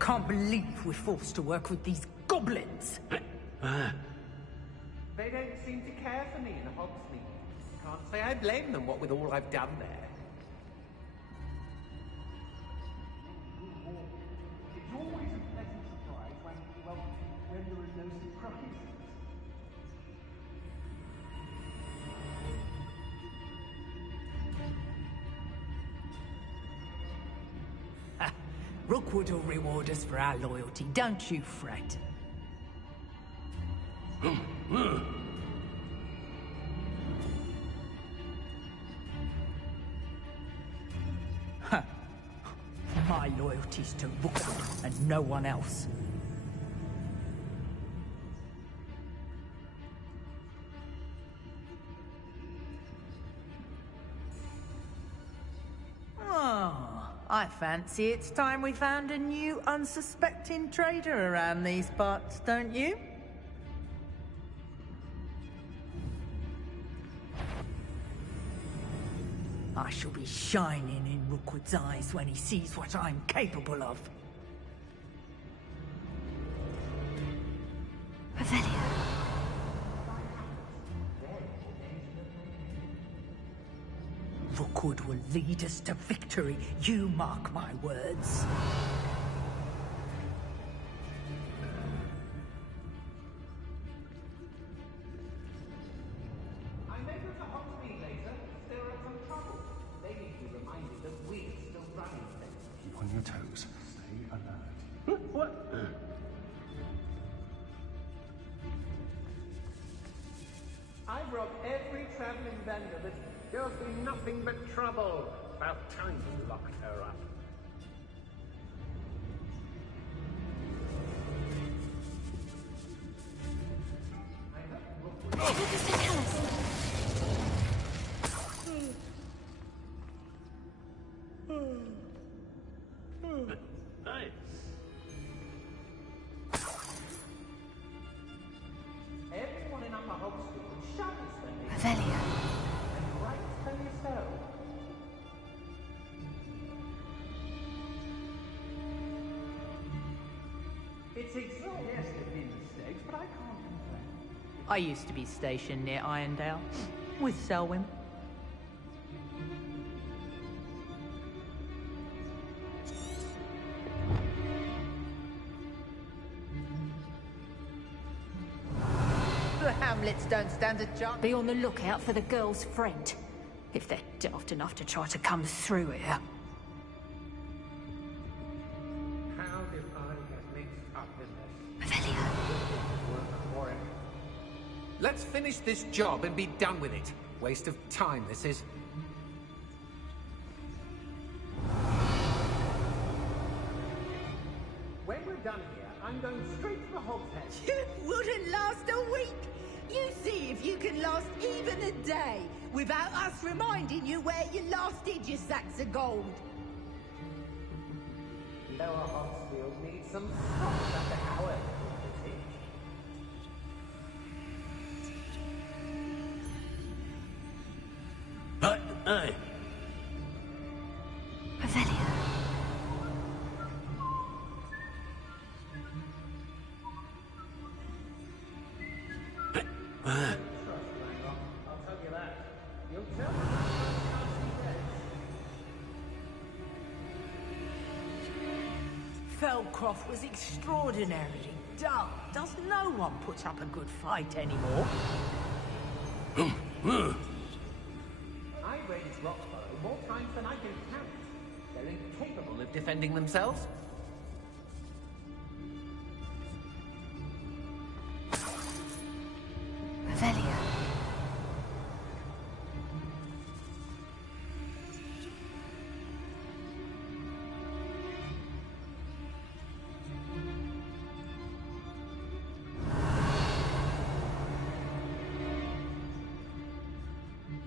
Can't believe we're forced to work with these goblins. They don't seem to care for me in Hogsmeade. Can't say I blame them, what with all I've done there. It's always a pleasant surprise when there are no surprises. Rookwood will reward us for our loyalty, don't you fret. Huh. My loyalty's to Rookwood and no one else. I fancy it's time we found a new unsuspecting trader around these parts, don't you? I shall be shining in Rookwood's eyes when he sees what I'm capable of. Revelio. Rookwood will lead us to victory, you mark my words. I met with the Hogsmeade later. There are some trouble. They need to be reminded that we're still running things. Keep on your toes. Stay alert. What? I've robbed every travelling vendor. There's just been nothing but trouble. About time we locked her up. Hey. Everyone in Upper Hogsmeade shudders when they... Revelio. And rightfully so. It's exhausting. Yes, there have been mistakes, but I can't complain. I used to be stationed near Irondale, with Selwyn. The Hamlets don't stand a chance. Be on the lookout for the girl's friend, if they're daft enough to try to come through here. How did I get mixed up in this? Revelio. Let's finish this job and be done with it. Waste of time, this is. When we're done here, I'm going straight to the Hog's Head. You wouldn't last a week! You see if you can last even a day without us reminding you where you last hid your sacks of gold. Lower Hogsfield needs some salt under our humility. Hey. Revelio. I'll tell you that. You'll tell me Feldcroft was extraordinarily dull. Does no one put up a good fight anymore? I've raided Roxborough more times than I can count. They're incapable of defending themselves. Revelio.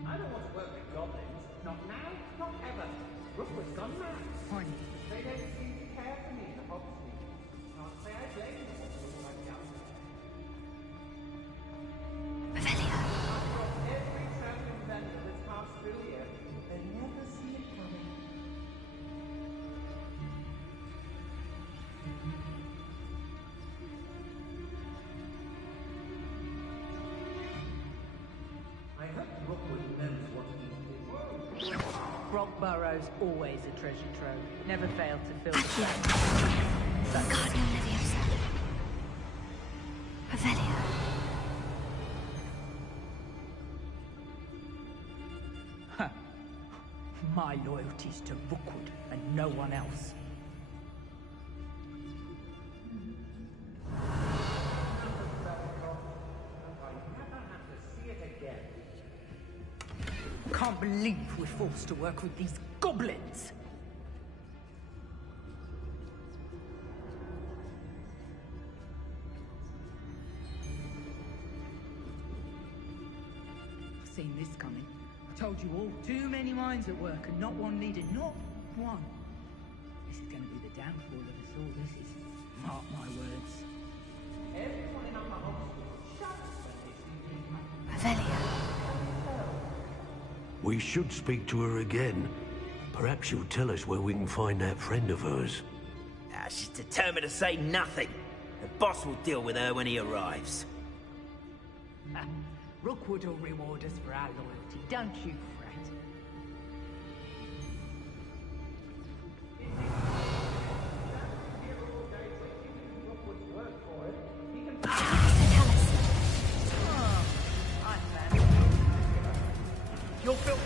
I don't want to work with goblins. Not now, not ever. Rookwood's gone mad. They don't seem to care Burrow's always a treasure trove. Never failed to fill the sacks. Cardinal Leviosa. Revelio. My loyalty's to Rookwood and no one else. Can't believe we're forced to work with these goblins. I've seen this coming. I told you all, too many minds at work and not one needed, not one. This is going to be the downfall of us all, this is. Mark my words. Everyone in Upper Hogsmeade, shut up when they see Revelio. We should speak to her again. Perhaps she'll tell us where we can find that friend of hers. She's determined to say nothing. The boss will deal with her when he arrives. Rookwood will reward us for our loyalty, don't you fret. You're built.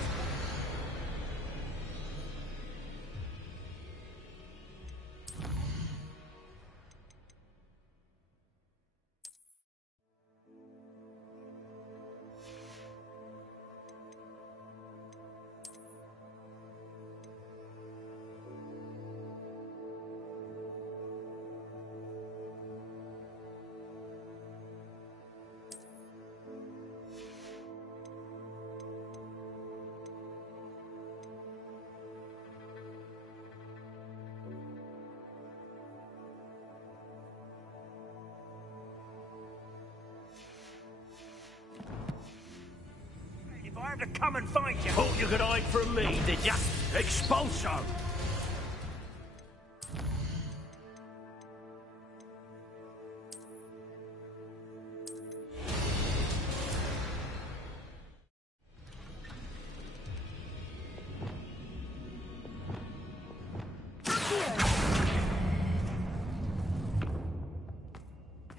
If I have to come and find you... Thought you could hide from me, did ya? Expulso!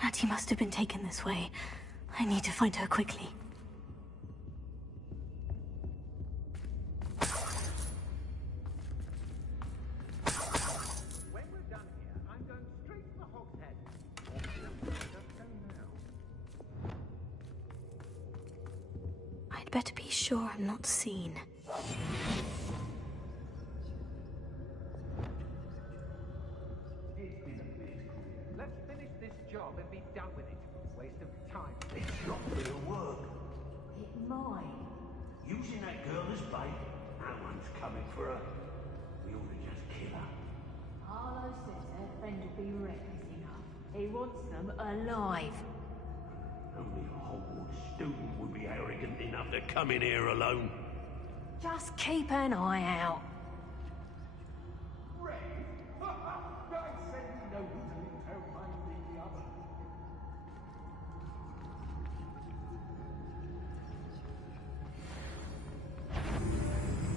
Natty must have been taken this way. I need to find her quickly. When we're done here, I'm going straight to the Hogshead. I'd better be sure I'm not seen. Let's finish this job and be done with it. Waste of time. It's not gonna work. It might. Using that girl as bait, no one's coming for her. We ought to just kill her. Harlow says her friend will be reckless enough. He wants them alive. Only a Hogwarts student would be arrogant enough to come in here alone. Just keep an eye out.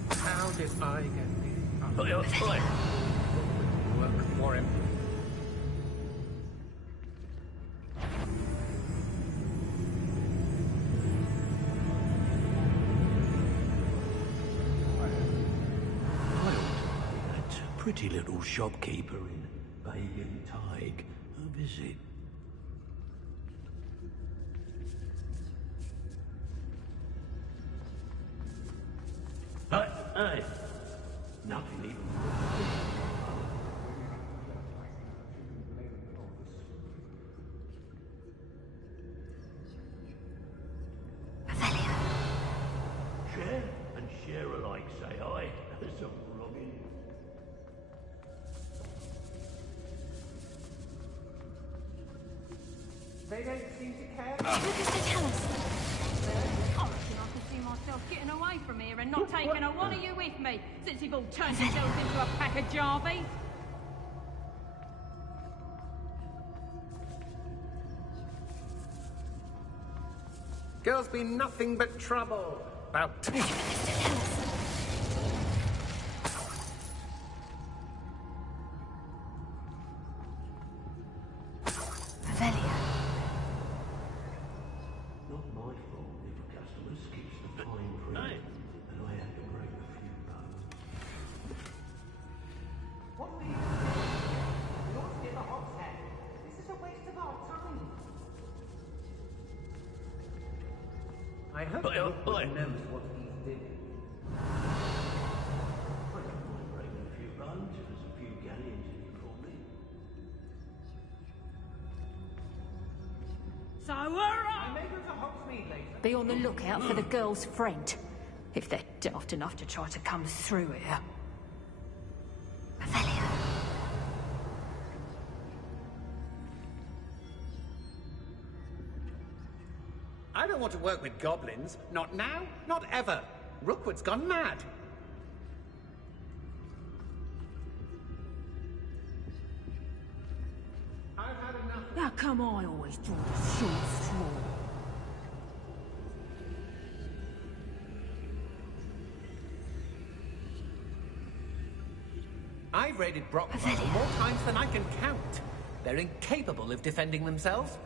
How did I get this? Oi. Work for him. That pretty little shopkeeper in Bagan Tig. A visit. Hey, nothing even. Share and share alike, say I. That's a Robin. They don't seem to care. Professor Tallis. I reckon I can see myself getting away from here and not taking a one of you with me, since you've all turned yourselves into a pack of Jarvies. Girls be nothing but trouble. About Hey. And I had to break a few bones. What are you doing? We ought to get the Hogshead. This is a waste of our time. I hope Rookwood knows what he's doing. I don't mind breaking a few bones if there's a few galleons in it for me. So we're I may go to Hogsmeade later. Be on the lookout for the girl's friend, if they're daft enough to try to come through here. I don't want to work with goblins. Not now, not ever. Rookwood's gone mad. I've had enough. How come I always draw the short straw? I've raided Brockvale more times than I can count. They're incapable of defending themselves.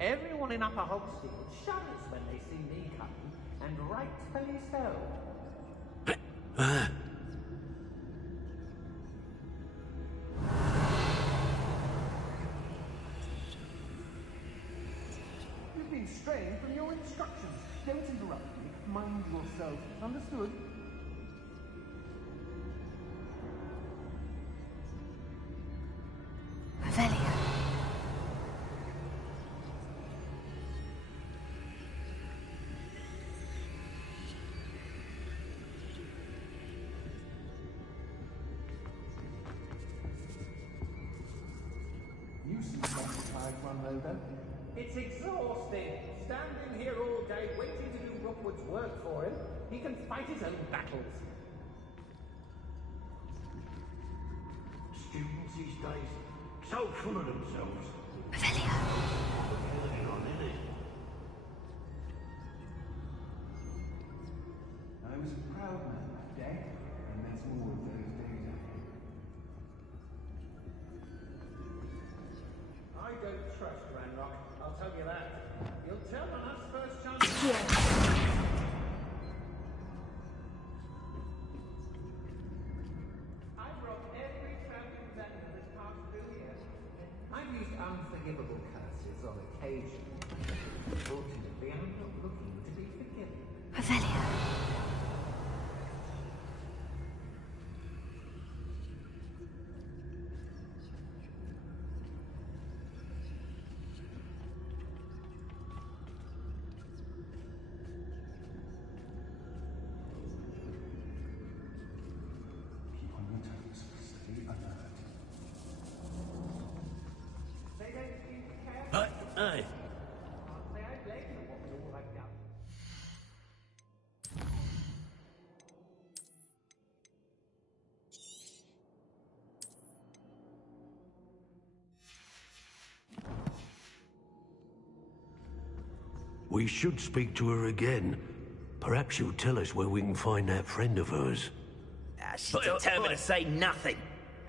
Everyone in Upper Hogsfield shudders when they see me coming, and rightfully so. You've been straying from your instructions. Don't interrupt me. Mind yourself. Understood? Revelio. You seem occupied, Runloader. It's exhausting. Standing here all day waiting to do Rookwood's work for him. He can fight his own battles. Students these days, so full of themselves. Revelio. Going on, isn't it? I was a proud man that day, and there's more of those days ahead. I don't trust Ranrock, I'll tell you that. You'll tell on us first chance. I've robbed every traveling vendor that's passed through here. I've used unforgivable curses on occasion. Fortunately, I'm not looking to be forgiven. Revelio. Keep on your toes. Stay alert. They don't seem to care. Hey. Can't say I blame you what we all have done. We should speak to her again. Perhaps she'll tell us where we can find that friend of hers. She's determined to say nothing.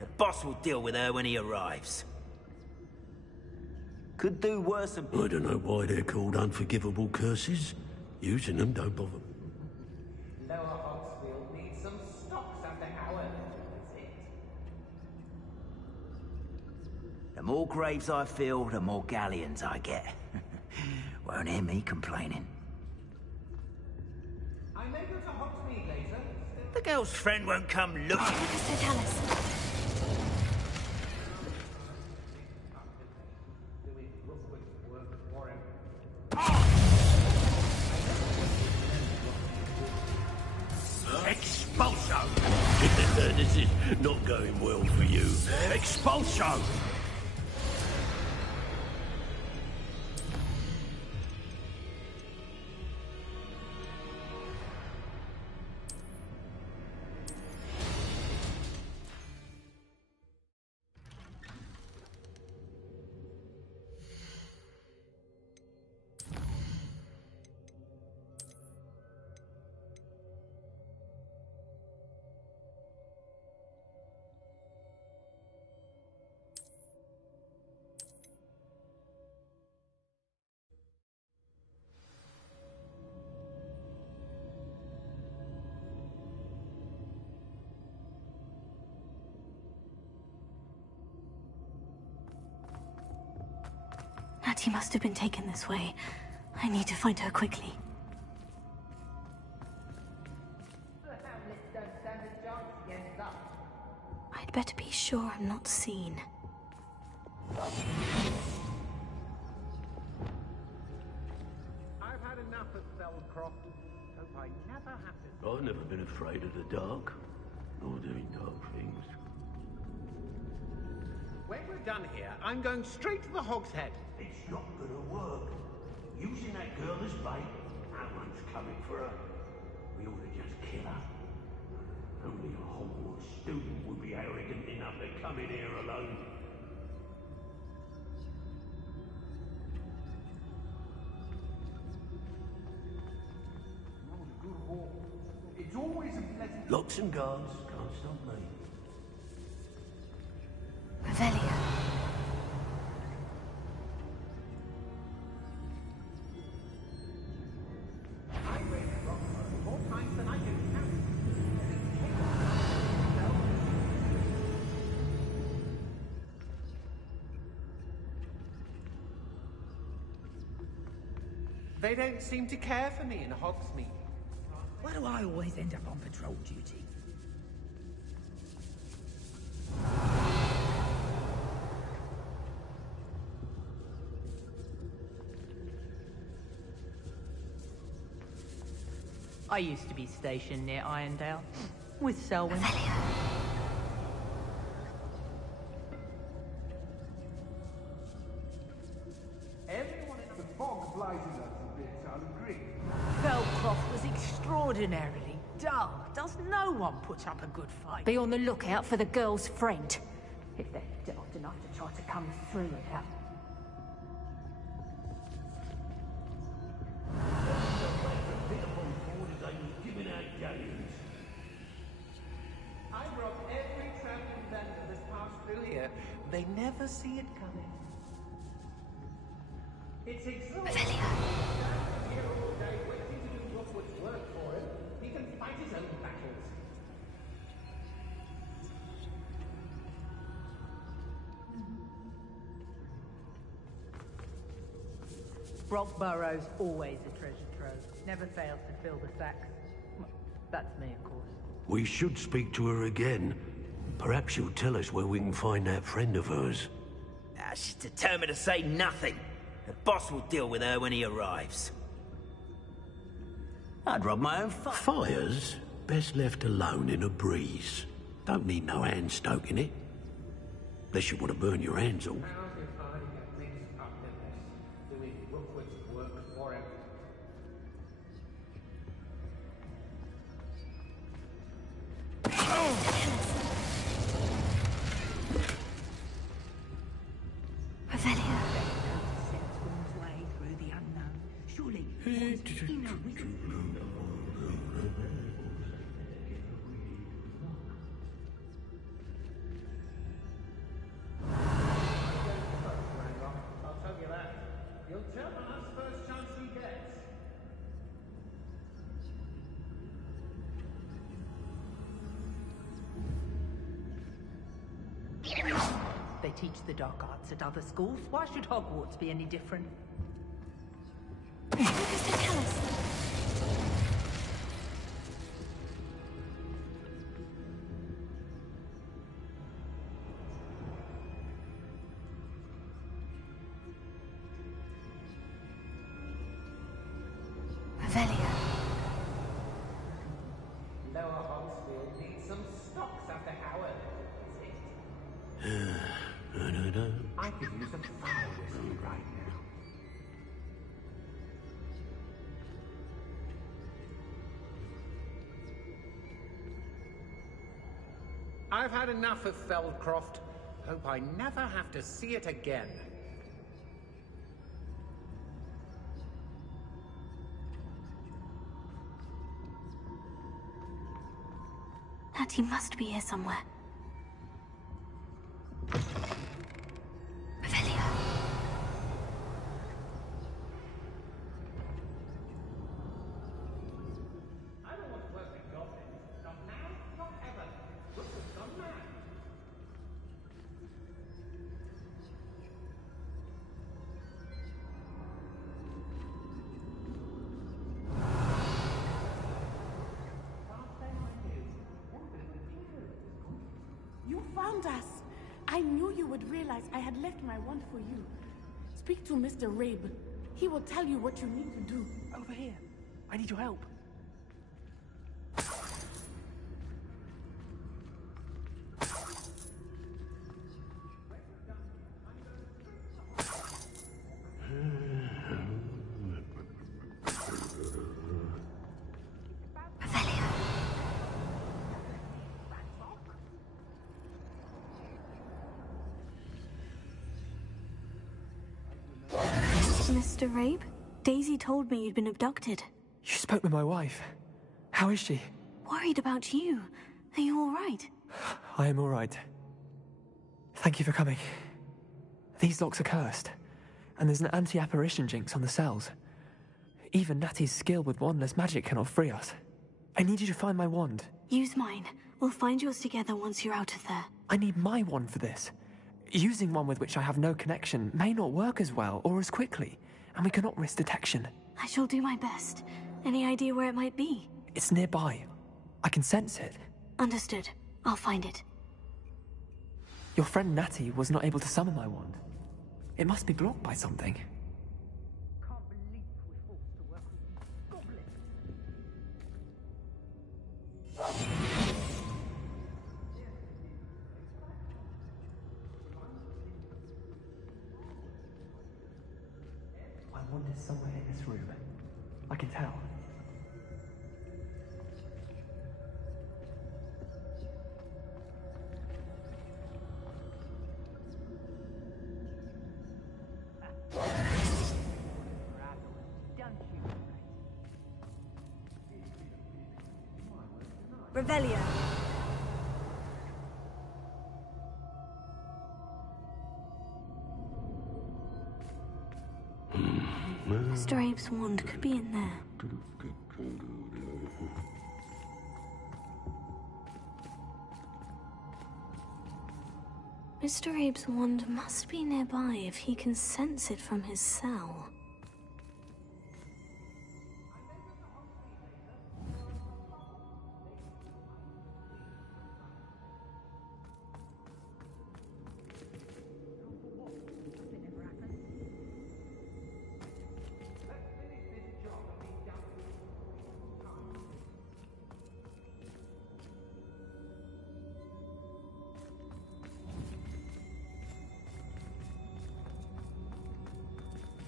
The boss will deal with her when he arrives. Could do worse than... I don't know why they're called unforgivable curses. Using them don't bother. Lower Hogsfield needs some stocks under our... That's it. The more graves I fill, the more galleons I get. Won't hear me complaining. I may go to Hogsmeade later. The girl's friend won't come looking. Mr. Tallis. Doing Rookwood's work for him. Expulso! This is not going well for you. Expulso! Hattie must have been taken this way. I need to find her quickly. I'd better be sure I'm not seen. I've had enough of Feldcroft. Hope I never have to... I've never been afraid of the dark, nor doing dark things. When we're done here, I'm going straight to the Hog's Head. It's not gonna work. Using that girl as bait, no one's coming for her. We ought to just kill her. Only a Hogwarts student would be arrogant enough to come in here alone. It's always a pleasant... Locks and guards can't stop me. Revelio. More times than I can count. They don't seem to care for me in Hogsmeade. Why do I always end up on patrol duty? I used to be stationed near Irondale with Selwyn. Everyone in the fog blinded us a bit, I'll agree. Feldcroft was extraordinarily dull. Does no one put up a good fight? Be on the lookout for the girl's friend. If they're daft enough to try to come through here. I robbed every traveling vendor this past through here. They never see it coming. It's exhausting. Here all day waiting to do Rookwood's work for him. He can fight his own battles. Brock Burrow's always a treasure trove. Never fails to fill the sacks. Well, that's me, of course. We should speak to her again. Perhaps she'll tell us where we can find that friend of hers. She's determined to say nothing. The boss will deal with her when he arrives. I'd rob my own fire. Fires? Best left alone in a breeze. Don't need no hand stoking it. Unless you want to burn your hands off. How if I get mixed up in this, doing Rookwood's work for him? Revelio. Way through the unknown. Surely, in a wicked... I'll tell you that. He'll jump on us first chance he gets. They teach the dark arts at other schools. Why should Hogwarts be any different? Revelio. Lower Hogsfield needs some stocks after Howard. I don't know. I could use a fire whiskey right now. I've had enough of Feldcroft. Hope I never have to see it again. Hattie must be here somewhere. Revelio. I don't want to work with goblins. Not now, not ever. Rookwood's gone mad. found us! I knew you would realize I had left my wand for you. Speak to Mr. Rabe. He will tell you what you need to do. Over here. I need your help. Mr. Rabe? Daisy told me you'd been abducted. You spoke with my wife. How is she? Worried about you. Are you all right? I am all right. Thank you for coming. These locks are cursed, and there's an anti-apparition jinx on the cells. Even Natty's skill with wandless magic cannot free us. I need you to find my wand. Use mine. We'll find yours together once you're out of there. I need my wand for this. Using one with which I have no connection may not work as well or as quickly, and we cannot risk detection. I shall do my best. Any idea where it might be? It's nearby. I can sense it. Understood. I'll find it. Your friend Natty was not able to summon my wand. It must be blocked by something. My wand is somewhere in this room. I can tell. Revelio. Mr. Abe's wand could be in there. Mr. Abe's wand must be nearby if he can sense it from his cell.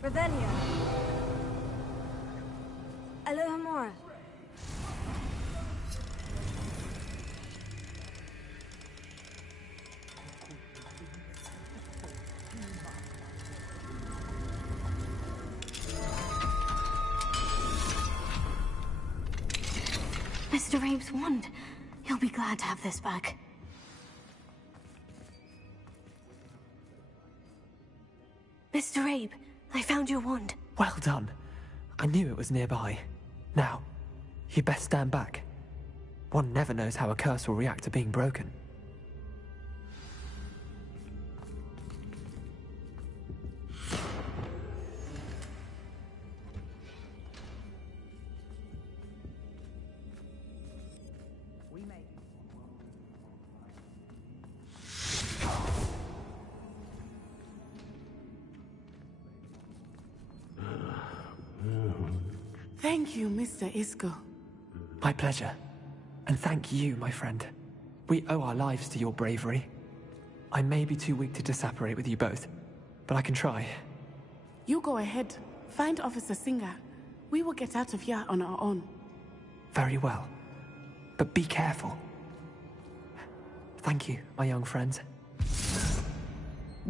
Revelio. Alohomora. Mr. Abe's wand. He'll be glad to have this back. Mr. Abe, I found your wand. Well done. I knew it was nearby. Now, you best stand back. One never knows how a curse will react to being broken. Thank you, Mr. Isco. My pleasure. And thank you, my friend. We owe our lives to your bravery. I may be too weak to disapparate with you both, but I can try. You go ahead. Find Officer Singer. We will get out of here on our own. Very well. But be careful. Thank you, my young friends.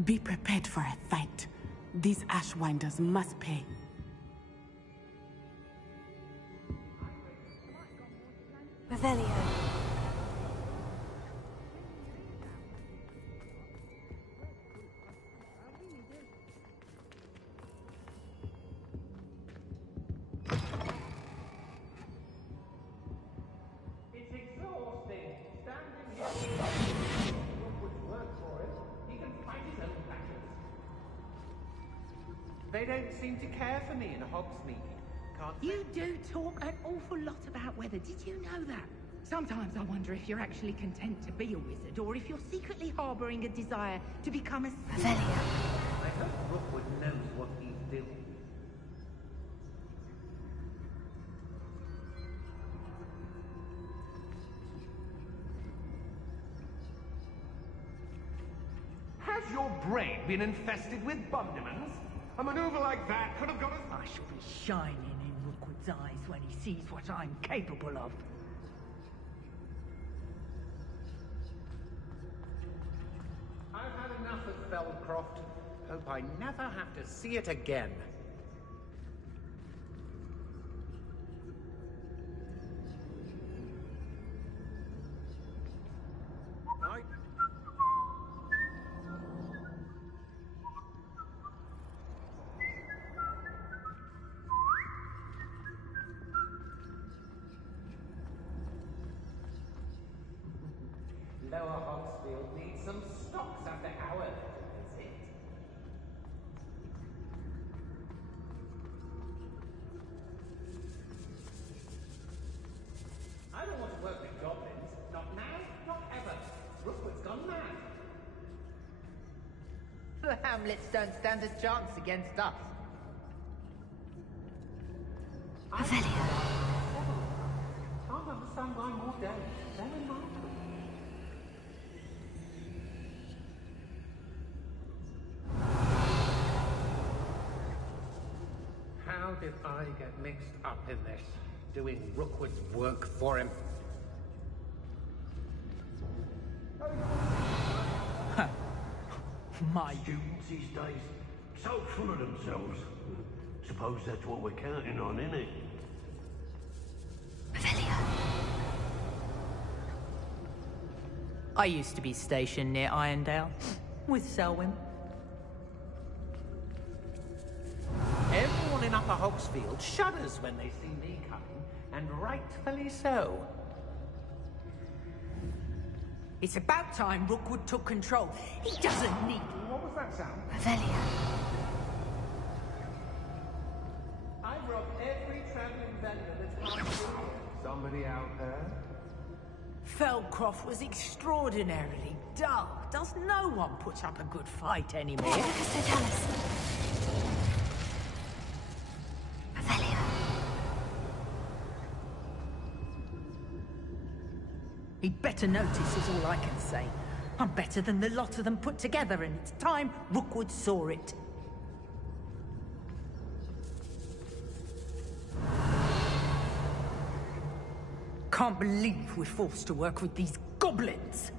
Be prepared for a fight. These Ashwinders must pay. Revelio. It's exhausting. Standing here. Not much work for him. He can fight his own battles. They don't seem to care for me in Hogsmeade. Can't You do talk an awful lot about weather. Did you know that? Sometimes I wonder if you're actually content to be a wizard, or if you're secretly harboring a desire to become a... Revelia. I hope Rookwood knows what he's doing. Has your brain been infested with Bundemans? A maneuver like that could have got us... I shall be shining in Rookwood's eyes when he sees what I'm capable of. I've had enough of Feldcroft. Hope I never have to see it again. Lower Hogsfield needs some stocks after our visit. I don't want to work with goblins. Not now, not ever. Rookwood's gone mad. The Hamlets don't stand a chance against us. Revelia. Can't understand why more don't. They're remarkable. How did I get mixed up in this? Doing Rookwood's work for him? My students these days, so full of themselves. Suppose that's what we're counting on, innit? I used to be stationed near Irondale with Selwyn. Everyone in Upper Hogsfield shudders when they see me coming, and rightfully so. It's about time Rookwood took control. He doesn't need... What was that sound? Revelia. I've robbed every traveling vendor that's passed through here. Somebody out there? Feldcroft was extraordinarily dark. Does no one put up a good fight anymore? Revelia. He'd better notice is all I can say. I'm better than the lot of them put together, and it's time Rookwood saw it. Can't believe we're forced to work with these goblins.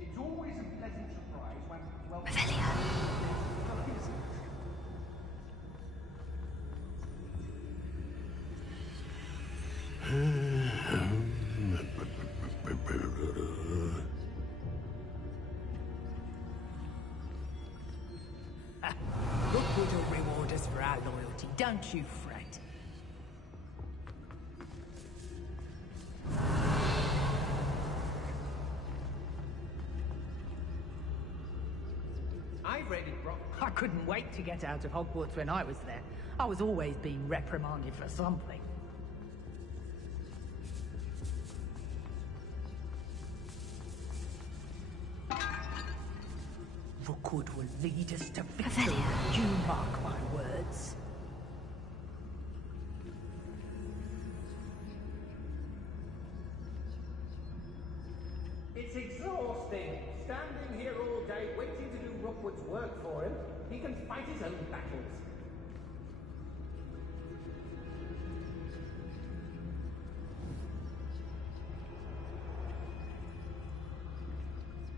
It's always a pleasant surprise when... Well, Rookwood will reward us for our loyalty, don't you fret. I raided Brock. I couldn't wait to get out of Hogwarts when I was there. I was always being reprimanded for something. Rookwood will lead us to victory. You mark my words. It's exhausting. Standing here all day waiting to do Rookwood's work for him. He can fight his own battles.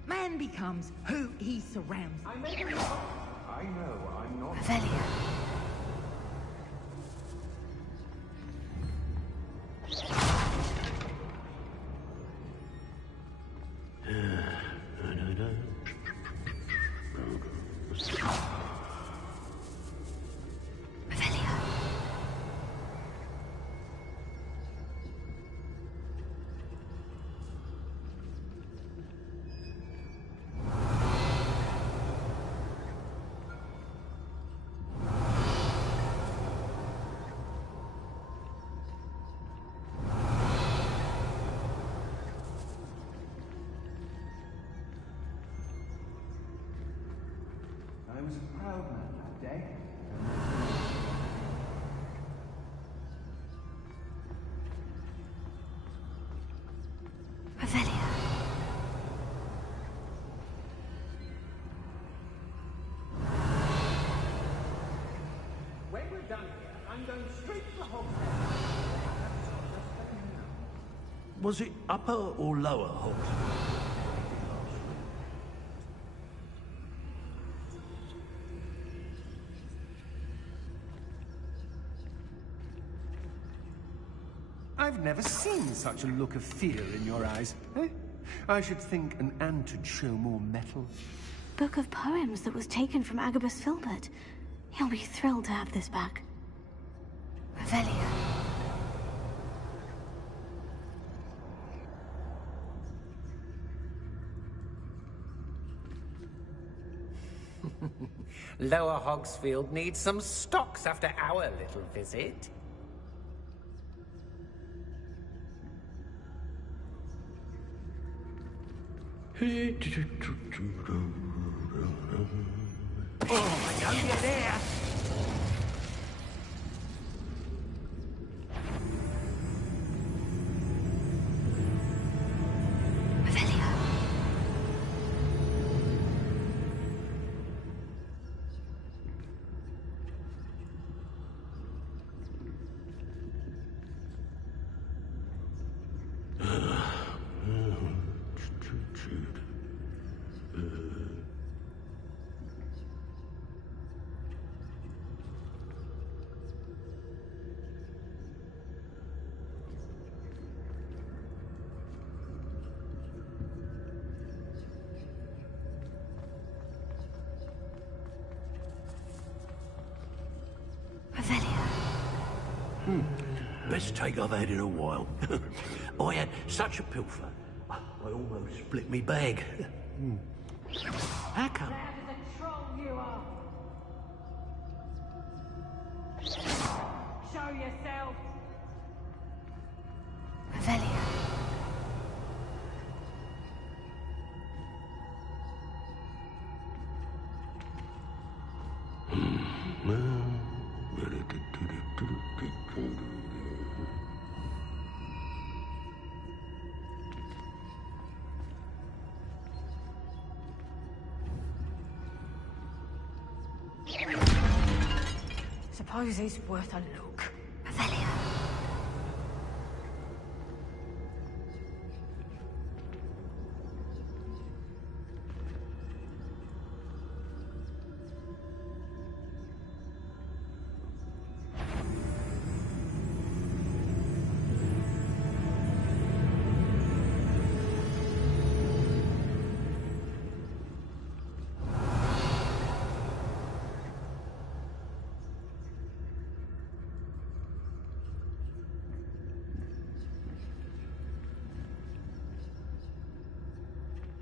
Man becomes who he surrounds. I know, I'm not... Revelia. was a proud man that day. Revelia. When we're done here, I'm going straight to the Hogshead. Was it upper or lower Hogshead? I've never seen such a look of fear in your eyes. Eh? I should think an ant would show more mettle. Book of poems that was taken from Agabus Filbert. He'll be thrilled to have this back. Revelia. Lower Hogsfield needs some stocks after our little visit. Oh, don't get there! Revelia. Best take I've had in a while. I had such a pilfer, I almost split me bag. How come? Loud as a troll you are. Show yourself. Revelia. Suppose he's worth a look. Revelia.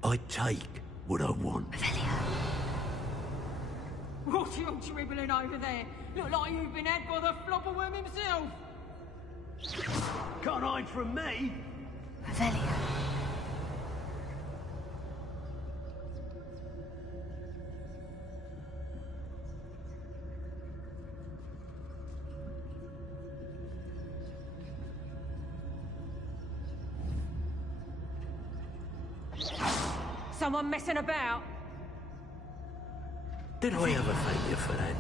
I take what I want. What are you dribbling over there? Look like you've been had by the flopperworm himself. Can't hide from me. Revelia. Someone messing about? Did I ever thank you for that,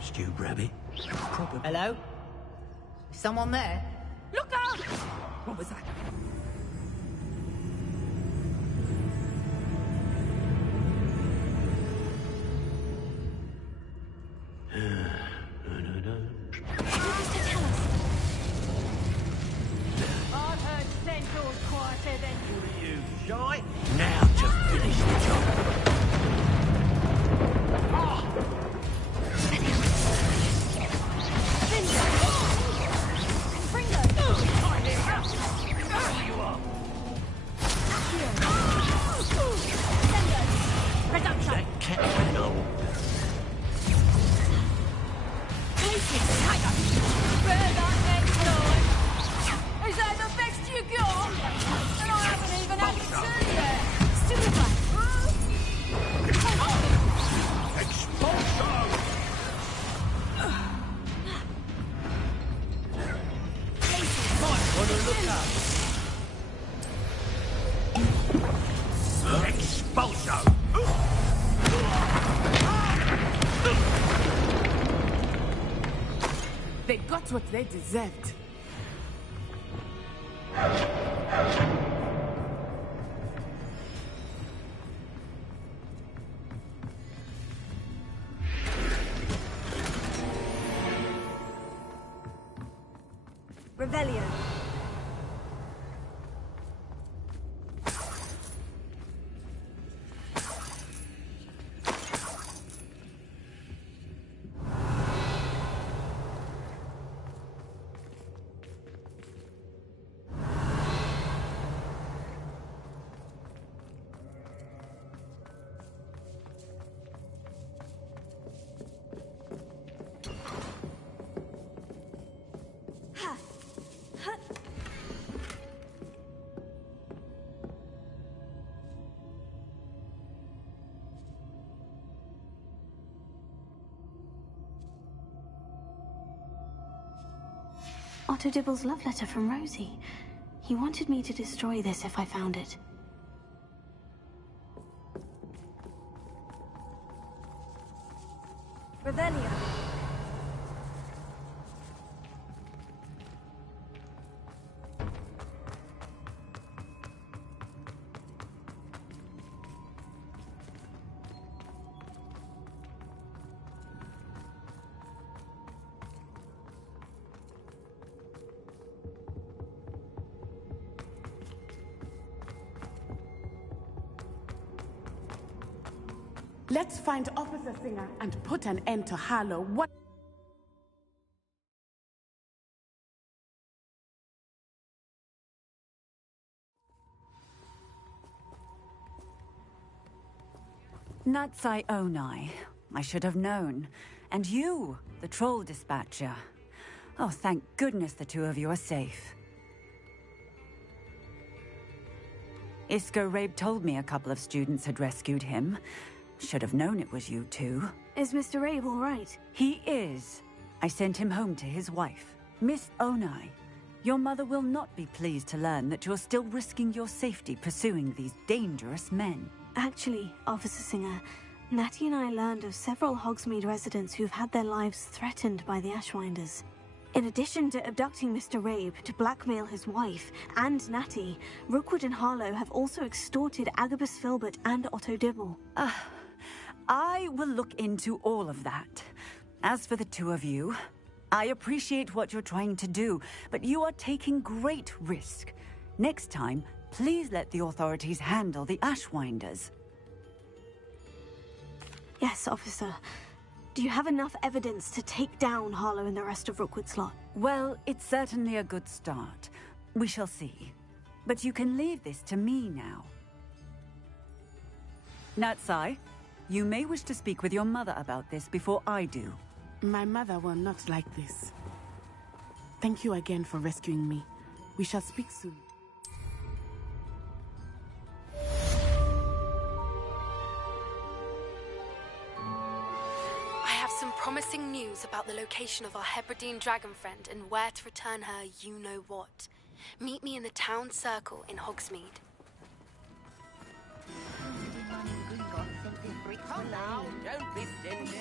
stewed rabbit? Probably. Hello? Is someone there? Look out! What was that? I've heard centaurs quieter than You shy? Now to finish the job. Is that the best you got? And I haven't even had it to yet. Super. Expulsion! Expulso! They got what they deserved. Revelio. Otto Dibble's love letter from Rosie. He wanted me to destroy this if I found it. Revelio. Let's find Officer Singer and put an end to Harlow. What? Natsai Onai. I should have known. And you, the troll dispatcher. Oh, thank goodness the two of you are safe. Isco Rabe told me a couple of students had rescued him. Should have known it was you two. Is Mr. Rabe all right? He is. I sent him home to his wife. Miss Onai, your mother will not be pleased to learn that you're still risking your safety pursuing these dangerous men. Actually, Officer Singer, Natty and I learned of several Hogsmeade residents who've had their lives threatened by the Ashwinders. In addition to abducting Mr. Rabe to blackmail his wife and Natty, Rookwood and Harlow have also extorted Agabus Filbert and Otto Dibble. I will look into all of that. As for the two of you, I appreciate what you're trying to do, but you are taking great risk. Next time, please let the authorities handle the Ashwinders. Yes, officer. Do you have enough evidence to take down Harlow and the rest of Rookwood's lot? Well, it's certainly a good start. We shall see. But you can leave this to me now. Natsai, you may wish to speak with your mother about this before I do. My mother will not like this. Thank you again for rescuing me. We shall speak soon. I have some promising news about the location of our Hebridean dragon friend and where to return her you-know-what. Meet me in the town circle in Hogsmeade. Come now, don't be stingy.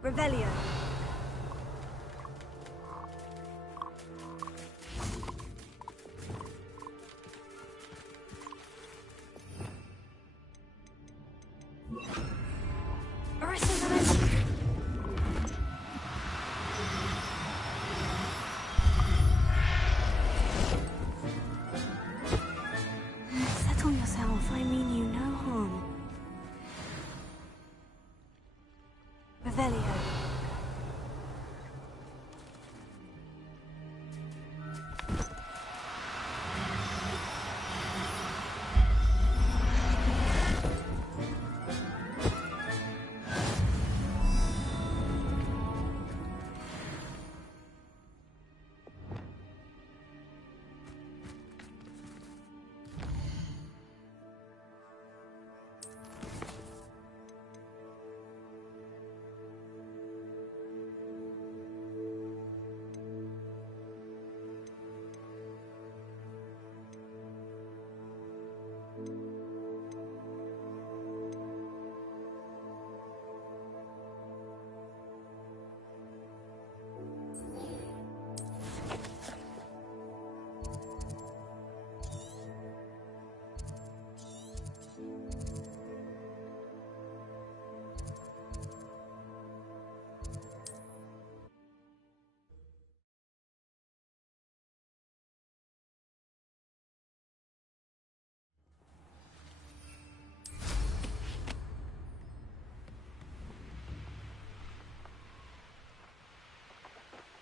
Revelio. Settle yourself. I mean you no harm. Revelio.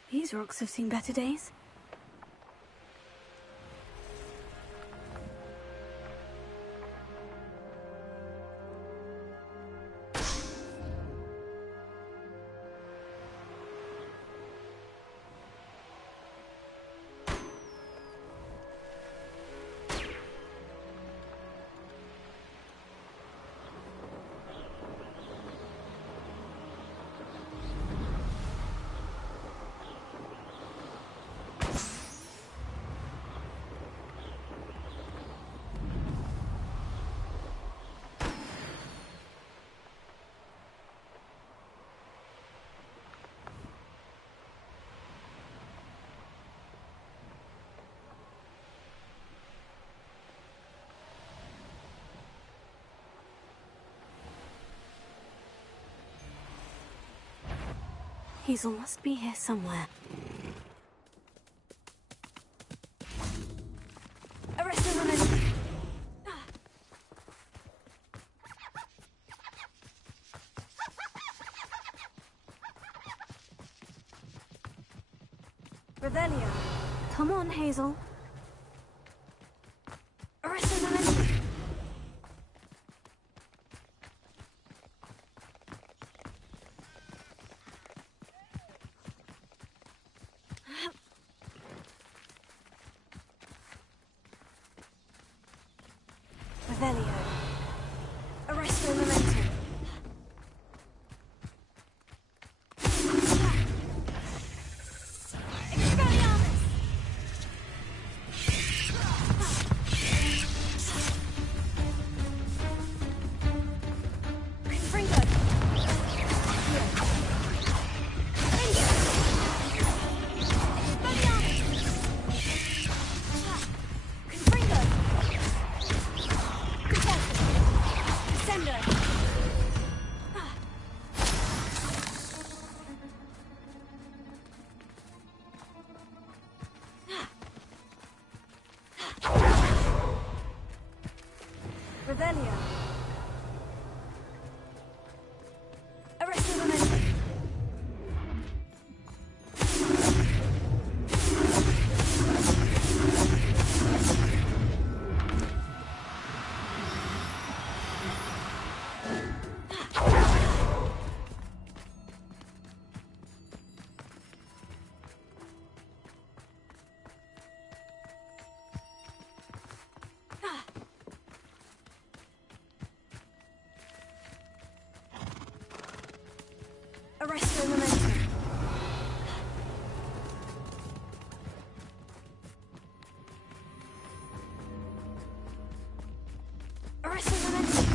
These rocks have seen better days. Hazel must be here somewhere. Arrest the woman! Revelio. Come on, Hazel. Arrest the woman! Revelio. Arresto Momentum. Expelliarmus! Confringo! Revelio. Arrest the momentum. Arrest the momentum. Arrest the momentum.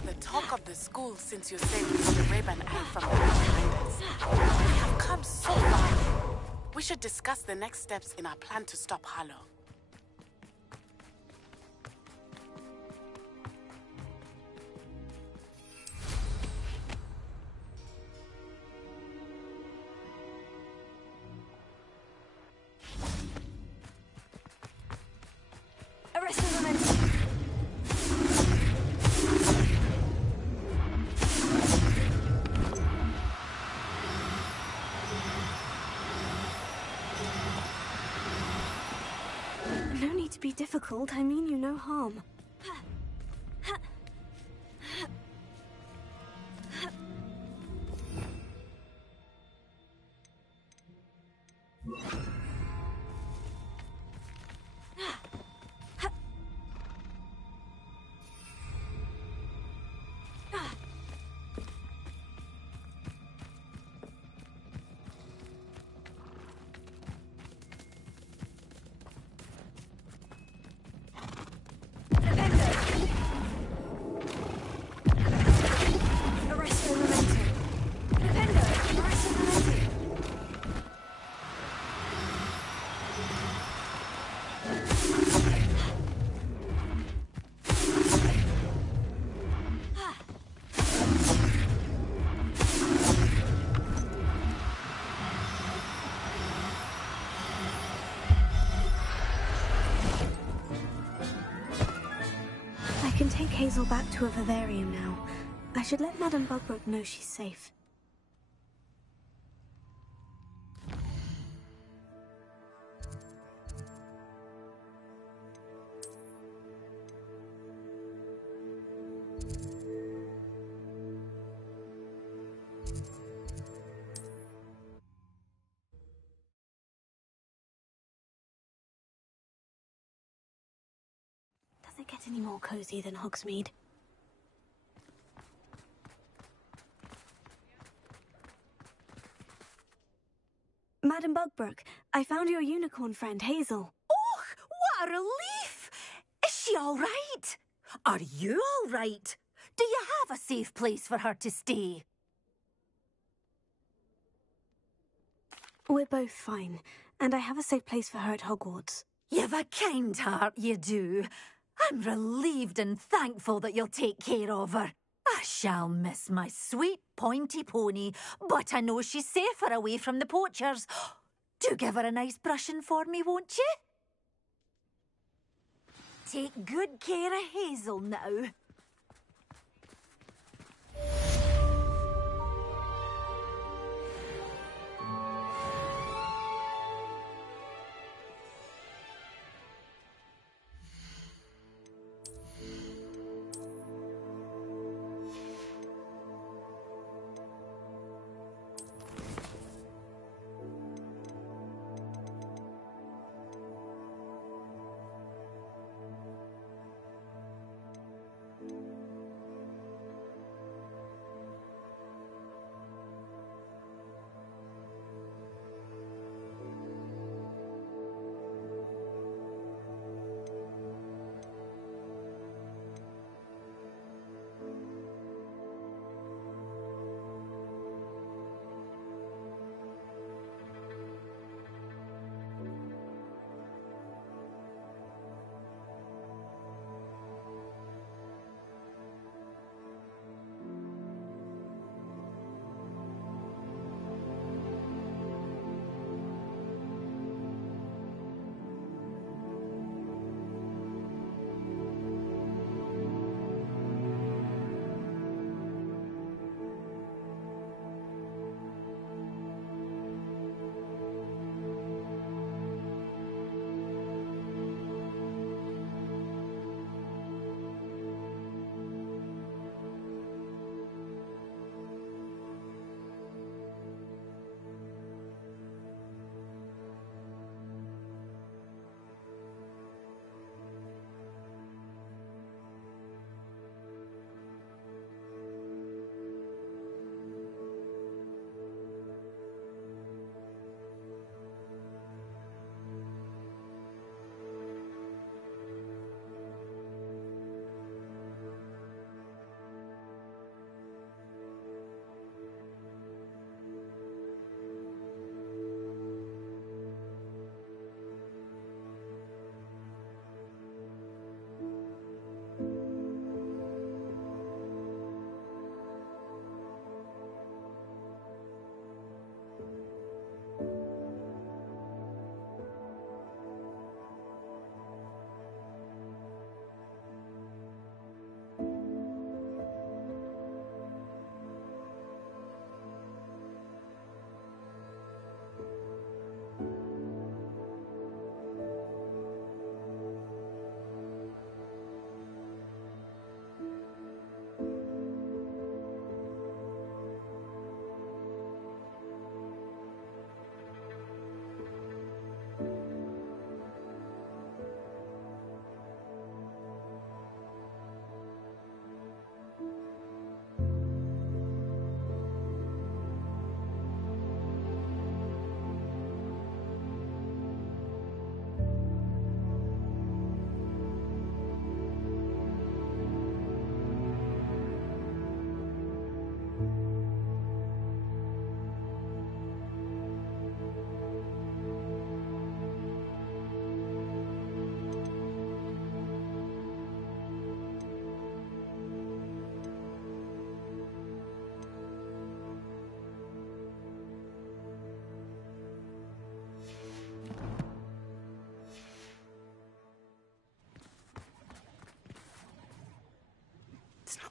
are the talk of the school since you saved the Raven Eye from the Pathfinders. We have come so far. We should discuss the next steps in our plan to stop Harlow. Arrest the momentum. No need to be difficult. I mean you no harm. I can take Hazel back to a vivarium now. I should let Madame Bugbrook know she's safe. Does it get any more cozy than Hogsmeade? Madame Bugbrook, I found your unicorn friend, Hazel. Oh, what a relief! Is she all right? Are you all right? Do you have a safe place for her to stay? We're both fine, and I have a safe place for her at Hogwarts. You've a kind heart, you do. I'm relieved and thankful that you'll take care of her. I shall miss my sweet pointy pony, but I know she's safer away from the poachers. Do give her a nice brushing for me, won't you? Take good care of Hazel now.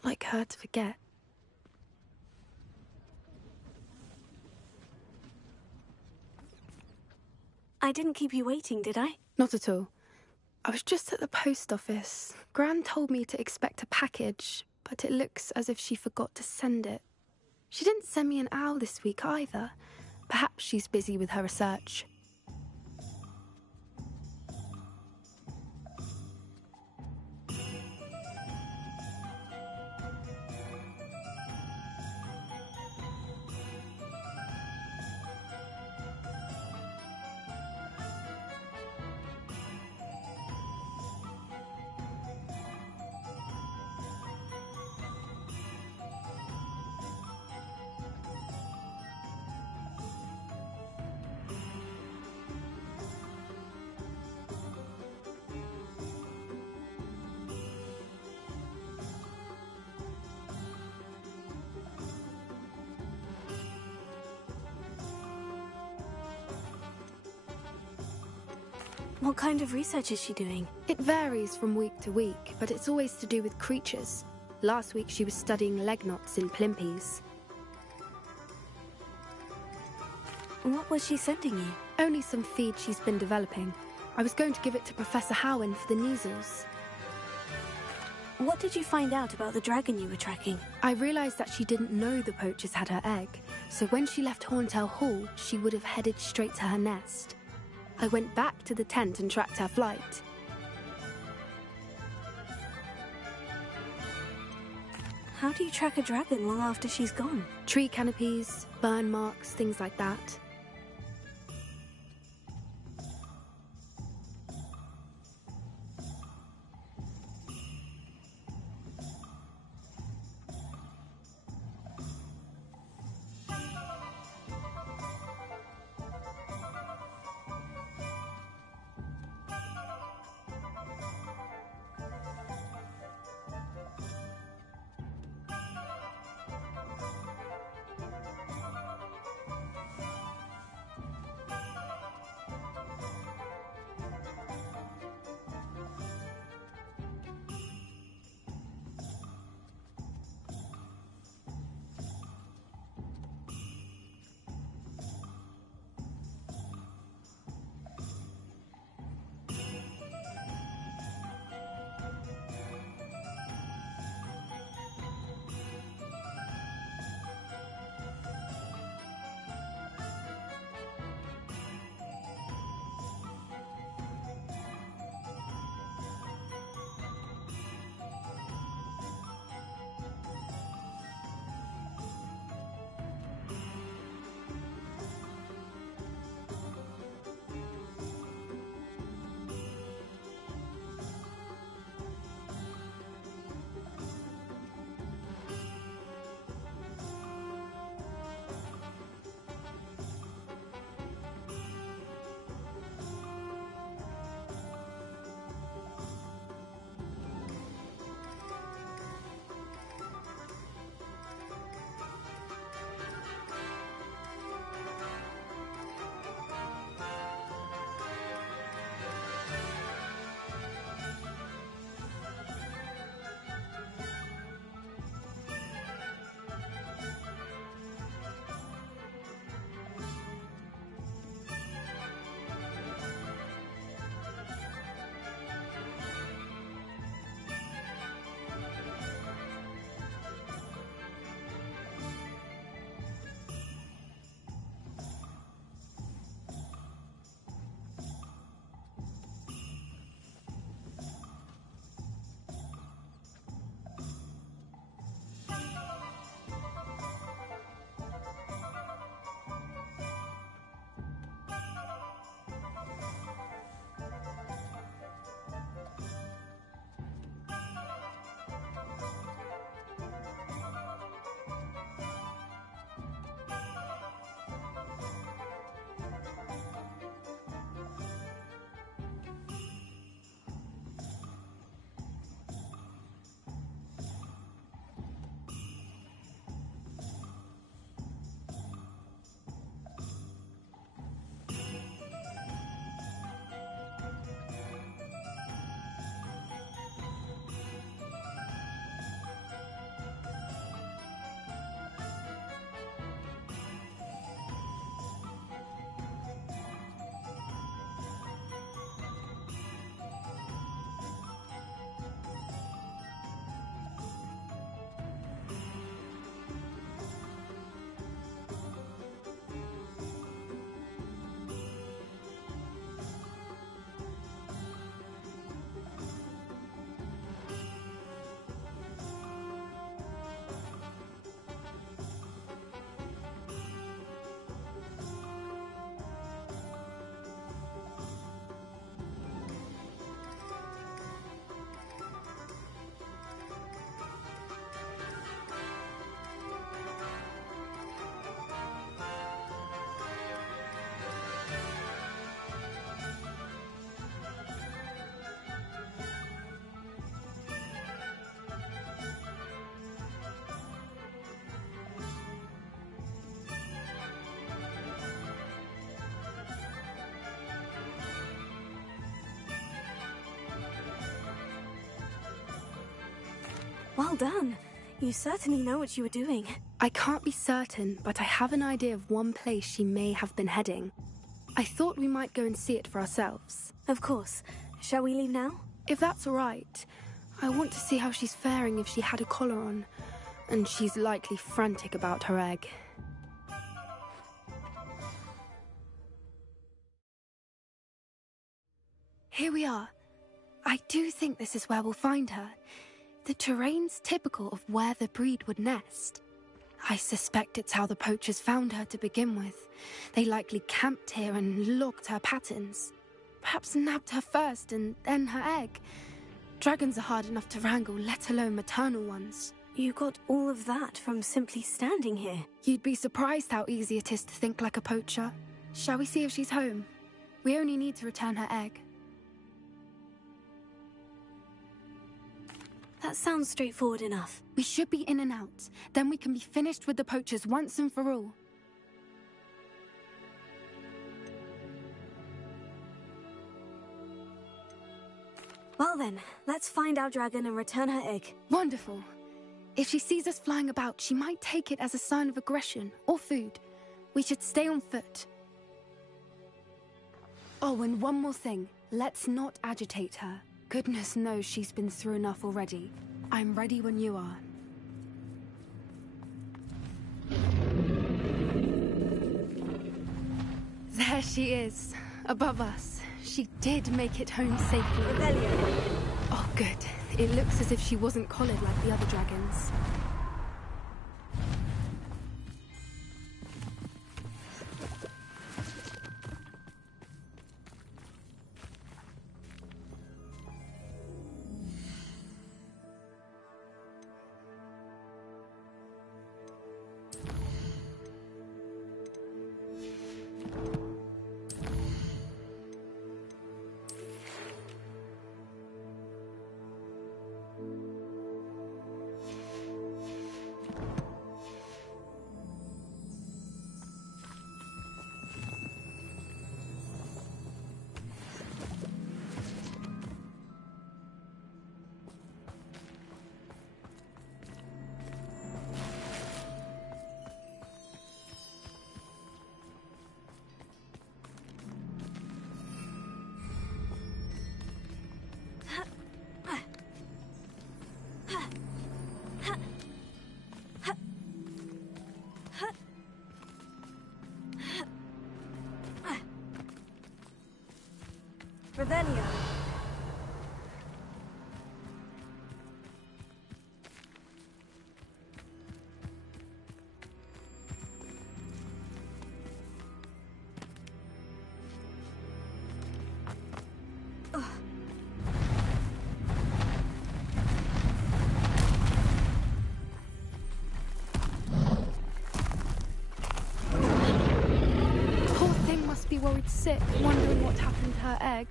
not like her to forget. I didn't keep you waiting, did I? Not at all. I was just at the post office. Gran told me to expect a package, but it looks as if she forgot to send it. She didn't send me an owl this week either. Perhaps she's busy with her research. What kind of research is she doing? It varies from week to week, but it's always to do with creatures. Last week she was studying legnots in Plimpes. What was she sending you? Only some feed she's been developing. I was going to give it to Professor Howen for the measles. What did you find out about the dragon you were tracking? I realised that she didn't know the poachers had her egg, so when she left Horntail Hall, she would have headed straight to her nest. I went back to the tent and tracked her flight. How do you track a dragon long after she's gone? Tree canopies, burn marks, things like that. Well done. You certainly know what you were doing. I can't be certain, but I have an idea of one place she may have been heading. I thought we might go and see it for ourselves. Of course. Shall we leave now? If that's all right. I want to see how she's faring if she had a collar on. And she's likely frantic about her egg. Here we are. I do think this is where we'll find her. The terrain's typical of where the breed would nest. I suspect it's how the poachers found her to begin with. They likely camped here and logged her patterns. Perhaps nabbed her first and then her egg. Dragons are hard enough to wrangle, let alone maternal ones. You got all of that from simply standing here. You'd be surprised how easy it is to think like a poacher. Shall we see if she's home? We only need to return her egg. That sounds straightforward enough. We should be in and out. Then we can be finished with the poachers once and for all. Well then, let's find our dragon and return her egg. Wonderful. If she sees us flying about, she might take it as a sign of aggression or food. We should stay on foot. Oh, and one more thing. Let's not agitate her. Goodness knows she's been through enough already. I'm ready when you are. There she is, above us. She did make it home safely. Revelio. Oh, good. It looks as if she wasn't collared like the other dragons. Revelio. Poor thing must be worried sick, wondering what happened to her egg.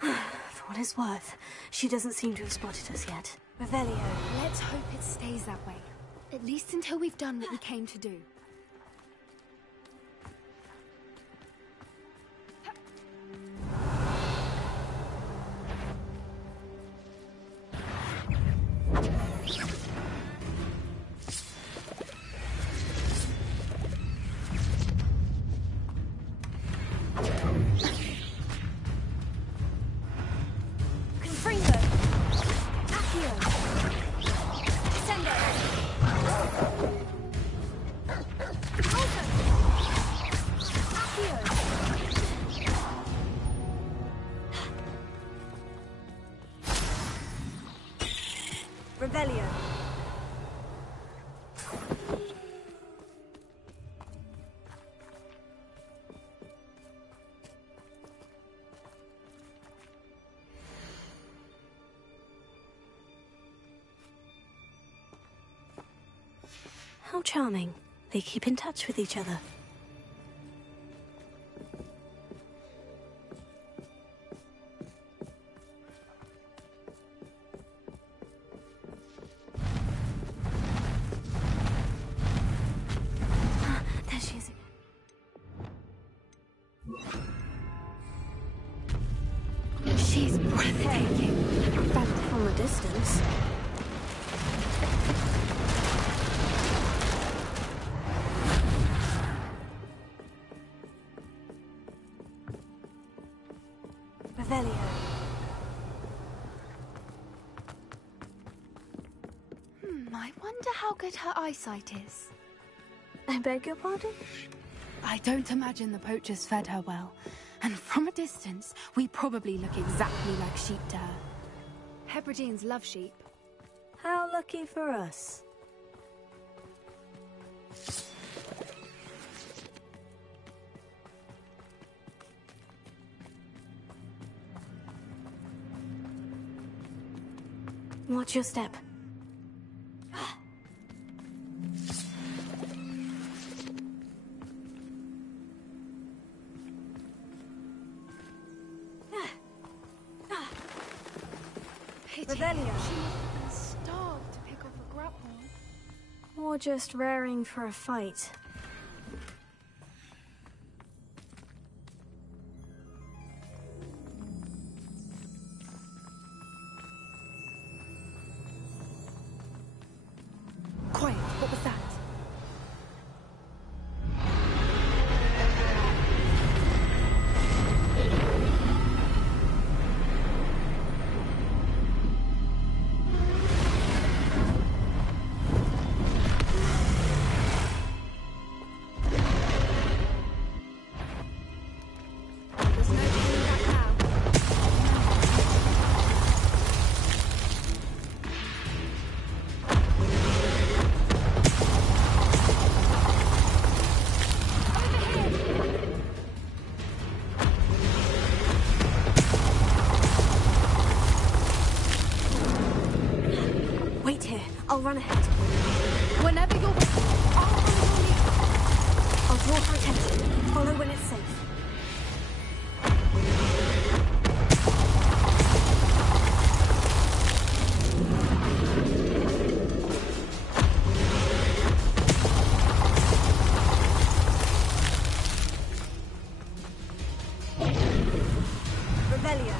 For what it's worth, she doesn't seem to have spotted us yet. Revelio. Let's hope it stays that way. At least until we've done what we came to do. Revelio. How charming. They keep in touch with each other. There she is. She's breathtaking. But from a distance. Revelio. I wonder how good her eyesight is. I beg your pardon? I don't imagine the poachers fed her well. And from a distance, we probably look exactly like sheep to her. Hebrideans love sheep. How lucky for us. Watch your step. Revelio. She must have been starved to pick off a grapple. Or just raring for a fight. Quiet, what was that? I'll run ahead. Whenever you're ready, I'll follow your lead. I'll draw her attention. Follow when it's safe. Revelio.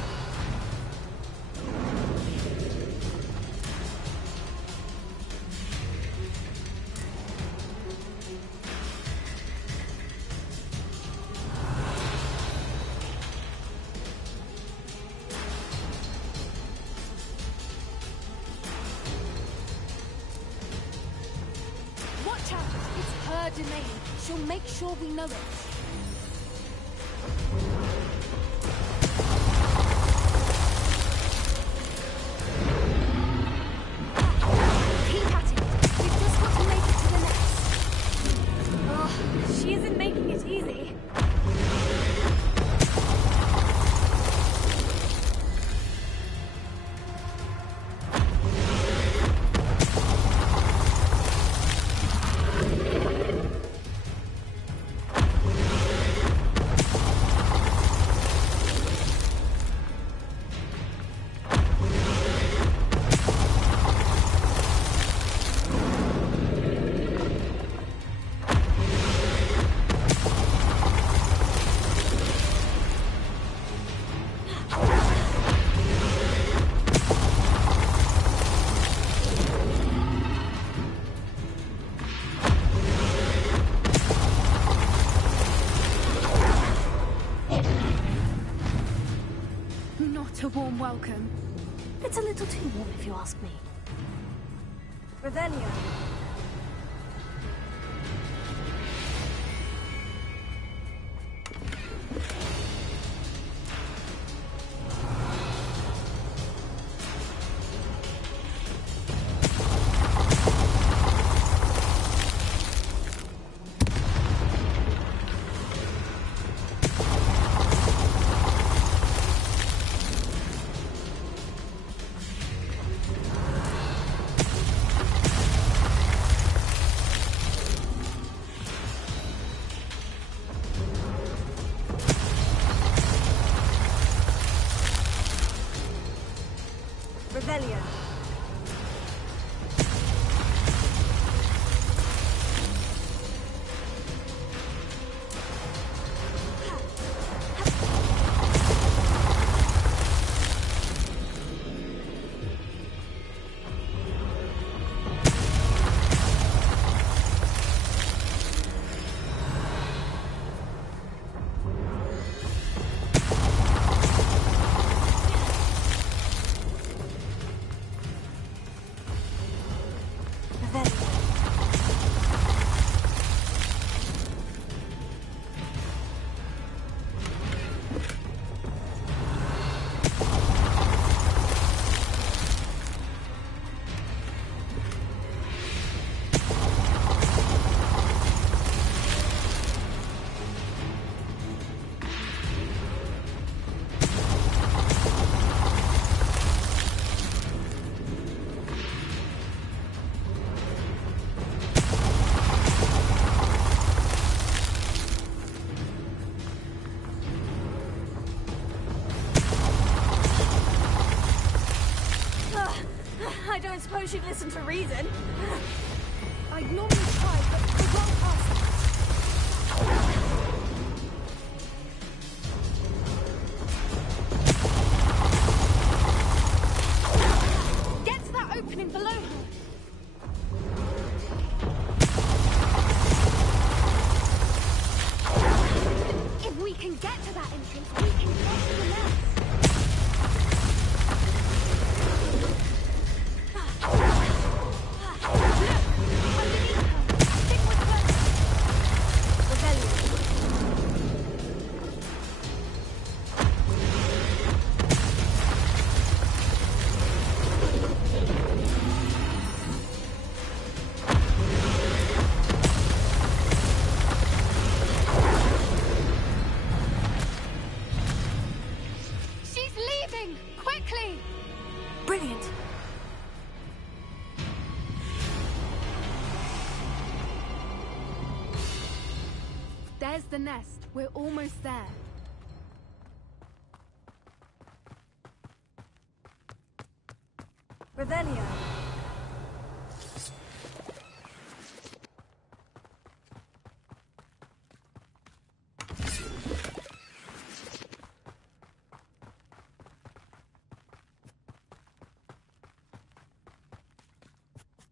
Watch out! It's her domain. She'll make sure we know it. Keep at it. We've just got to make it to the nest. Oh, she isn't making it easy. Not a warm welcome. It's a little too warm if you ask me. Revelio. don't suppose you'd listen to reason. I'd normally try, but the wrong person. Get to that opening below her. If we can get to that entrance, we can get to the nest. Brilliant. There's the nest. We're almost there. Revelio.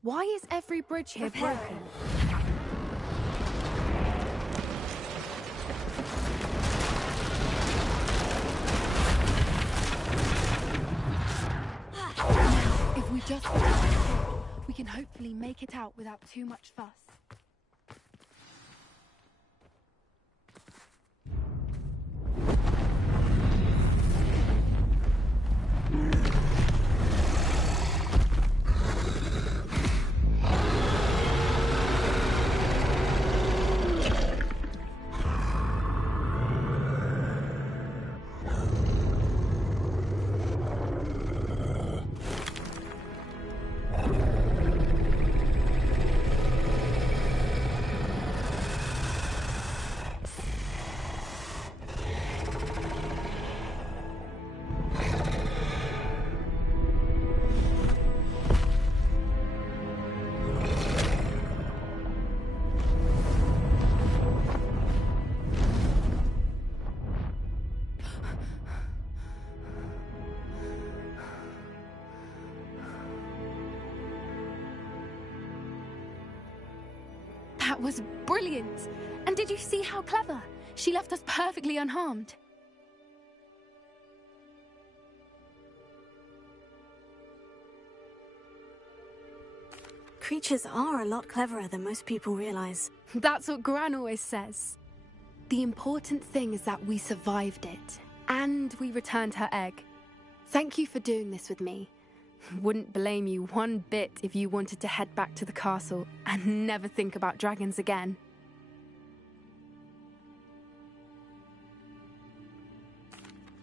Why is every bridge here broken? If we just we can hopefully make it out without too much fuss. That was brilliant! And did you see how clever? She left us perfectly unharmed. Creatures are a lot cleverer than most people realize. That's what Gran always says. The important thing is that we survived it, and we returned her egg. Thank you for doing this with me. Wouldn't blame you one bit if you wanted to head back to the castle and never think about dragons again.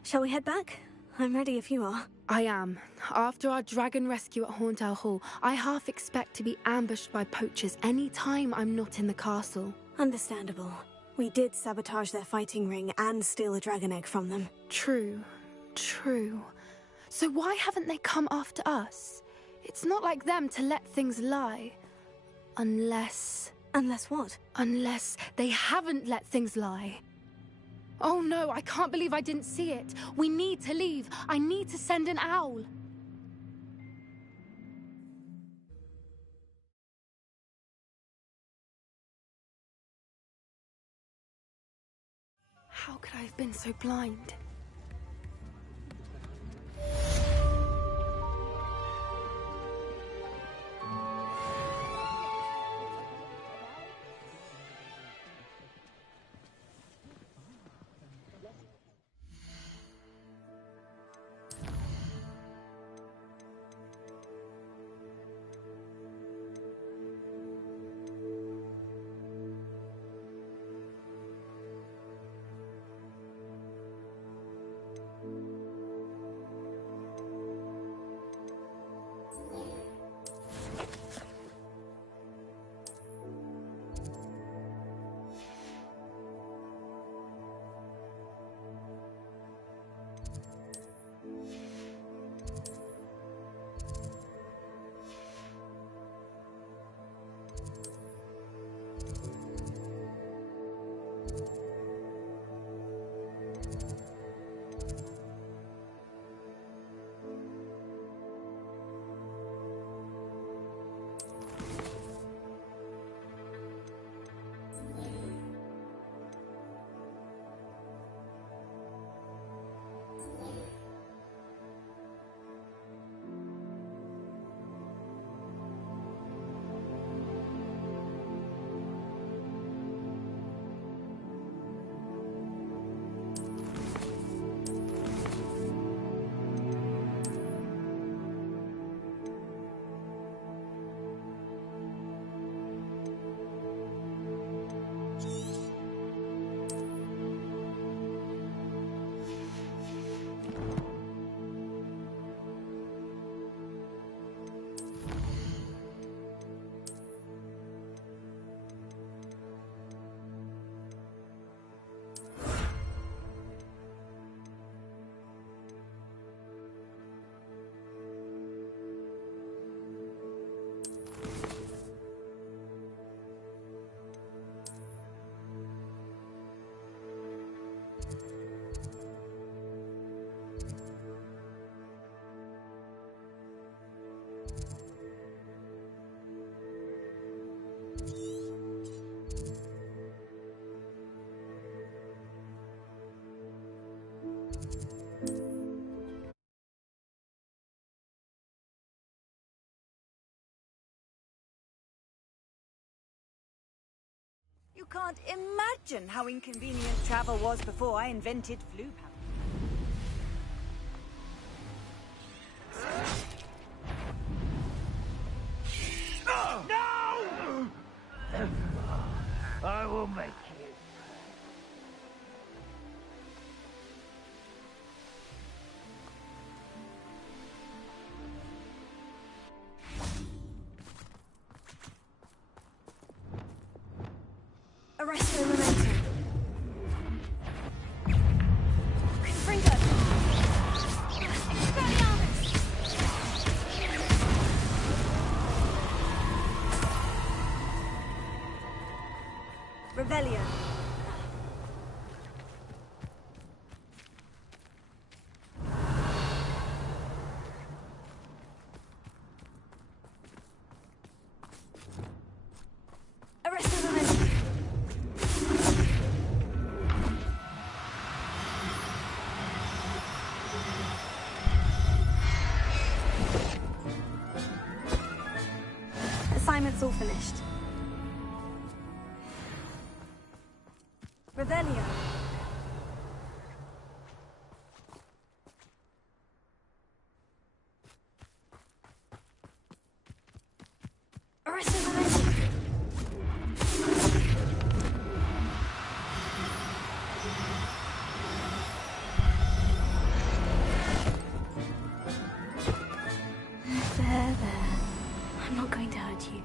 Shall we head back? I'm ready if you are. I am. After our dragon rescue at Horndale Hall, I half expect to be ambushed by poachers any time I'm not in the castle. Understandable. We did sabotage their fighting ring and steal a dragon egg from them. True. True. So why haven't they come after us? It's not like them to let things lie. Unless... Unless what? Unless they haven't let things lie. Oh no, I can't believe I didn't see it. We need to leave. I need to send an owl. How could I have been so blind? can't imagine how inconvenient travel was before I invented flu powder. No! I will make you. Arresto Memento. Confringo. Expelliarmus. Revelio. Arresto Memento. Assignment's all finished. Revelio. Arresto Memento. There. I'm not going to hurt you.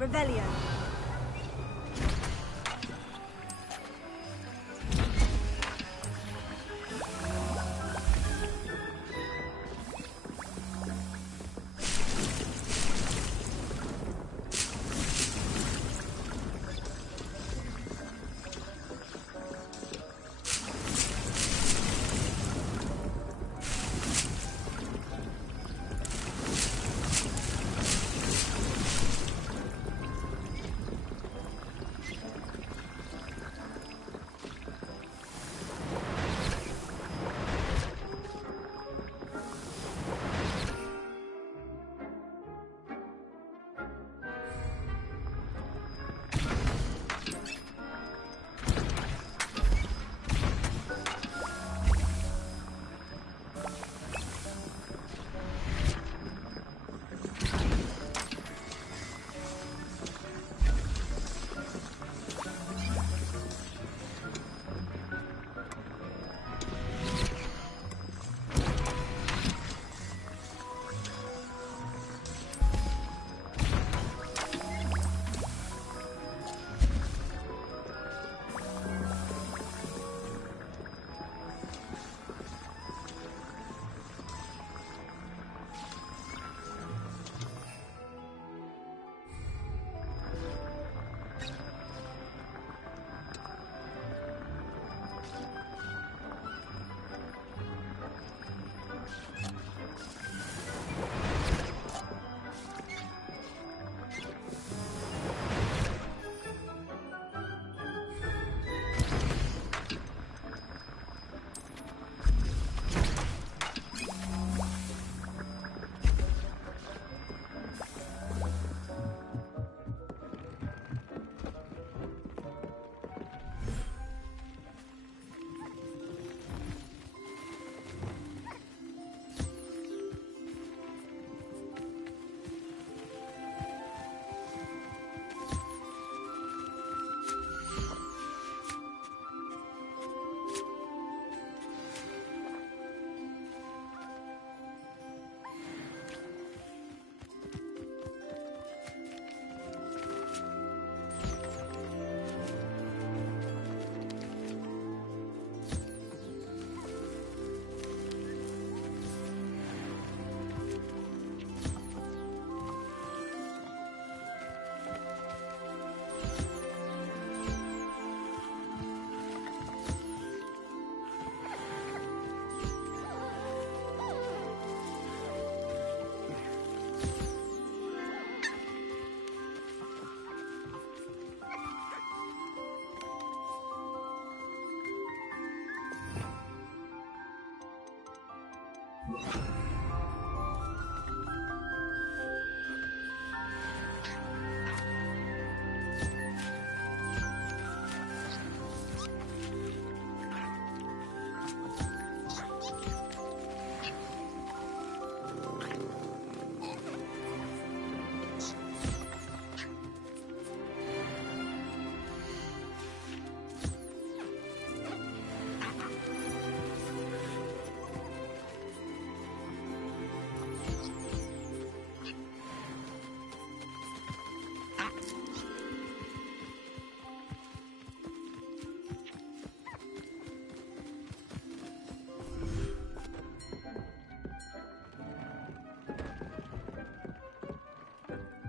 Revelio.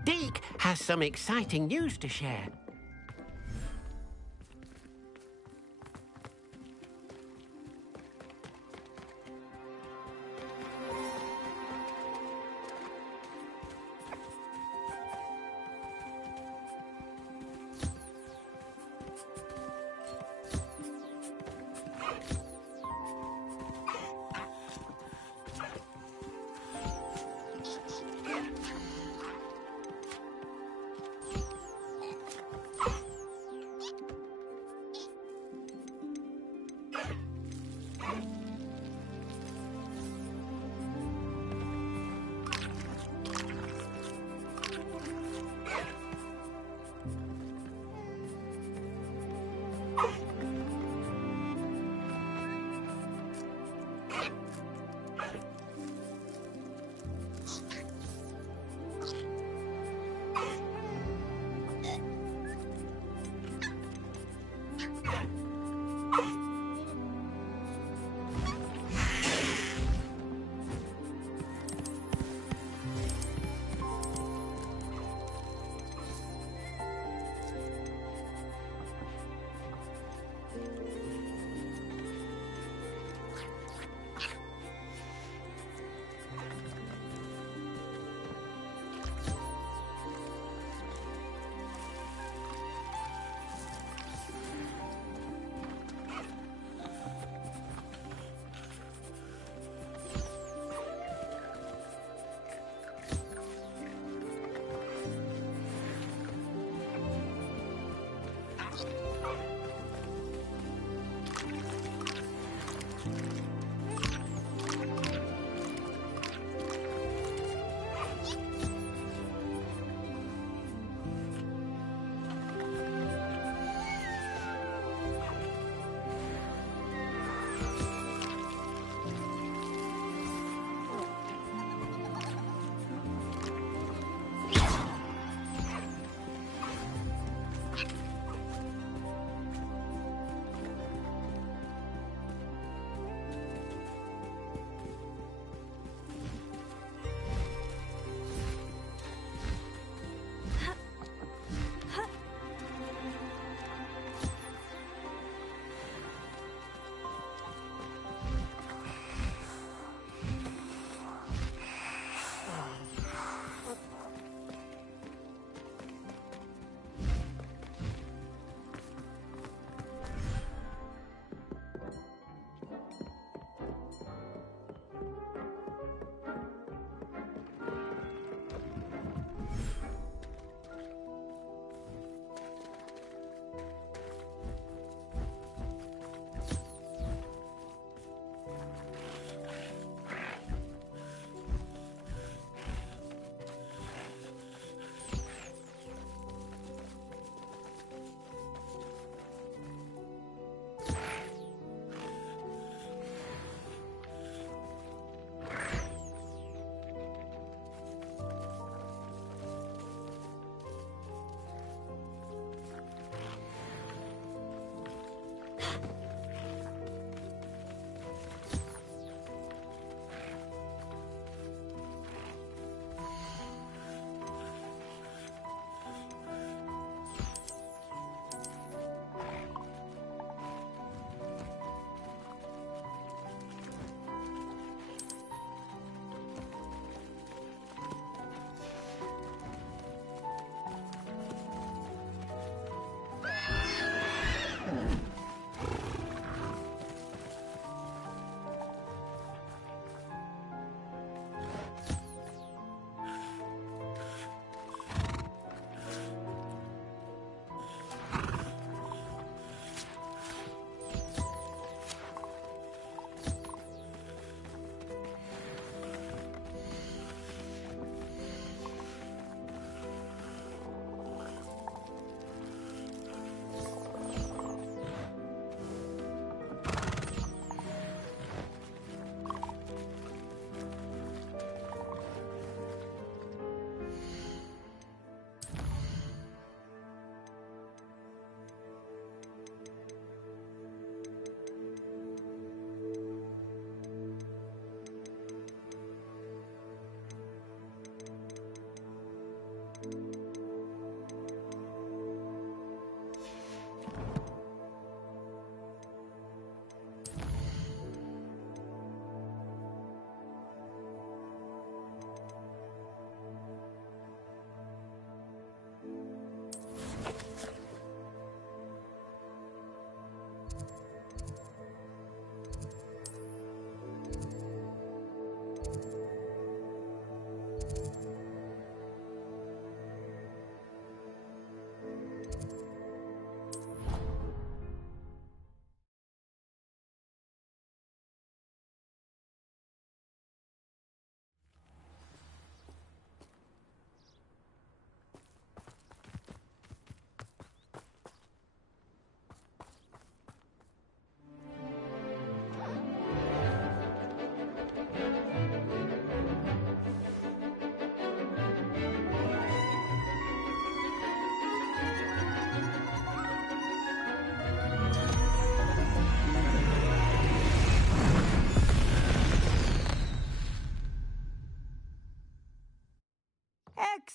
Deke has some exciting news to share.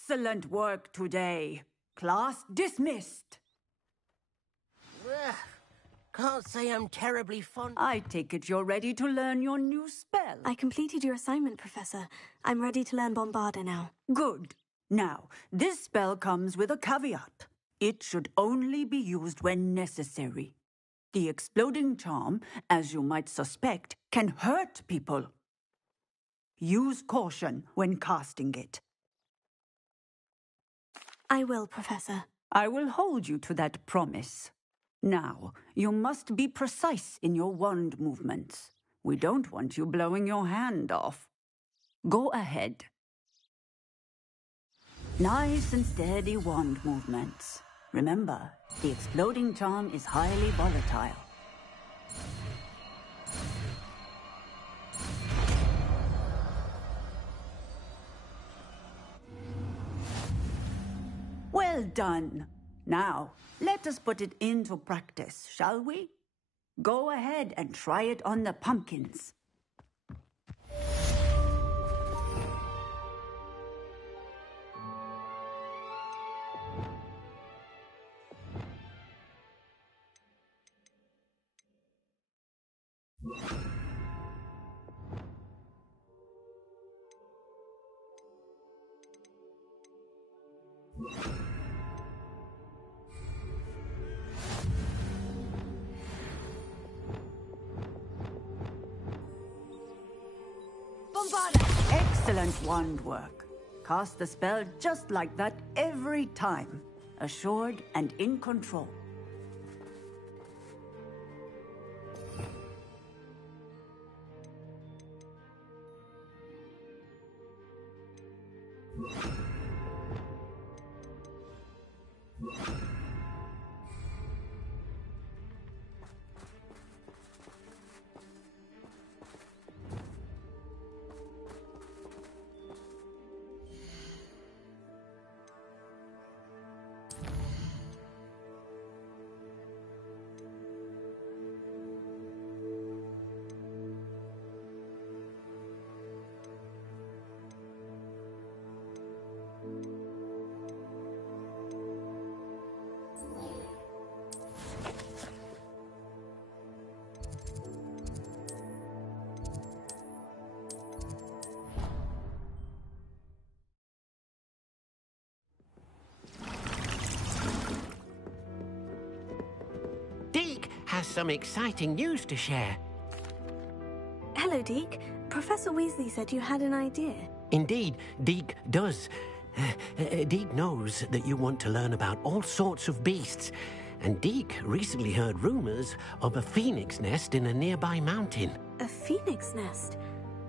Excellent work today. Class dismissed. Can't say I'm terribly fond. I take it you're ready to learn your new spell. I completed your assignment, Professor. I'm ready to learn Bombarda now. Good. Now, this spell comes with a caveat. It should only be used when necessary. The exploding charm, as you might suspect, can hurt people. Use caution when casting it. I will, Professor. I will hold you to that promise. Now, you must be precise in your wand movements. We don't want you blowing your hand off. Go ahead. Nice and steady wand movements. Remember, the exploding charm is highly volatile. Well done. Now, let us put it into practice, shall we? Go ahead and try it on the pumpkins. Excellent wand work. Cast the spell just like that every time. Assured and in control. Deek has some exciting news to share. Hello, Deke. Professor Weasley said you had an idea. Indeed, Deek does. Deek knows that you want to learn about all sorts of beasts, and Deek recently heard rumors of a phoenix nest in a nearby mountain. A phoenix nest?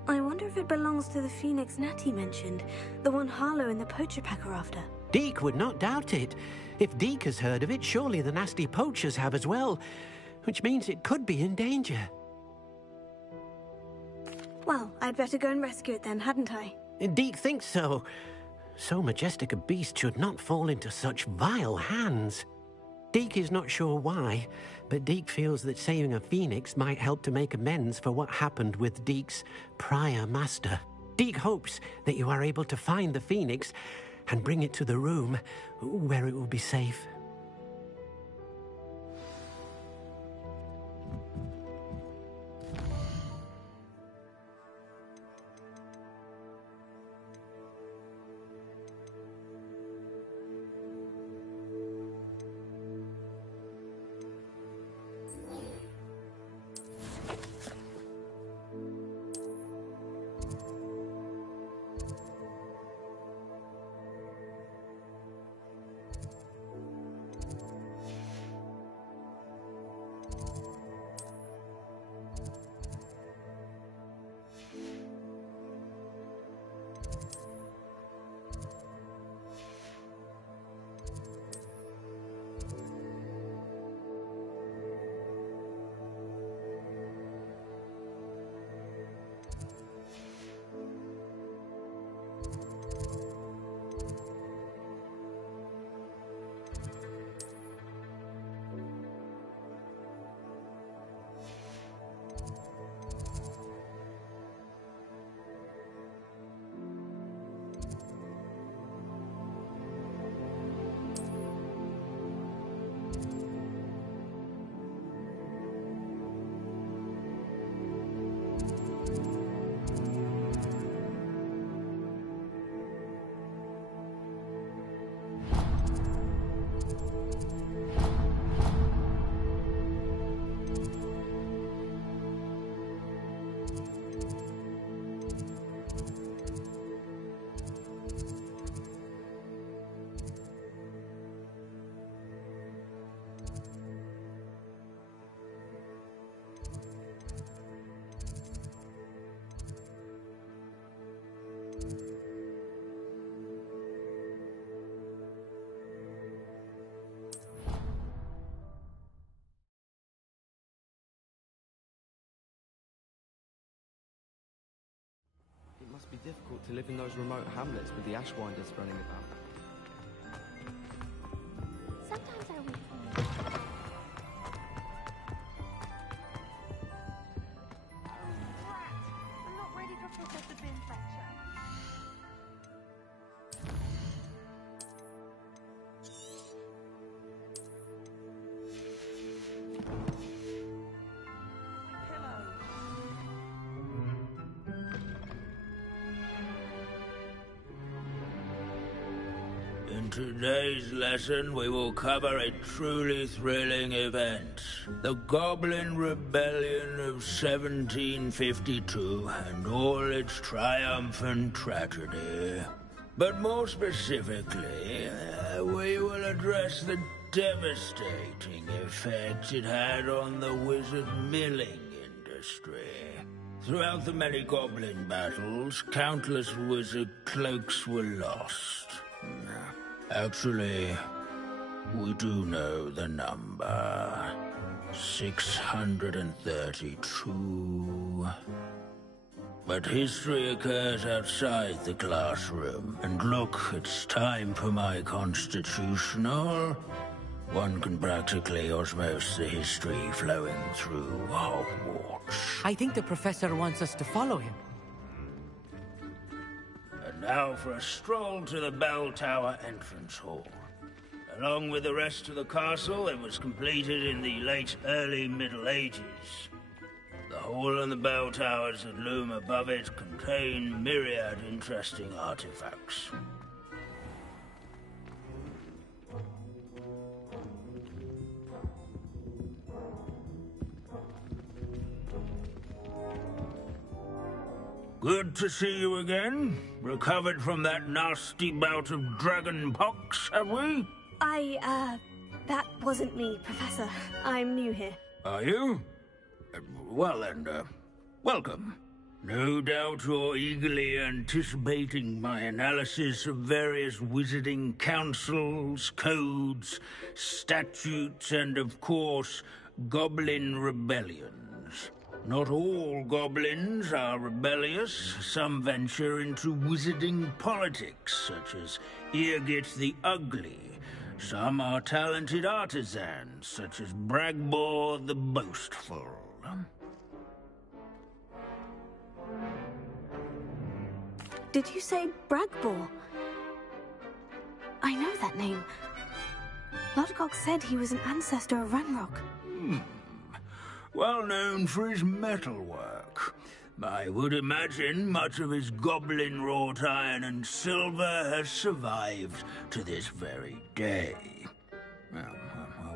I wonder if it belongs to the phoenix Natty mentioned, the one Harlow and the poacher pack are after. Deek would not doubt it. If Deek has heard of it, surely the nasty poachers have as well, which means it could be in danger. Well, I'd better go and rescue it then, hadn't I? Deek thinks so. So majestic a beast should not fall into such vile hands. Deek is not sure why, but Deek feels that saving a phoenix might help to make amends for what happened with Deek's prior master. Deek hopes that you are able to find the phoenix and bring it to the room where it will be safe. difficult to live in those remote hamlets with the Ashwinders running about. Sometimes I wait for you. I'm not ready for Professor Bin's lecture. In today's lesson, we will cover a truly thrilling event. The Goblin Rebellion of 1752 and all its triumphant tragedy. But more specifically, we will address the devastating effect it had on the wizard milling industry. Throughout the many goblin battles, countless wizard cloaks were lost. Actually, we do know the number. 632. But history occurs outside the classroom. And look, it's time for my constitutional. One can practically osmose the history flowing through Hogwarts. I think the professor wants us to follow him. And now for a stroll to the Bell Tower entrance hall. Along with the rest of the castle, it was completed in the late early Middle Ages. The hall and the bell towers that loom above it contain myriad interesting artifacts. Good to see you again. Recovered from that nasty bout of dragon pox, have we? That wasn't me, Professor. I'm new here. Are you? Well then, welcome. No doubt you're eagerly anticipating my analysis of various wizarding councils, codes, statutes, and of course, goblin rebellions. Not all goblins are rebellious. Some venture into wizarding politics, such as Eargit the Ugly. Some are talented artisans, such as Bragbor the Boastful. Did you say Bragbor? I know that name. Lodgok said he was an ancestor of Ranrock. Well known for his metalwork. I would imagine much of his goblin wrought iron and silver has survived to this very day.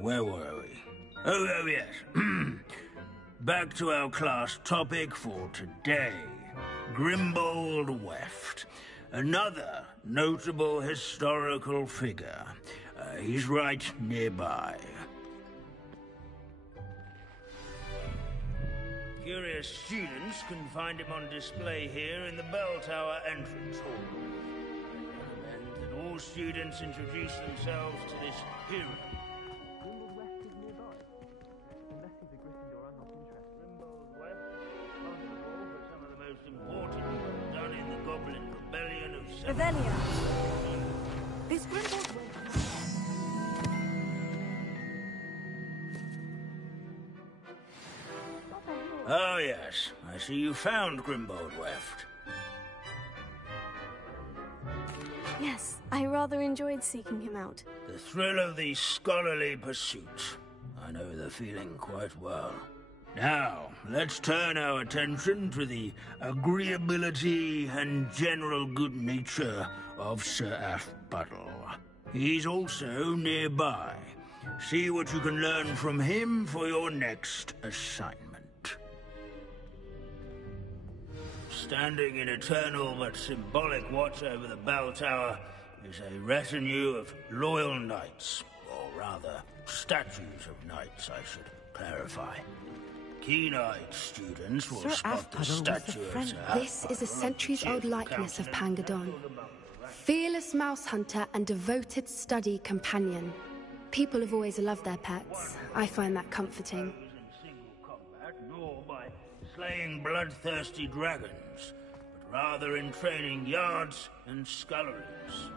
Where were we? Oh yes. Back to our class topic for today. Grimbold Weft. Another notable historical figure. He's right nearby. Curious students can find him on display here in the Bell Tower entrance hall. I recommend that all students introduce themselves to this hero. Unless he's a Gryffindor, I'm not interested. Grimbold Weft, responsible for some of the most important work done in the Goblin Rebellion of Revelio. This Grimbold Weft. Oh yes, I see you found Grimbold Weft. Yes, I rather enjoyed seeking him out. The thrill of the scholarly pursuit. I know the feeling quite well. Now, let's turn our attention to the agreeability and general good nature of Sir Ashbuttle. He's also nearby. See what you can learn from him for your next assignment. Standing in eternal but symbolic watch over the bell tower is a retinue of loyal knights, or rather, statues of knights, I should clarify. Keen-eyed students will spot the statue of Sir This is a centuries-old likeness of Pangadon. Fearless mouse hunter and devoted study companion. People have always loved their pets. I find that comforting. Nor by slaying bloodthirsty dragons, but rather in training yards and sculleries,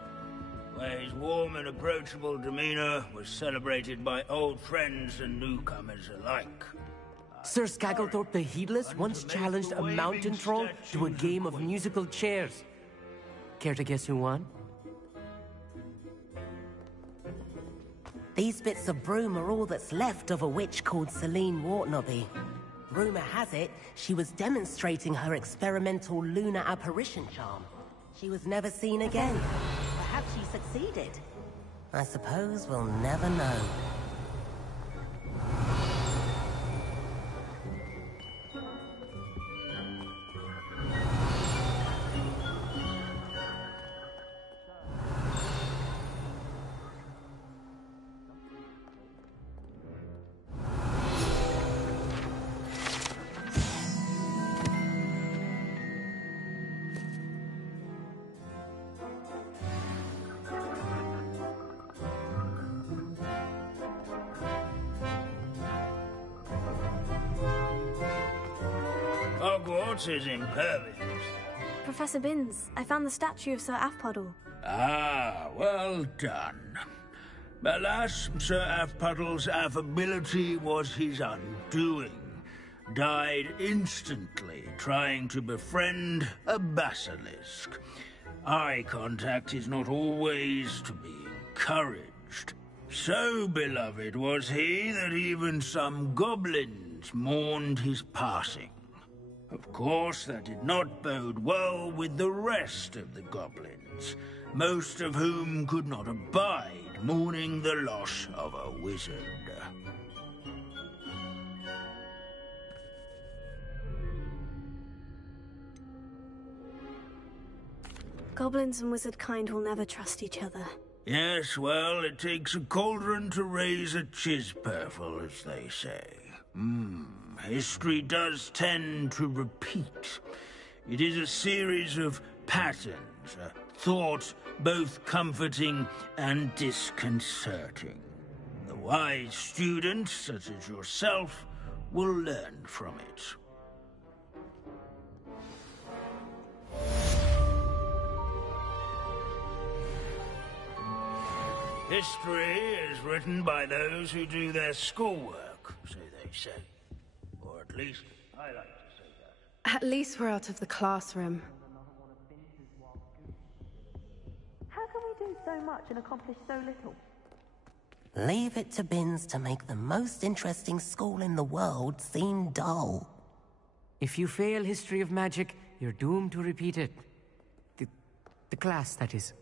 where his warm and approachable demeanor was celebrated by old friends and newcomers alike. Sir Skagglethorpe the Heedless once challenged a mountain troll to a game of musical chairs. Care to guess who won? These bits of broom are all that's left of a witch called Celine Wartnaby. Rumour has it, she was demonstrating her experimental lunar apparition charm. She was never seen again. Perhaps she succeeded. I suppose we'll never know. Hogwarts is impervious. Professor Binns, I found the statue of Sir Afpuddle. Ah, well done. Alas, Sir Afpuddle's affability was his undoing. Died instantly trying to befriend a basilisk. Eye contact is not always to be encouraged. So beloved was he that even some goblins mourned his passing. Of course, that did not bode well with the rest of the goblins, most of whom could not abide mourning the loss of a wizard. Goblins and wizard kind will never trust each other. Yes, well, it takes a cauldron to raise a chisperful, as they say. History does tend to repeat. It is a series of patterns, a thought both comforting and disconcerting. The wise students, such as yourself, will learn from it. History is written by those who do their schoolwork, so they say. Or at least, I like to say that. At least we're out of the classroom. How can we do so much and accomplish so little? Leave it to Binns to make the most interesting school in the world seem dull. If you fail history of magic, you're doomed to repeat it. The class, that is.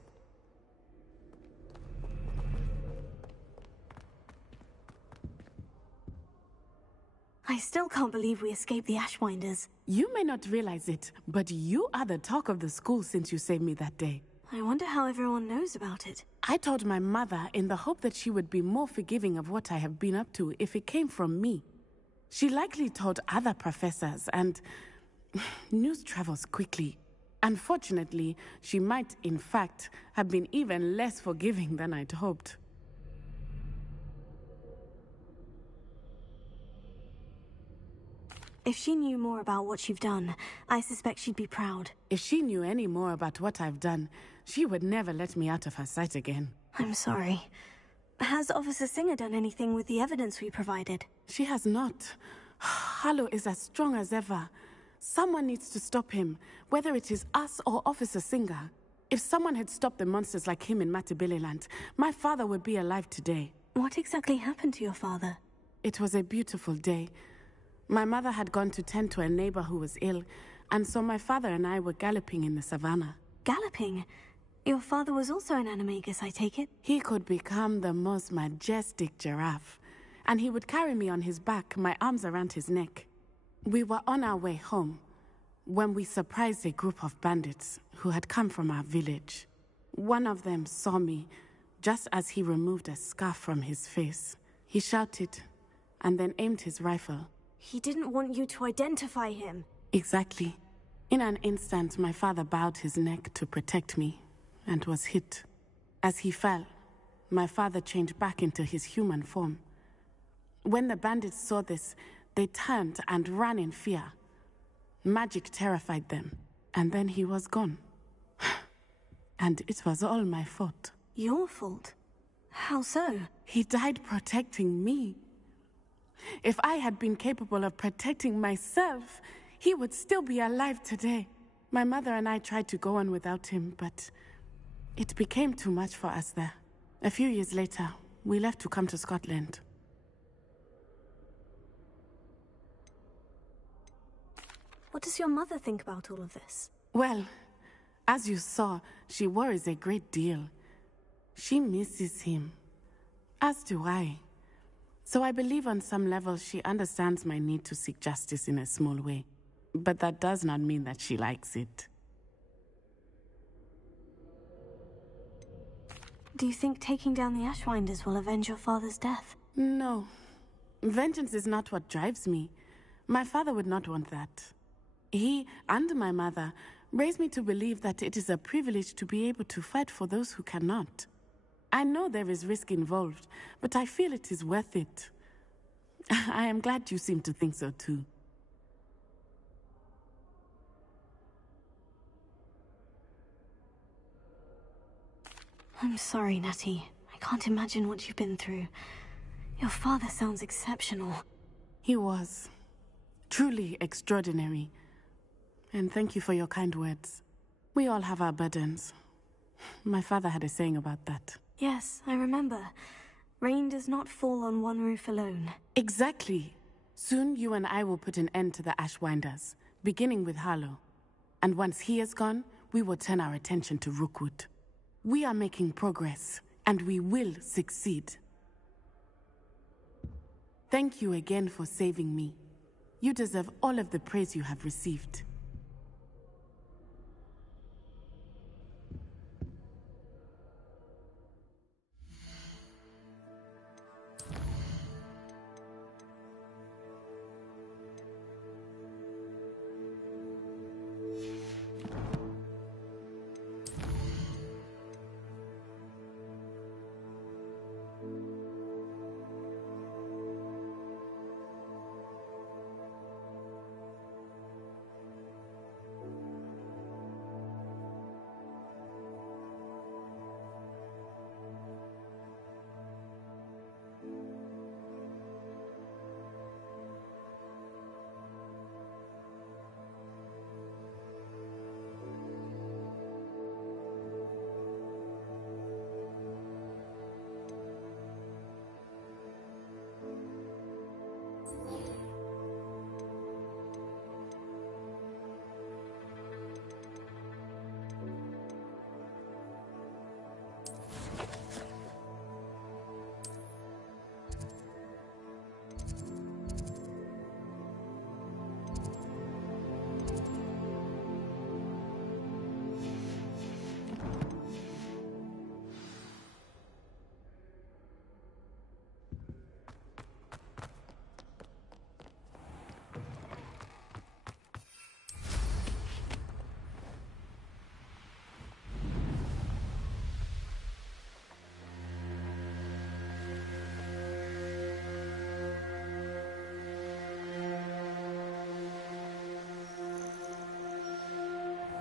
I still can't believe we escaped the Ashwinders. You may not realize it, but you are the talk of the school since you saved me that day. I wonder how everyone knows about it. I told my mother in the hope that she would be more forgiving of what I have been up to if it came from me. She likely told other professors, and news travels quickly. Unfortunately, she might, in fact, have been even less forgiving than I'd hoped. If she knew more about what you've done, I suspect she'd be proud. If she knew any more about what I've done, she would never let me out of her sight again. I'm sorry. Has Officer Singer done anything with the evidence we provided? She has not. Harlow is as strong as ever. Someone needs to stop him, whether it is us or Officer Singer. If someone had stopped the monsters like him in Matabeleland, my father would be alive today. What exactly happened to your father? It was a beautiful day. My mother had gone to tend to a neighbor who was ill, and so my father and I were galloping in the savannah. Galloping? Your father was also an animagus, I take it? He could become the most majestic giraffe, and he would carry me on his back, my arms around his neck. We were on our way home when we surprised a group of bandits who had come from our village. One of them saw me just as he removed a scarf from his face. He shouted and then aimed his rifle. He didn't want you to identify him. Exactly. In an instant, my father bowed his neck to protect me and was hit. As he fell, my father changed back into his human form. When the bandits saw this, they turned and ran in fear. Magic terrified them. And then he was gone. And it was all my fault. Your fault? How so? He died protecting me. If I had been capable of protecting myself, he would still be alive today. My mother and I tried to go on without him, but it became too much for us there. A few years later, we left to come to Scotland. What does your mother think about all of this? Well, as you saw, she worries a great deal. She misses him. As do I. So I believe on some level she understands my need to seek justice in a small way. But that does not mean that she likes it. Do you think taking down the Ashwinders will avenge your father's death? No. Vengeance is not what drives me. My father would not want that. He and my mother raised me to believe that it is a privilege to be able to fight for those who cannot. I know there is risk involved, but I feel it is worth it. I am glad you seem to think so too. I'm sorry, Natty. I can't imagine what you've been through. Your father sounds exceptional. He was. Truly extraordinary. And thank you for your kind words. We all have our burdens. My father had a saying about that. Yes, I remember. Rain does not fall on one roof alone. Exactly. Soon you and I will put an end to the Ashwinders, beginning with Harlow. And once he is gone, we will turn our attention to Rookwood. We are making progress, and we will succeed. Thank you again for saving me. You deserve all of the praise you have received.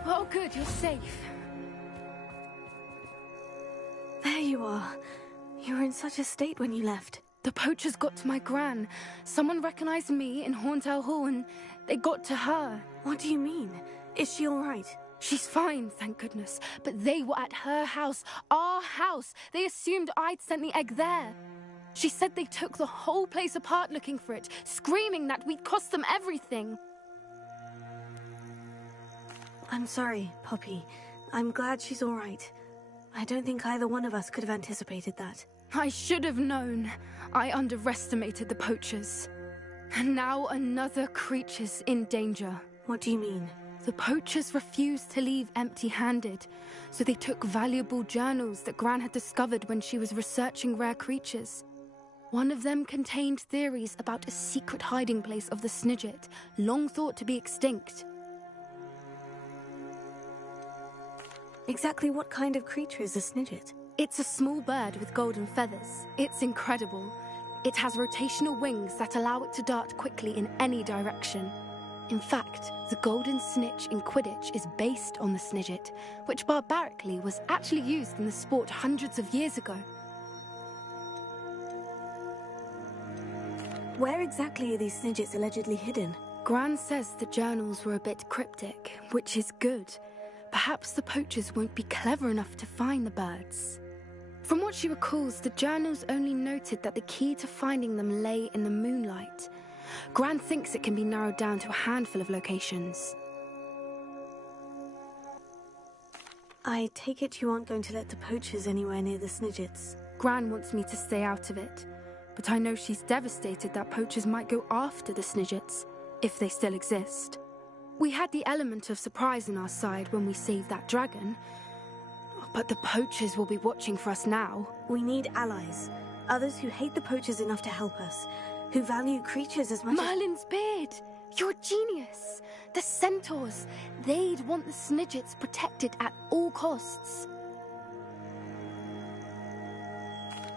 Oh, good, you're safe. There you are. You were in such a state when you left. The poachers got to my gran. Someone recognized me in Horntail Hall and they got to her. What do you mean? Is she all right? She's fine, thank goodness. But they were at her house, our house. They assumed I'd sent the egg there. She said they took the whole place apart looking for it, screaming that we'd cost them everything. I'm sorry, Poppy. I'm glad she's all right. I don't think either one of us could have anticipated that. I should have known. I underestimated the poachers. And now another creature's in danger. What do you mean? The poachers refused to leave empty-handed, so they took valuable journals that Gran had discovered when she was researching rare creatures. One of them contained theories about a secret hiding place of the Snidget, long thought to be extinct. Exactly what kind of creature is a Snidget? It's a small bird with golden feathers. It's incredible. It has rotational wings that allow it to dart quickly in any direction. In fact, the golden snitch in Quidditch is based on the Snidget, which barbarically was actually used in the sport hundreds of years ago. Where exactly are these Snidgets allegedly hidden? Gran says the journals were a bit cryptic, which is good. Perhaps the poachers won't be clever enough to find the birds. From what she recalls, the journals only noted that the key to finding them lay in the moonlight. Gran thinks it can be narrowed down to a handful of locations. I take it you aren't going to let the poachers anywhere near the Snidgets. Gran wants me to stay out of it, but I know she's devastated that poachers might go after the Snidgets, if they still exist. We had the element of surprise on our side when we saved that dragon, but the poachers will be watching for us now. We need allies. Others who hate the poachers enough to help us. Who value creatures as much Merlin's beard! You're a genius! The centaurs! They'd want the Snidgets protected at all costs.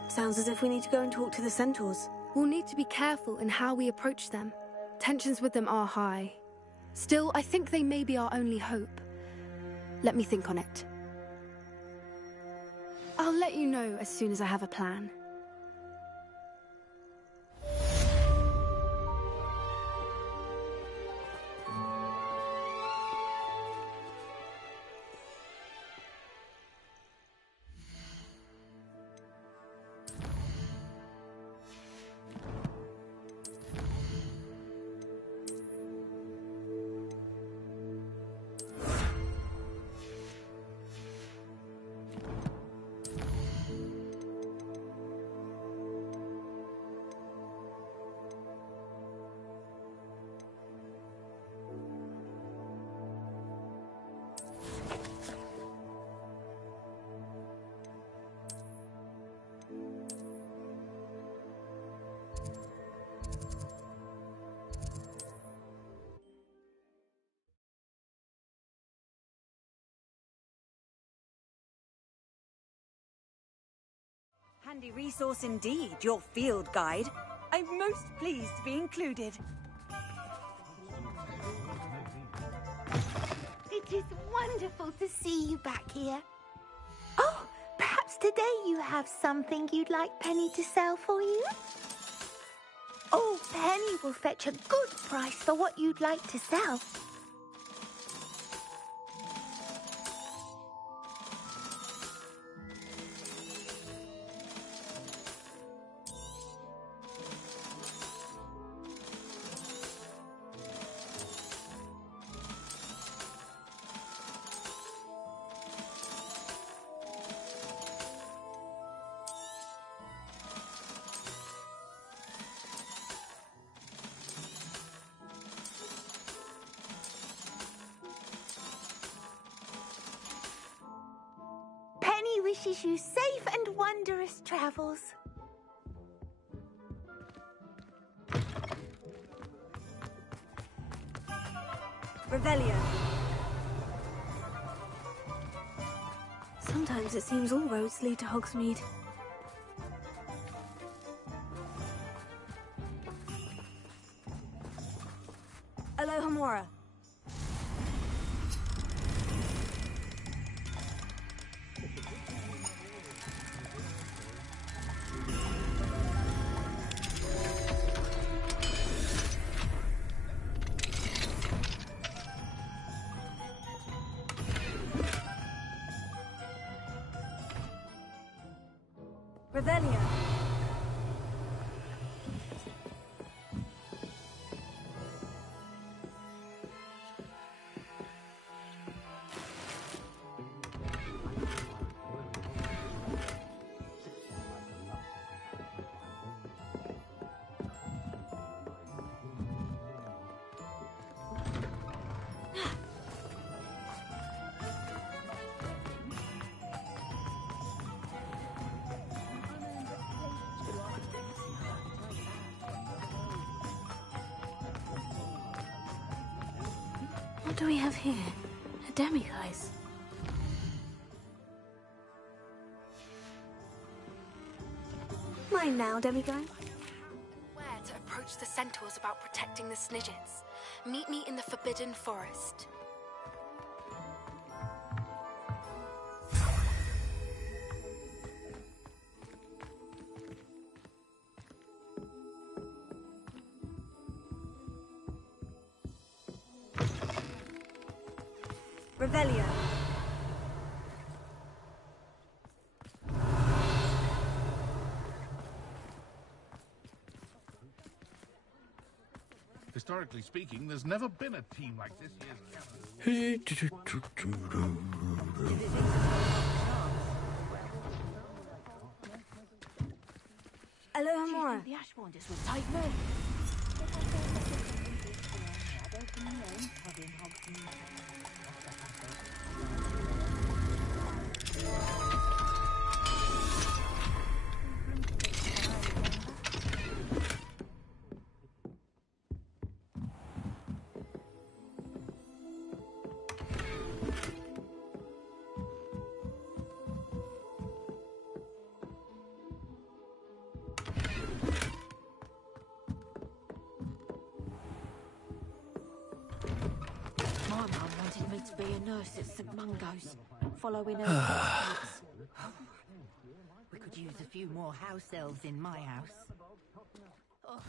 Sounds as if we need to go and talk to the centaurs. We'll need to be careful in how we approach them. Tensions with them are high. Still, I think they may be our only hope. Let me think on it. I'll let you know as soon as I have a plan. Handy resource indeed, your field guide. I'm most pleased to be included. It is wonderful to see you back here. Oh, perhaps today you have something you'd like Penny to sell for you? Oh, Penny will fetch a good price for what you'd like to sell. Penny wishes you safe and wondrous travels. Revelio. Sometimes it seems all roads lead to Hogsmeade. Alohomora. Revelio. What do we have here? A demiguise. Mine now, demiguise. Where to approach the centaurs about protecting the Snidgets. Meet me in the Forbidden Forest. Revelio. Historically speaking, there's never been a team like this here. Hello, Amora. The Ashwinders will take me. My mum wanted me to be a nurse at St Mungo's, following her footsteps. We could use a few more house elves in my house. Oh.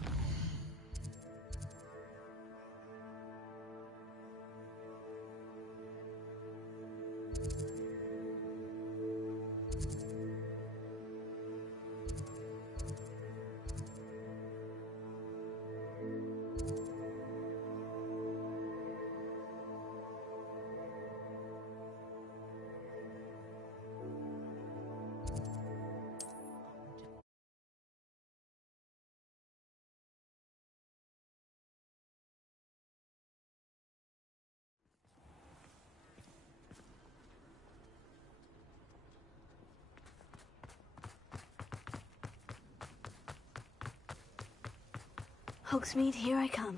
Hogsmeade, here I come.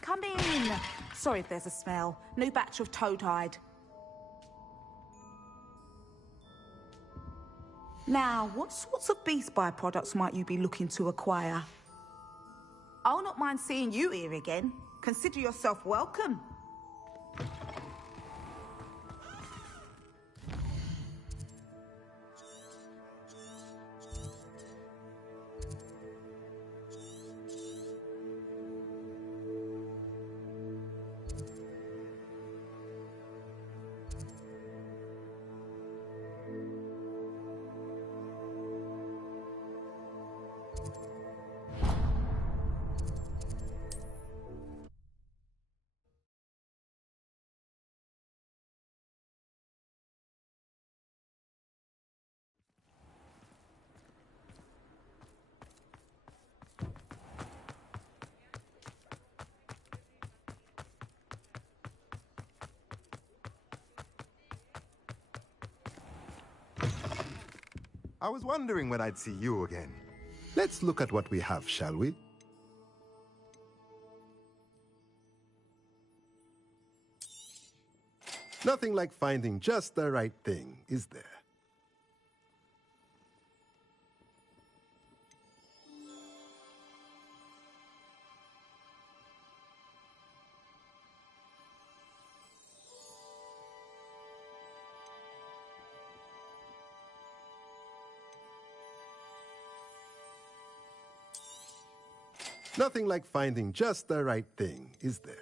Come in. Sorry if there's a smell. New batch of toadhide. Now, what sorts of beast byproducts might you be looking to acquire? I'll not mind seeing you here again. Consider yourself welcome. I was wondering when I'd see you again. Let's look at what we have, shall we? Nothing like finding just the right thing, is there? Nothing like finding just the right thing, is there?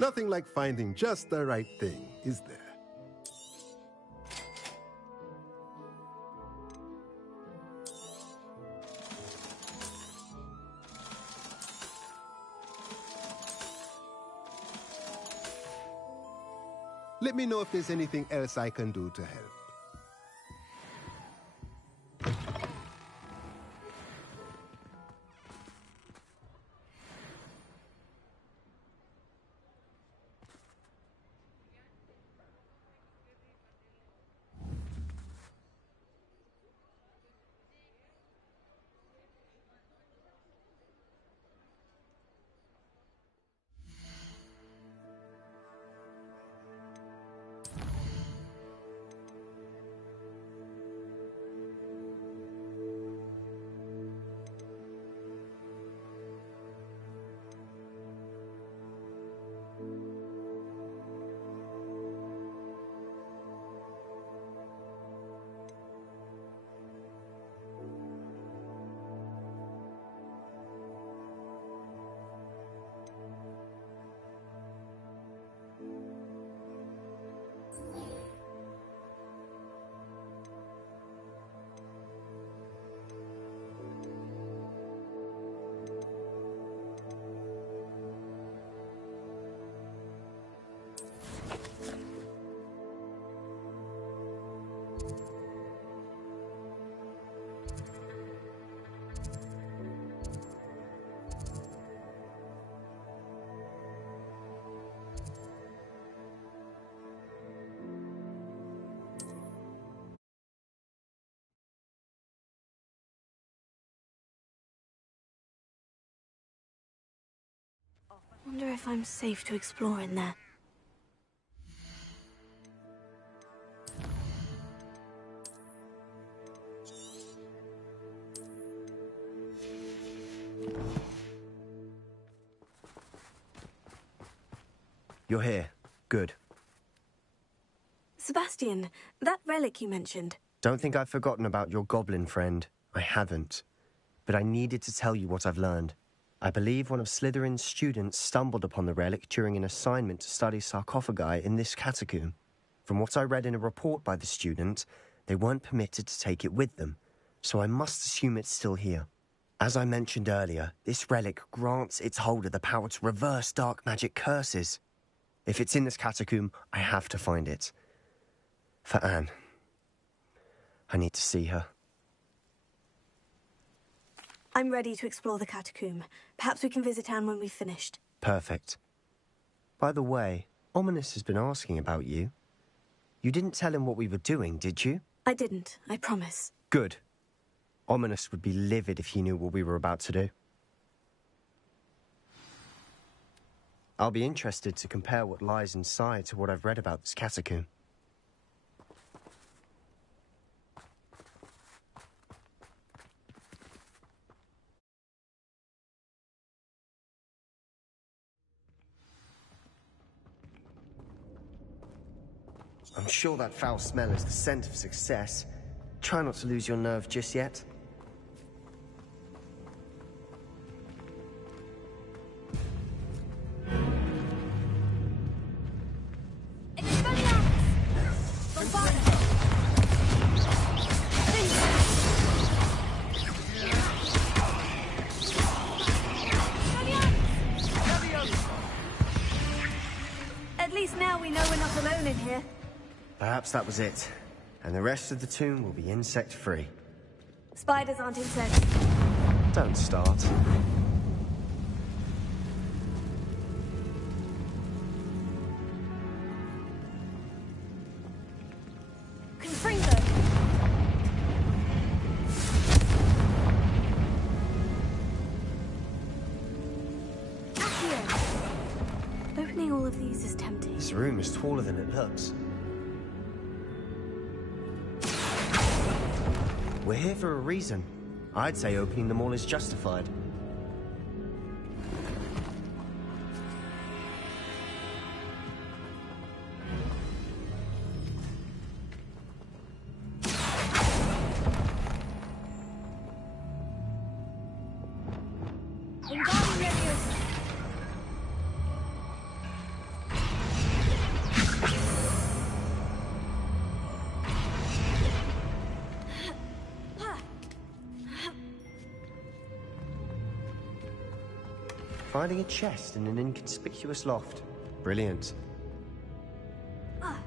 Nothing like finding just the right thing, is there? Let me know if there's anything else I can do to help. Wonder if I'm safe to explore in there. You're here. Good. Sebastian, that relic you mentioned. Don't think I've forgotten about your goblin friend. I haven't. But I needed to tell you what I've learned. I believe one of Slytherin's students stumbled upon the relic during an assignment to study sarcophagi in this catacomb. From what I read in a report by the student, they weren't permitted to take it with them, so I must assume it's still here. As I mentioned earlier, this relic grants its holder the power to reverse dark magic curses. If it's in this catacomb, I have to find it. For Anne. I need to see her. I'm ready to explore the catacomb. Perhaps we can visit Anne when we've finished. Perfect. By the way, Ominis has been asking about you. You didn't tell him what we were doing, did you? I didn't, I promise. Good. Ominis would be livid if he knew what we were about to do. I'll be interested to compare what lies inside to what I've read about this catacomb. I'm sure that foul smell is the scent of success. Try not to lose your nerve just yet. At least now we know we're not alone in here. Perhaps that was it. And the rest of the tomb will be insect-free. Spiders aren't insects. Don't start. Confringo! Accio! Opening all of these is tempting. This room is taller than it looks. We're here for a reason. I'd say opening them all is justified. Finding a chest in an inconspicuous loft. Brilliant. Ah,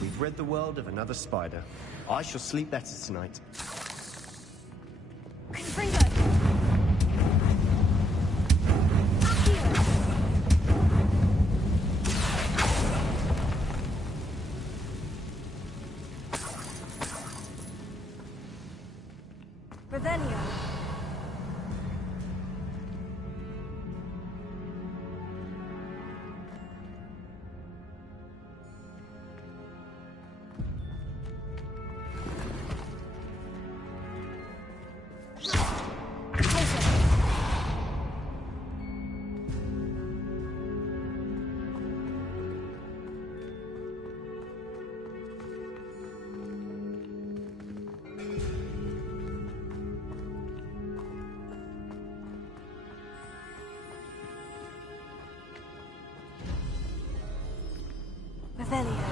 We've rid the world of another spider. I shall sleep better tonight. Revelio. Revelio.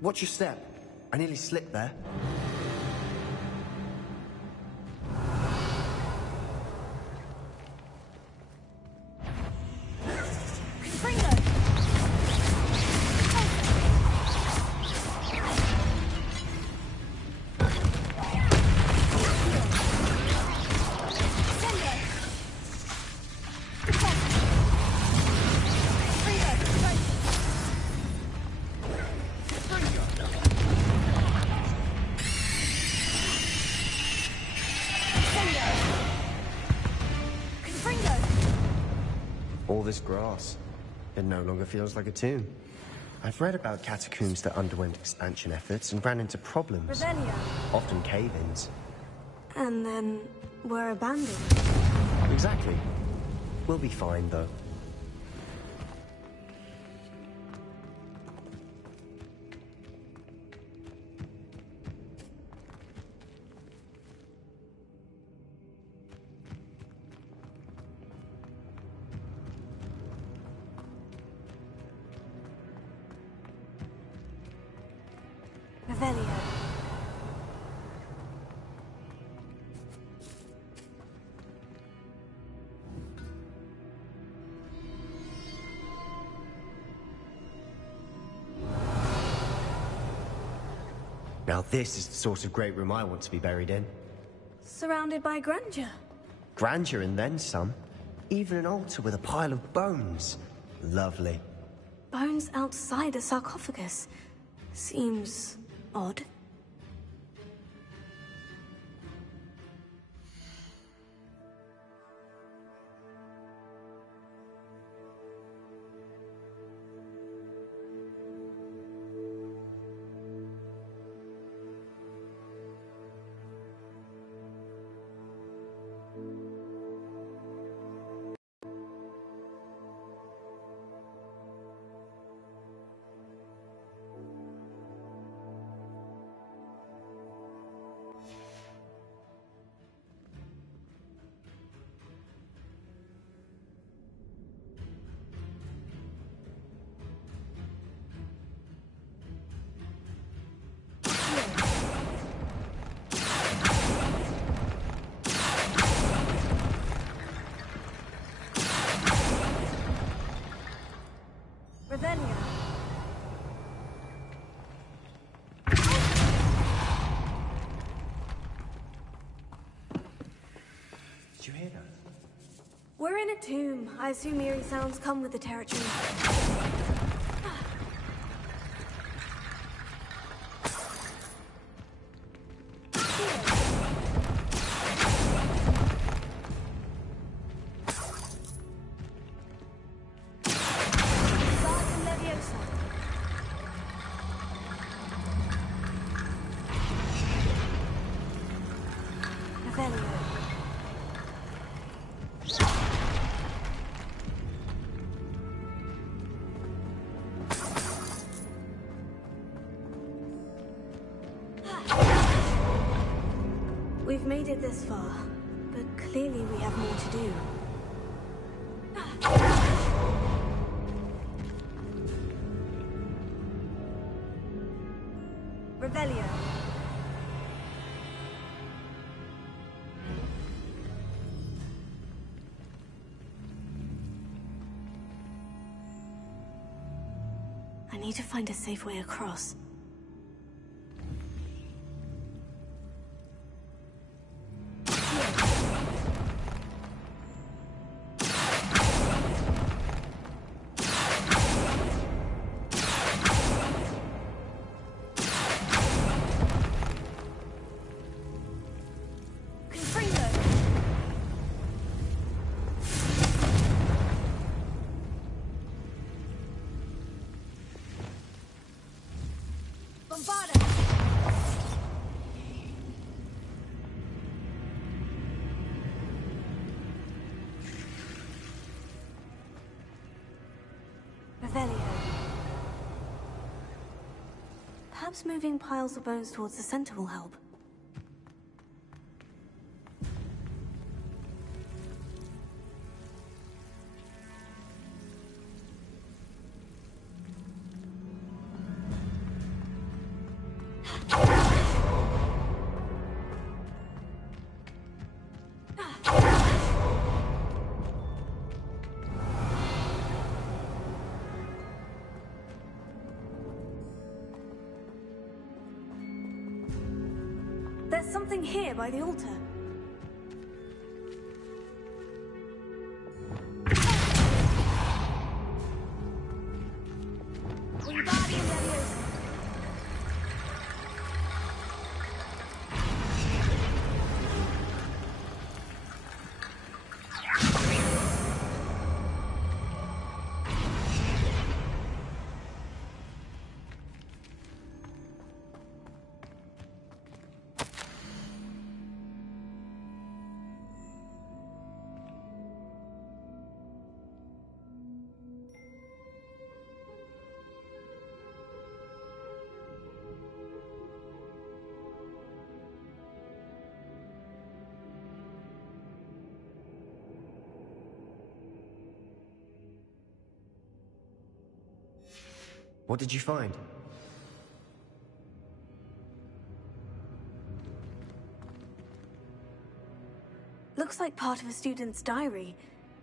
Watch your step. I nearly slipped there. All this grass. It no longer feels like a tomb. I've read about catacombs that underwent expansion efforts and ran into problems. Revelio. Often cave-ins. And then were abandoned. Exactly. We'll be fine, though. Revelio. Now this is the sort of great room I want to be buried in. Surrounded by grandeur. Grandeur and then some. Even an altar with a pile of bones. Lovely. Bones outside a sarcophagus. Seems odd. Revelio. Did you hear that? We're in a tomb. I assume eerie sounds come with the territory. We've made it this far. but clearly we have more to do. Revelio. I need to find a safe way across. Perhaps moving piles of bones towards the center will help. There's something here by the altar. What did you find? Looks like part of a student's diary.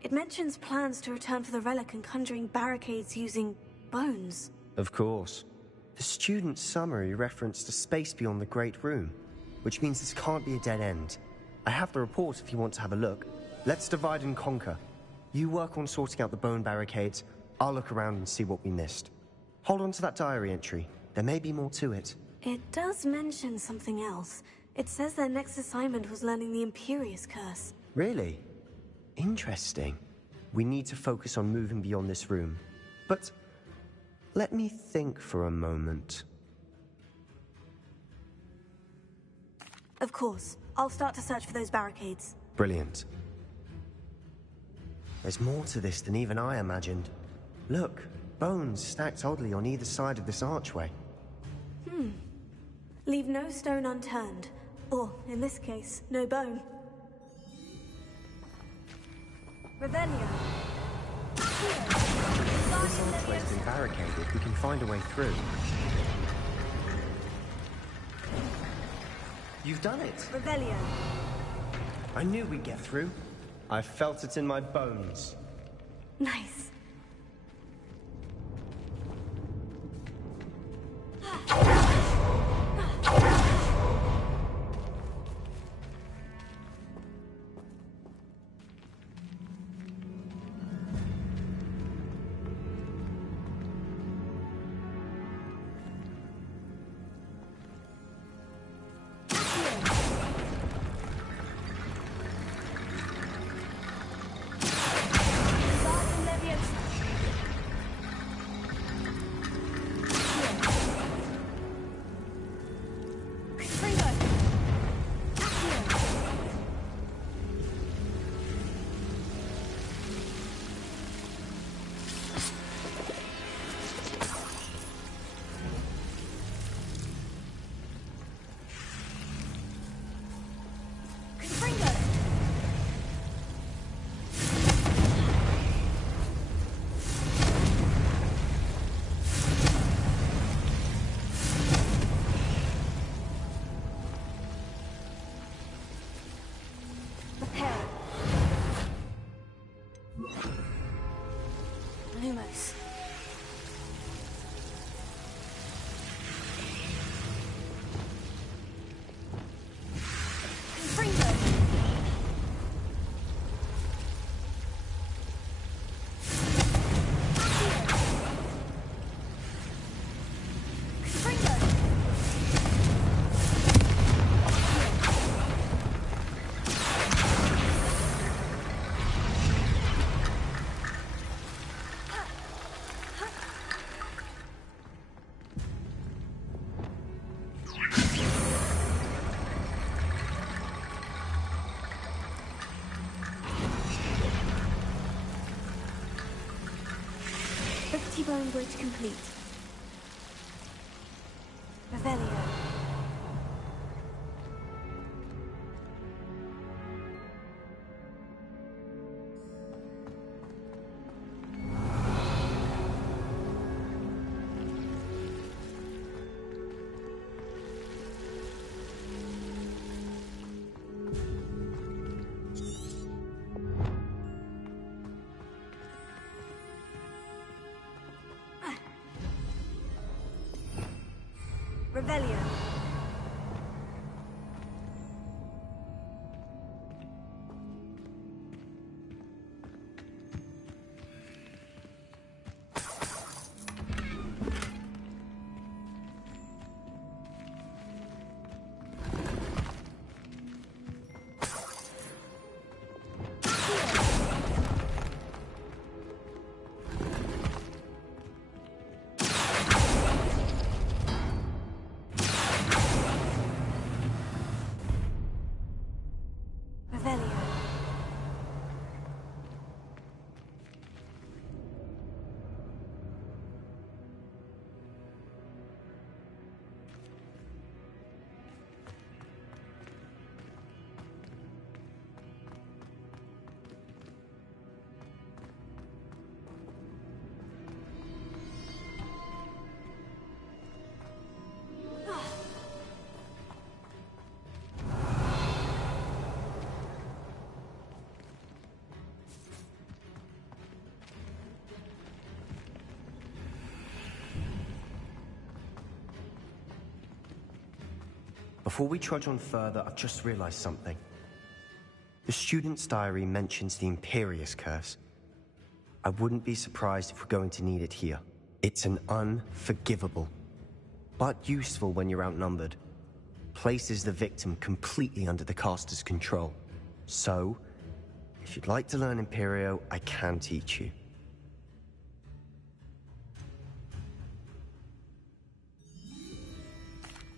It mentions plans to return for the relic and conjuring barricades using bones. Of course. The student's summary referenced a space beyond the Great Room, which means this can't be a dead end. I have the report if you want to have a look. Let's divide and conquer. You work on sorting out the bone barricades. I'll look around and see what we missed. Hold on to that diary entry. There may be more to it. It does mention something else. It says their next assignment was learning the Imperius Curse. Really? Interesting. We need to focus on moving beyond this room. But let me think for a moment. Of course. I'll start to search for those barricades. Brilliant. There's more to this than even I imagined. Look. Bones stacked oddly on either side of this archway. Leave no stone unturned. Or, in this case, no bone. Revelio. This archway's been barricaded. We can find a way through. You've done it! Revelio. I knew we'd get through. I felt it in my bones. Nice. Telephone bridge complete. Revelio. Revelio. Before we trudge on further, I've just realized something. The student's diary mentions the Imperius Curse. I wouldn't be surprised if we're going to need it here. It's an unforgivable, but useful when you're outnumbered. Places the victim completely under the caster's control. So, if you'd like to learn Imperio, I can teach you.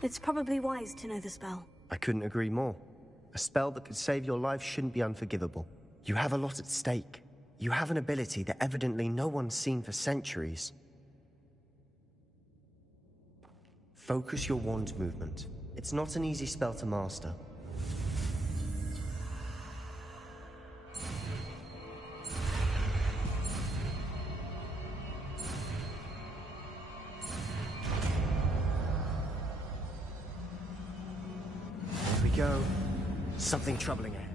It's probably wise to know the spell. I couldn't agree more. A spell that could save your life shouldn't be unforgivable. You have a lot at stake. You have an ability that evidently no one's seen for centuries. Focus your wand movement. It's not an easy spell to master. There we go. Something troubling ahead.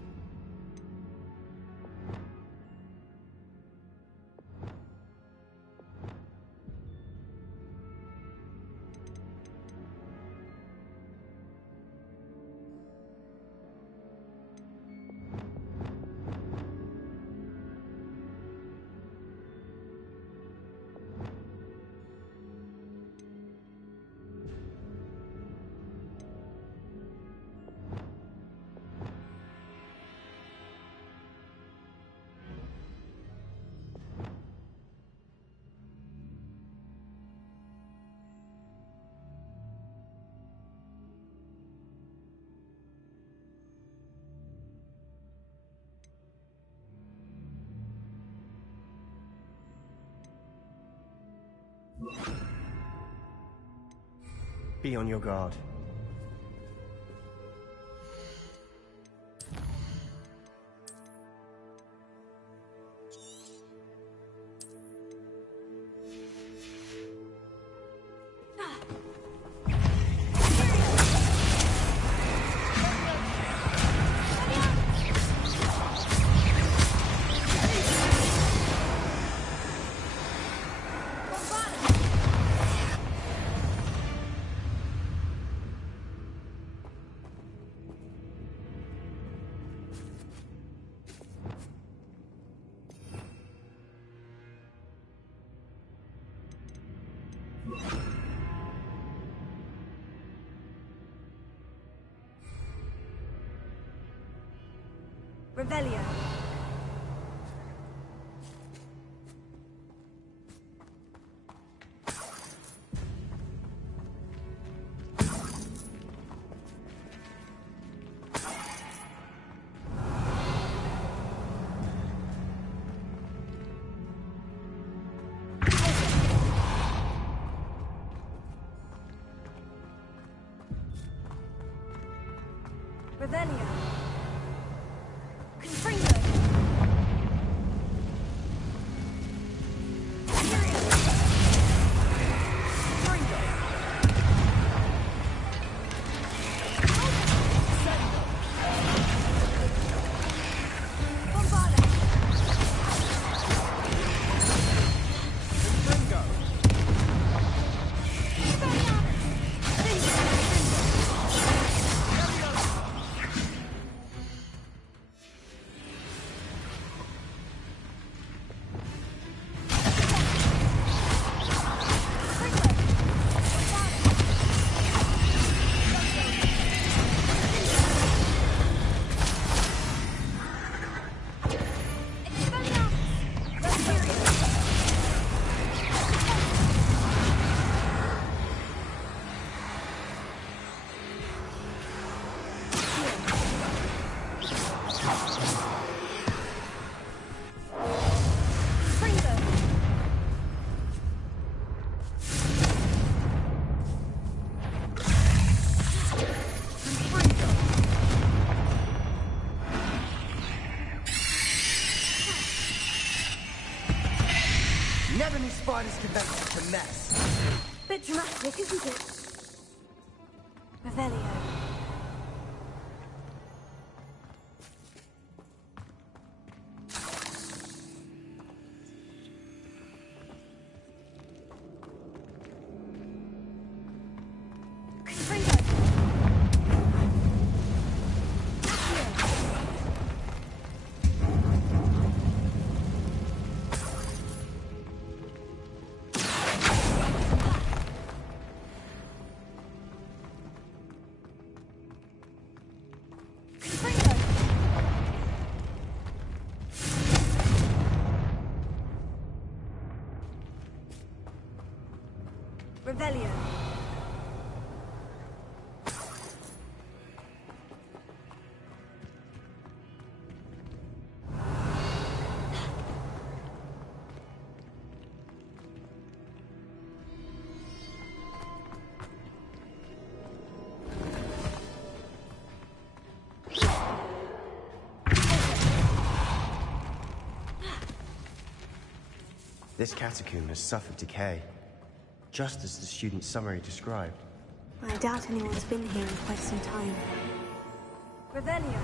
Be on your guard. Revelio. Revelio. Confringo. Never knew spiders could make such a mess. Bit dramatic, isn't it? Revelio. Revelio. This catacomb has suffered decay, just as the student's summary described. I doubt anyone's been here in quite some time. Revelio.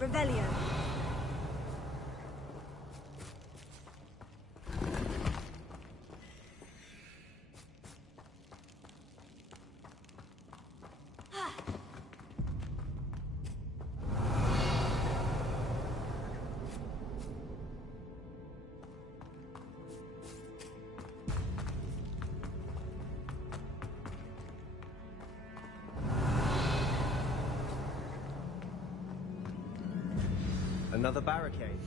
Revelio. Another barricade.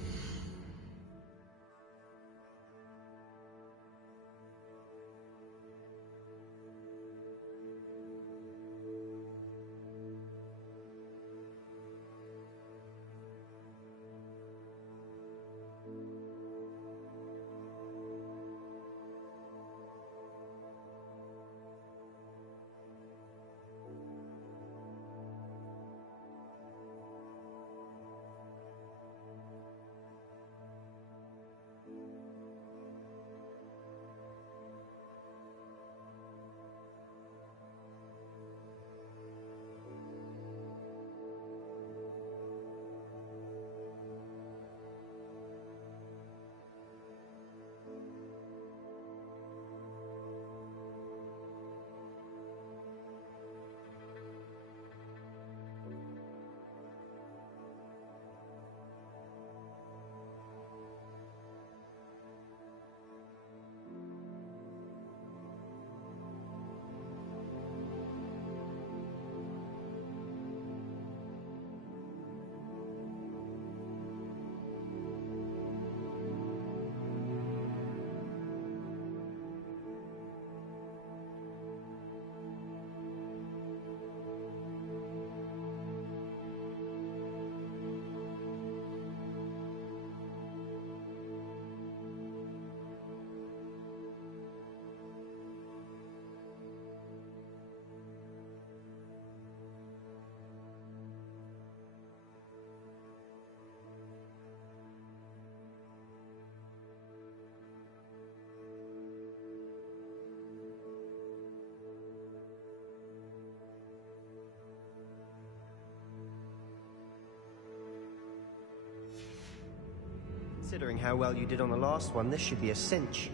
Considering how well you did on the last one, this should be a cinch.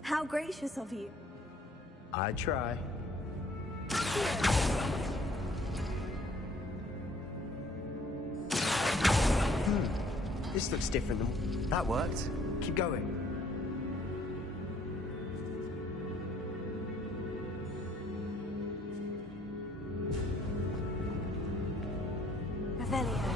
How gracious of you. I try. This looks different than... That worked. Keep going. Revelio.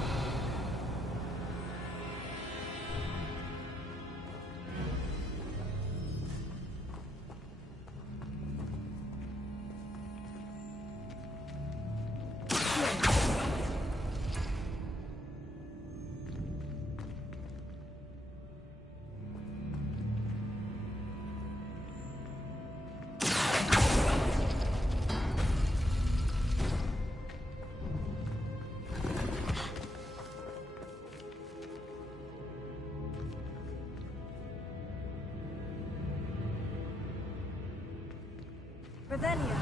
Revelio.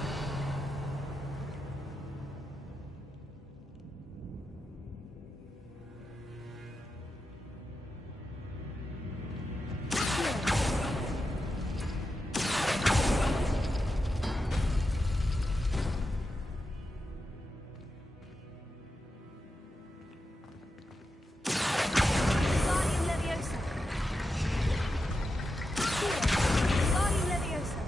Guardian Leviosa. Guardian Leviosa.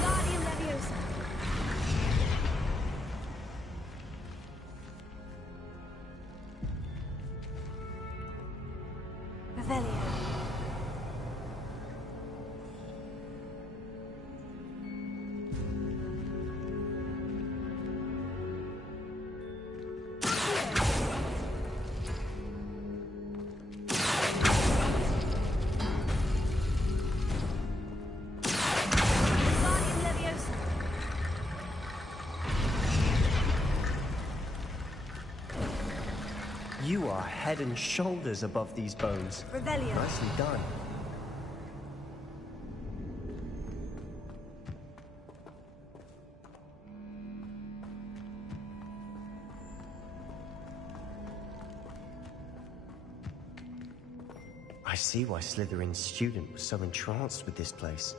Guardian Leviosa. Revelio. Guardian Leviosa. You are head and shoulders above these bones. Revelio. Nicely done. I see why Slytherin's student was so entranced with this place.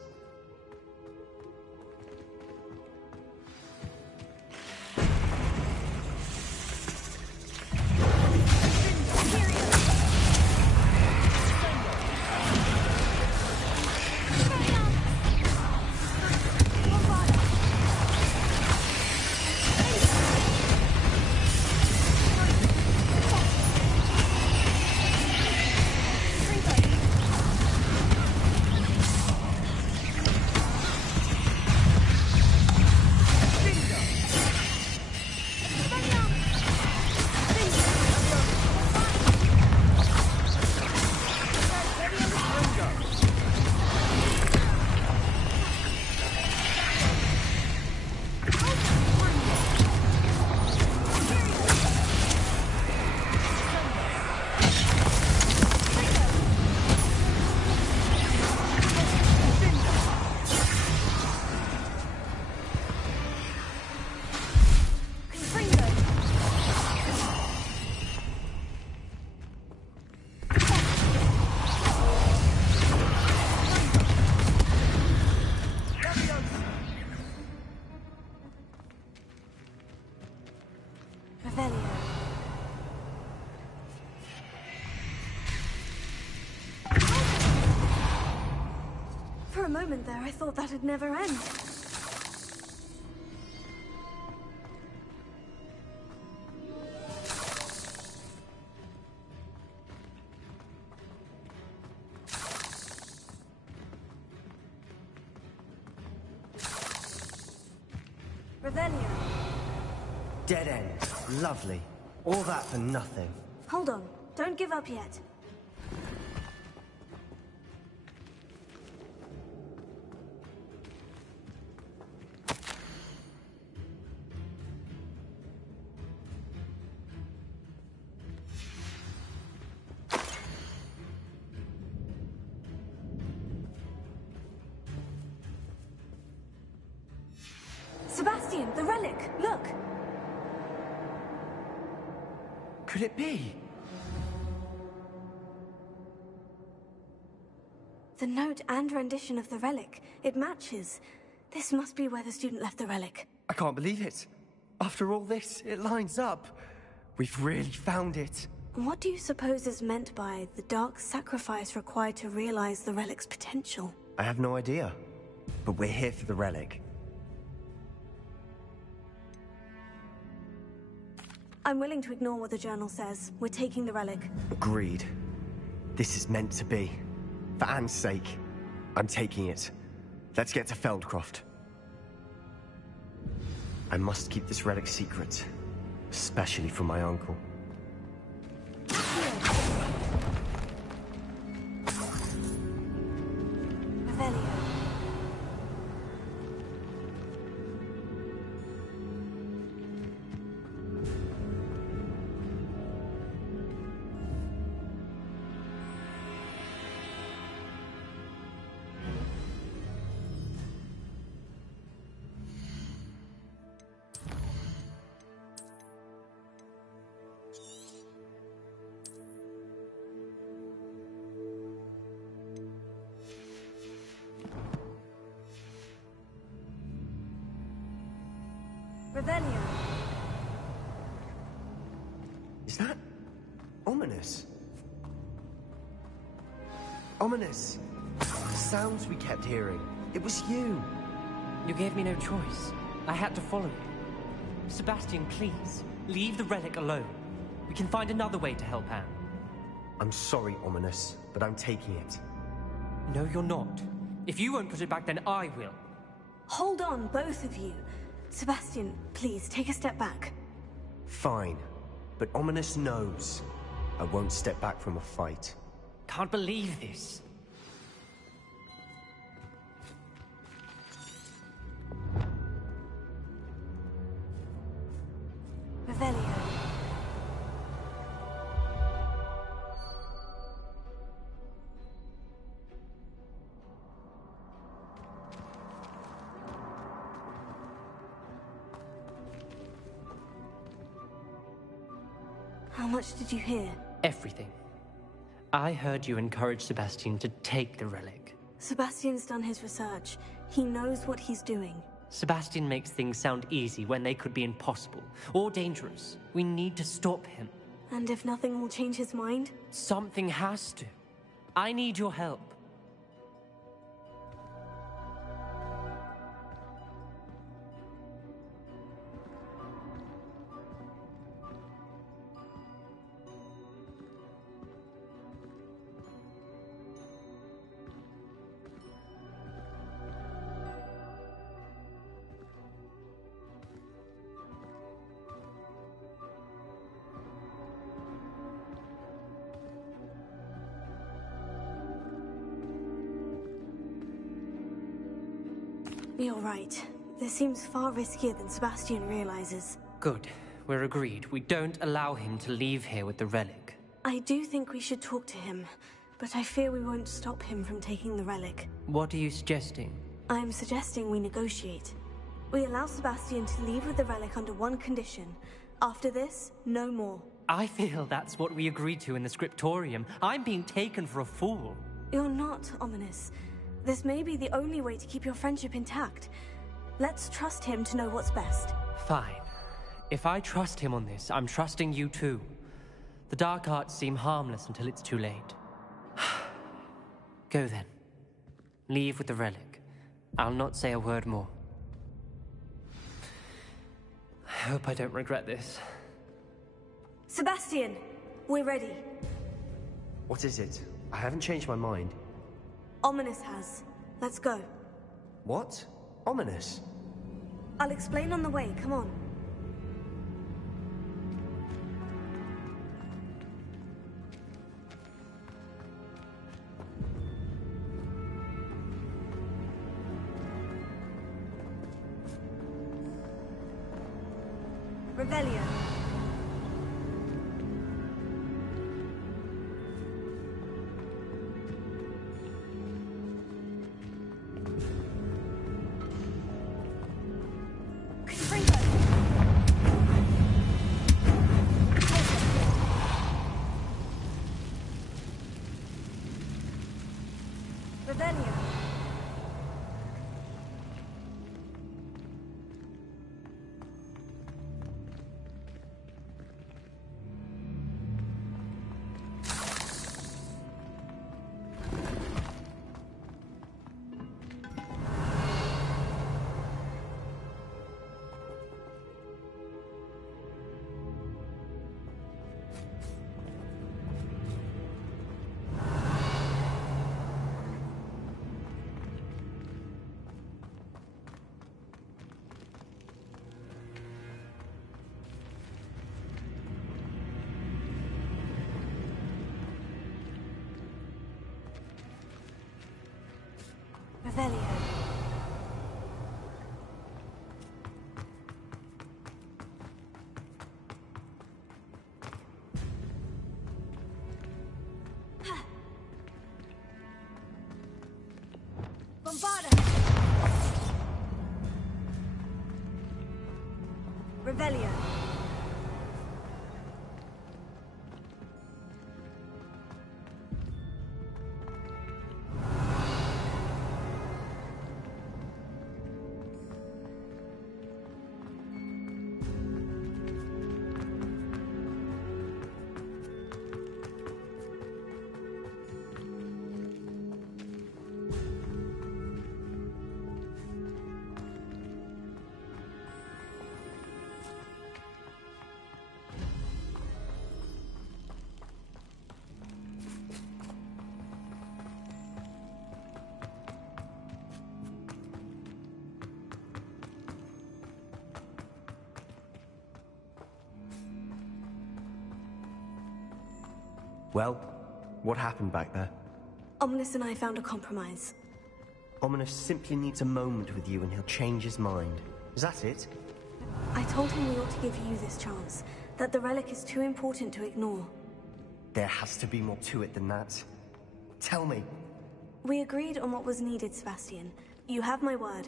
For a moment there, I thought that'd never end. Revelio. Dead end. Lovely. All that for nothing. Hold on. Don't give up yet. could it be? The note and rendition of the relic. It matches. This must be where the student left the relic. I can't believe it. After all this, it lines up. We've really found it. What do you suppose is meant by the dark sacrifice required to realize the relic's potential? I have no idea. But we're here for the relic. I'm willing to ignore what the journal says. We're taking the relic. Agreed. This is meant to be. For Anne's sake, I'm taking it. Let's get to Feldcroft. I must keep this relic secret, especially from my uncle. Revelio. Revelio. Is that ominous? Ominous! The sounds we kept hearing. It was you. You gave me no choice. I had to follow you. Sebastian, please, leave the relic alone. We can find another way to help Anne. I'm sorry, Ominous, but I'm taking it. No, you're not. If you won't put it back, then I will. Hold on, both of you. Sebastian, please, take a step back. Fine. But Ominous knows. I won't step back from a fight. Can't believe this. Revelio. How much did you hear? Everything. I heard you encourage Sebastian to take the relic. Sebastian's done his research. He knows what he's doing. Sebastian makes things sound easy when they could be impossible or dangerous. We need to stop him. And if nothing will change his mind? Something has to. I need your help. You're right. This seems far riskier than Sebastian realizes. Good. We're agreed. We don't allow him to leave here with the relic. I do think we should talk to him, but I fear we won't stop him from taking the relic. What are you suggesting? I'm suggesting we negotiate. We allow Sebastian to leave with the relic under one condition. After this, no more. I feel that's what we agreed to in the scriptorium. I'm being taken for a fool. You're not, Ominous. This may be the only way to keep your friendship intact. Let's trust him to know what's best. Fine. If I trust him on this, I'm trusting you too. The dark arts seem harmless until it's too late. Go then. Leave with the relic. I'll not say a word more. I hope I don't regret this. Sebastian, we're ready. What is it? I haven't changed my mind. Ominous has. Let's go. What? Ominous? I'll explain on the way. Come on. Revelio. Revelio. Revelio. Bombarda. Revelio. Well, what happened back there? Ominous and I found a compromise. Ominous simply needs a moment with you and he'll change his mind. Is that it? I told him we ought to give you this chance, that the relic is too important to ignore. There has to be more to it than that. Tell me. We agreed on what was needed, Sebastian. You have my word.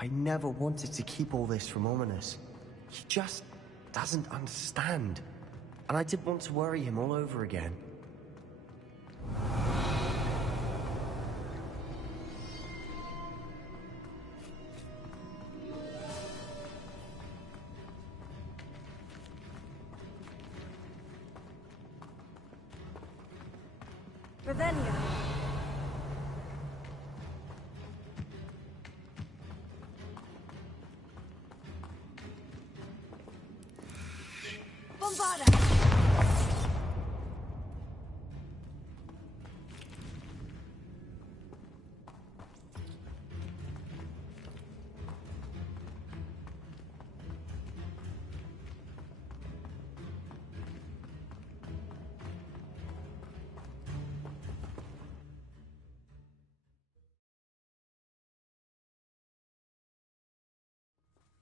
I never wanted to keep all this from Ominous. He just doesn't understand. And I didn't want to worry him all over again. Revelio. Bombarda.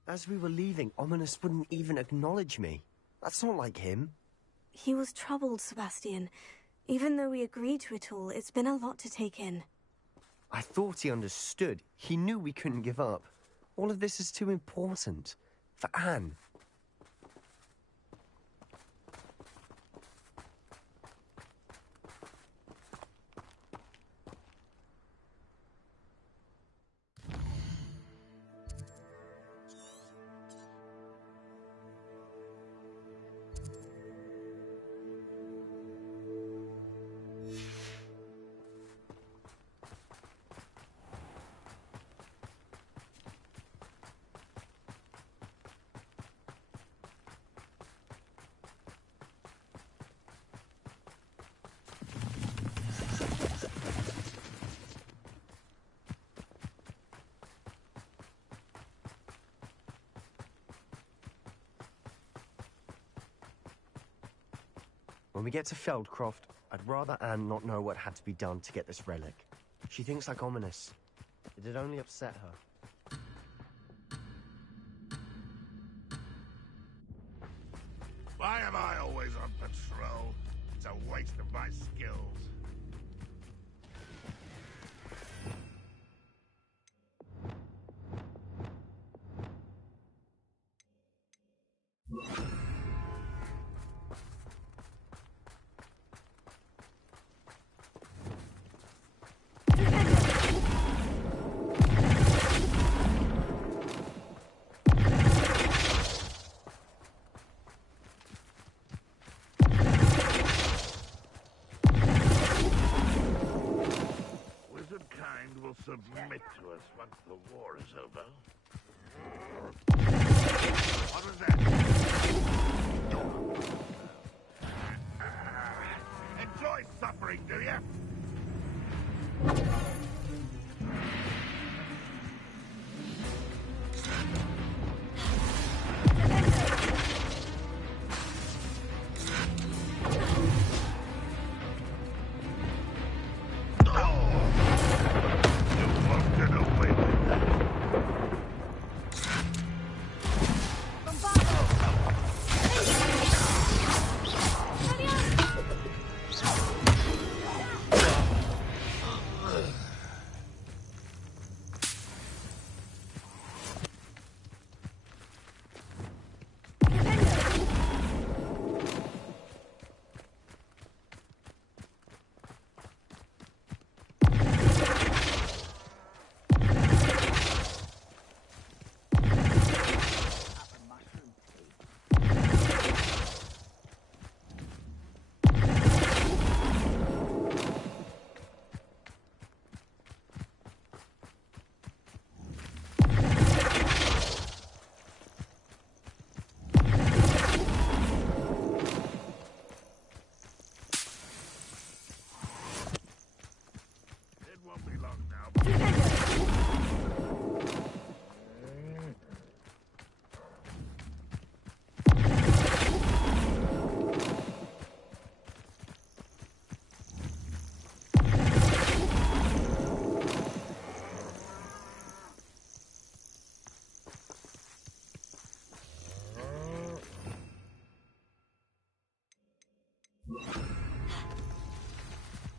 As we were leaving, Ominous wouldn't even acknowledge me. That's not like him. He was troubled, Sebastian. Even though we agreed to it all, it's been a lot to take in. I thought he understood. He knew we couldn't give up. All of this is too important. For Anne. When we get to Feldcroft, I'd rather Anne not know what had to be done to get this relic. She thinks like Ominous. It'd only upset her. Why am I always on patrol? It's a waste of my skills. over. What was that? Enjoy suffering, do you?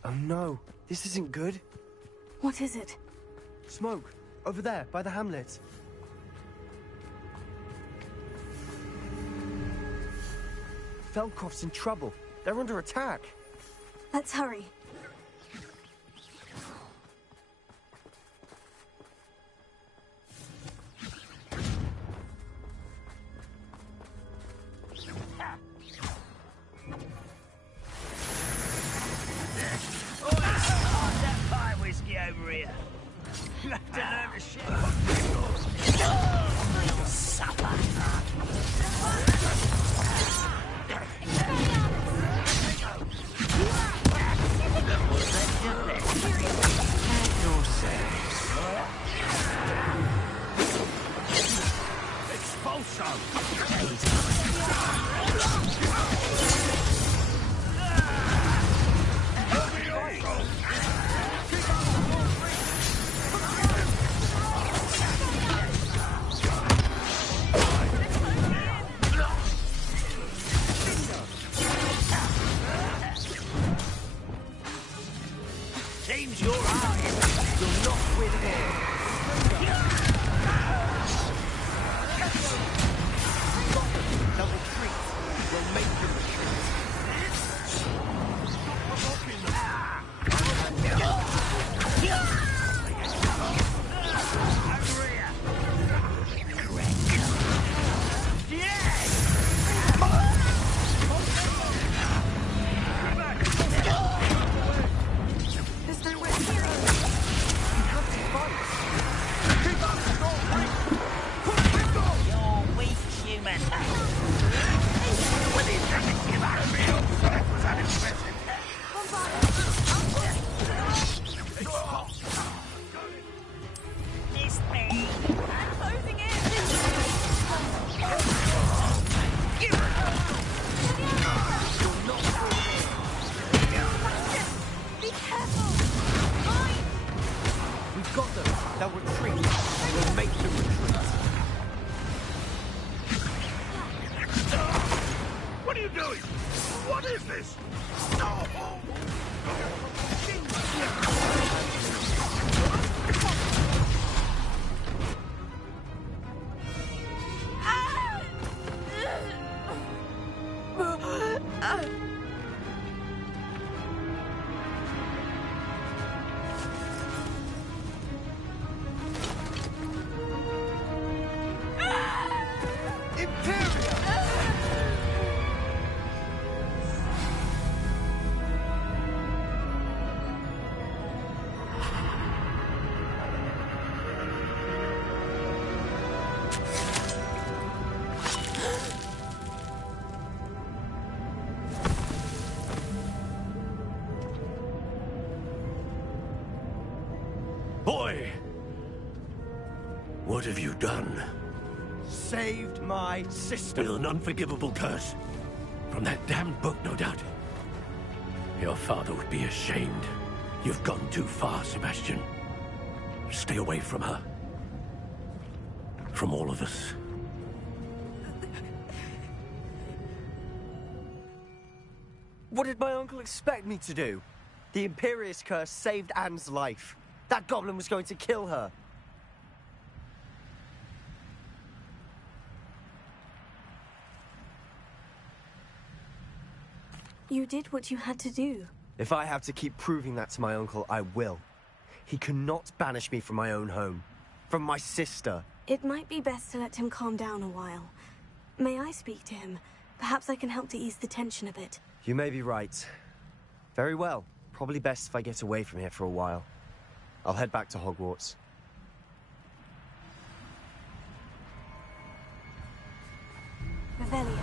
Oh no, this isn't good. What is it? Smoke, over there, by the hamlet. Feldcroft's in trouble. They're under attack. Let's hurry. Boy! What have you done? Saved my sister. With an unforgivable curse. From that damned book, no doubt. Your father would be ashamed. You've gone too far, Sebastian. Stay away from her. From all of us. What did my uncle expect me to do? The Imperious curse saved Anne's life. That goblin was going to kill her. You did what you had to do. If I have to keep proving that to my uncle, I will. He cannot banish me from my own home. From my sister. It might be best to let him calm down a while. May I speak to him? Perhaps I can help to ease the tension a bit. You may be right. Very well. Probably best if I get away from here for a while. I'll head back to Hogwarts. Revelio.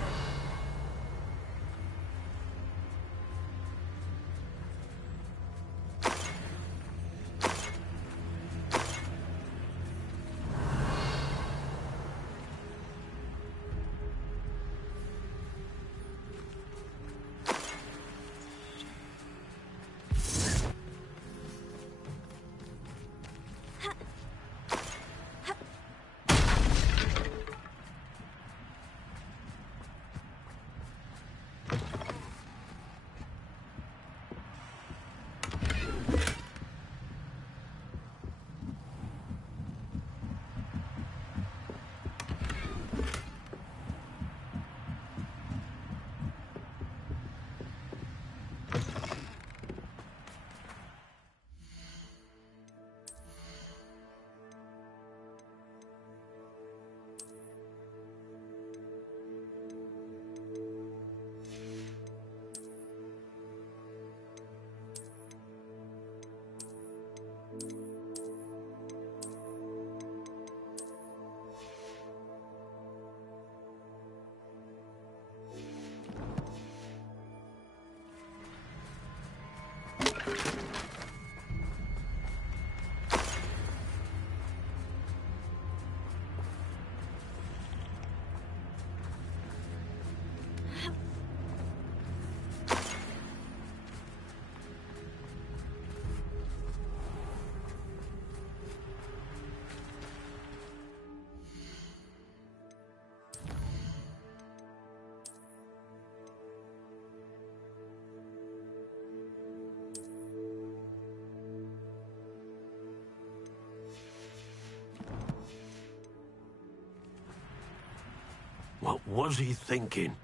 What was he thinking?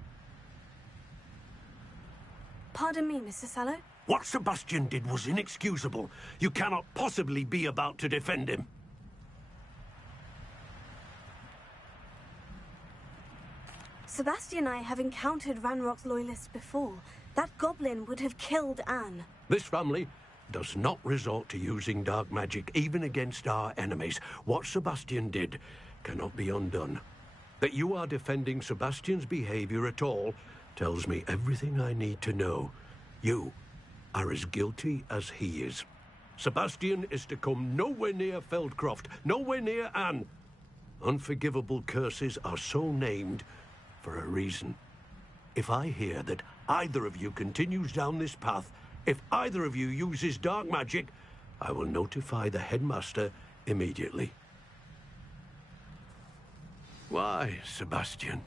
Pardon me, Mr. Sallow? What Sebastian did was inexcusable. You cannot possibly be about to defend him. Sebastian and I have encountered Ranrock's loyalists before. That goblin would have killed Anne. This family does not resort to using dark magic even against our enemies. What Sebastian did cannot be undone. That you are defending Sebastian's behavior at all tells me everything I need to know. You are as guilty as he is. Sebastian is to come nowhere near Feldcroft, nowhere near Anne. Unforgivable curses are so named for a reason. If I hear that either of you continues down this path, if either of you uses dark magic, I will notify the headmaster immediately. Why, Sebastian?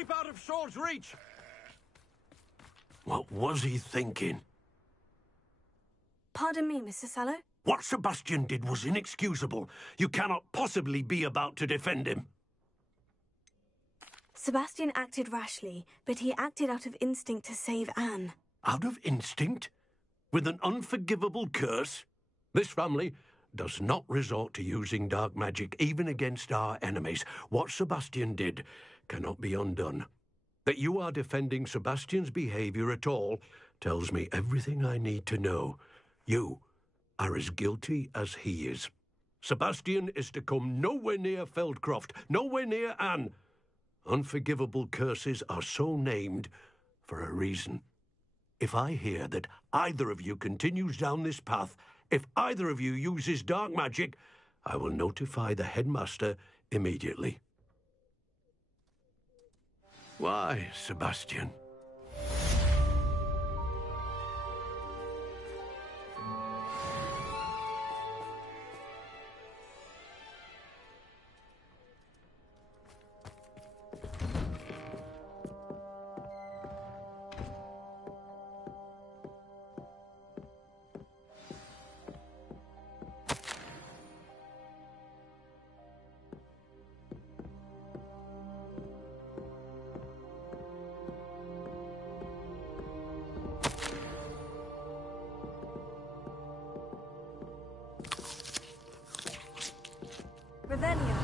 Keep out of sword's reach! What was he thinking? Pardon me, Mr. Sallow? What Sebastian did was inexcusable. You cannot possibly be about to defend him. Sebastian acted rashly, but he acted out of instinct to save Anne. Out of instinct? With an unforgivable curse? This family does not resort to using dark magic, even against our enemies. What Sebastian did cannot be undone. That you are defending Sebastian's behavior at all tells me everything I need to know. You are as guilty as he is. Sebastian is to come nowhere near Feldcroft, nowhere near Anne. Unforgivable curses are so named for a reason. If I hear that either of you continues down this path, if either of you uses dark magic, I will notify the headmaster immediately. Why, Sebastian? Revelio.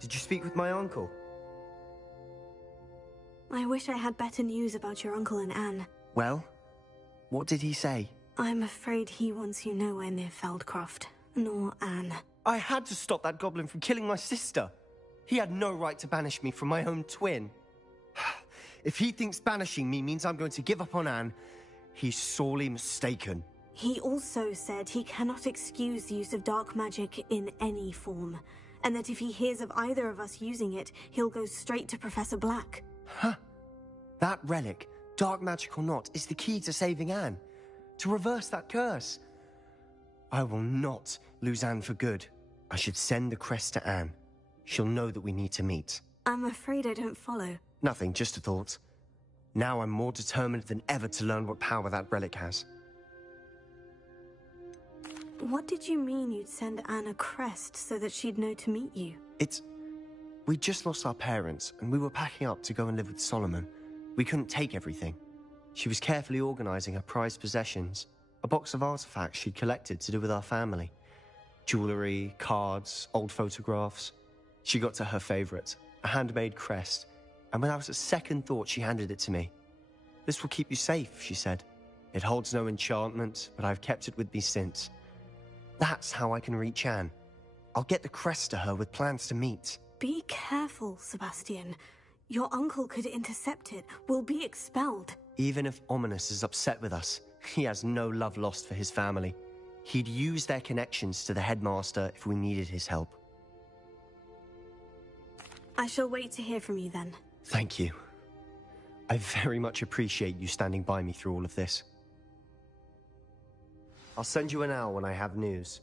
Did you speak with my uncle? I wish I had better news about your uncle and Anne. Well, what did he say? I'm afraid he wants you nowhere near Feldcroft, nor Anne. I had to stop that goblin from killing my sister. He had no right to banish me from my own twin. If he thinks banishing me means I'm going to give up on Anne, he's sorely mistaken. He also said he cannot excuse the use of dark magic in any form, and that if he hears of either of us using it, he'll go straight to Professor Black. Huh? That relic, dark magic or not, is the key to saving Anne. To reverse that curse. I will not lose Anne for good. I should send the crest to Anne. She'll know that we need to meet. I'm afraid I don't follow. Nothing, just a thought. Now I'm more determined than ever to learn what power that relic has. What did you mean you'd send Anne a crest so that she'd know to meet you? We just lost our parents, and we were packing up to go and live with Solomon. We couldn't take everything. She was carefully organizing her prized possessions, a box of artifacts she'd collected to do with our family. Jewelry, cards, old photographs. She got to her favorite, a handmade crest, and when I was at second thought, she handed it to me. This will keep you safe, she said. It holds no enchantment, but I've kept it with me since. That's how I can reach Anne. I'll get the crest to her with plans to meet. Be careful, Sebastian. Your uncle could intercept it. We'll be expelled. Even if Ominis is upset with us, he has no love lost for his family. He'd use their connections to the headmaster if we needed his help. I shall wait to hear from you then. Thank you. I very much appreciate you standing by me through all of this. I'll send you an owl when I have news.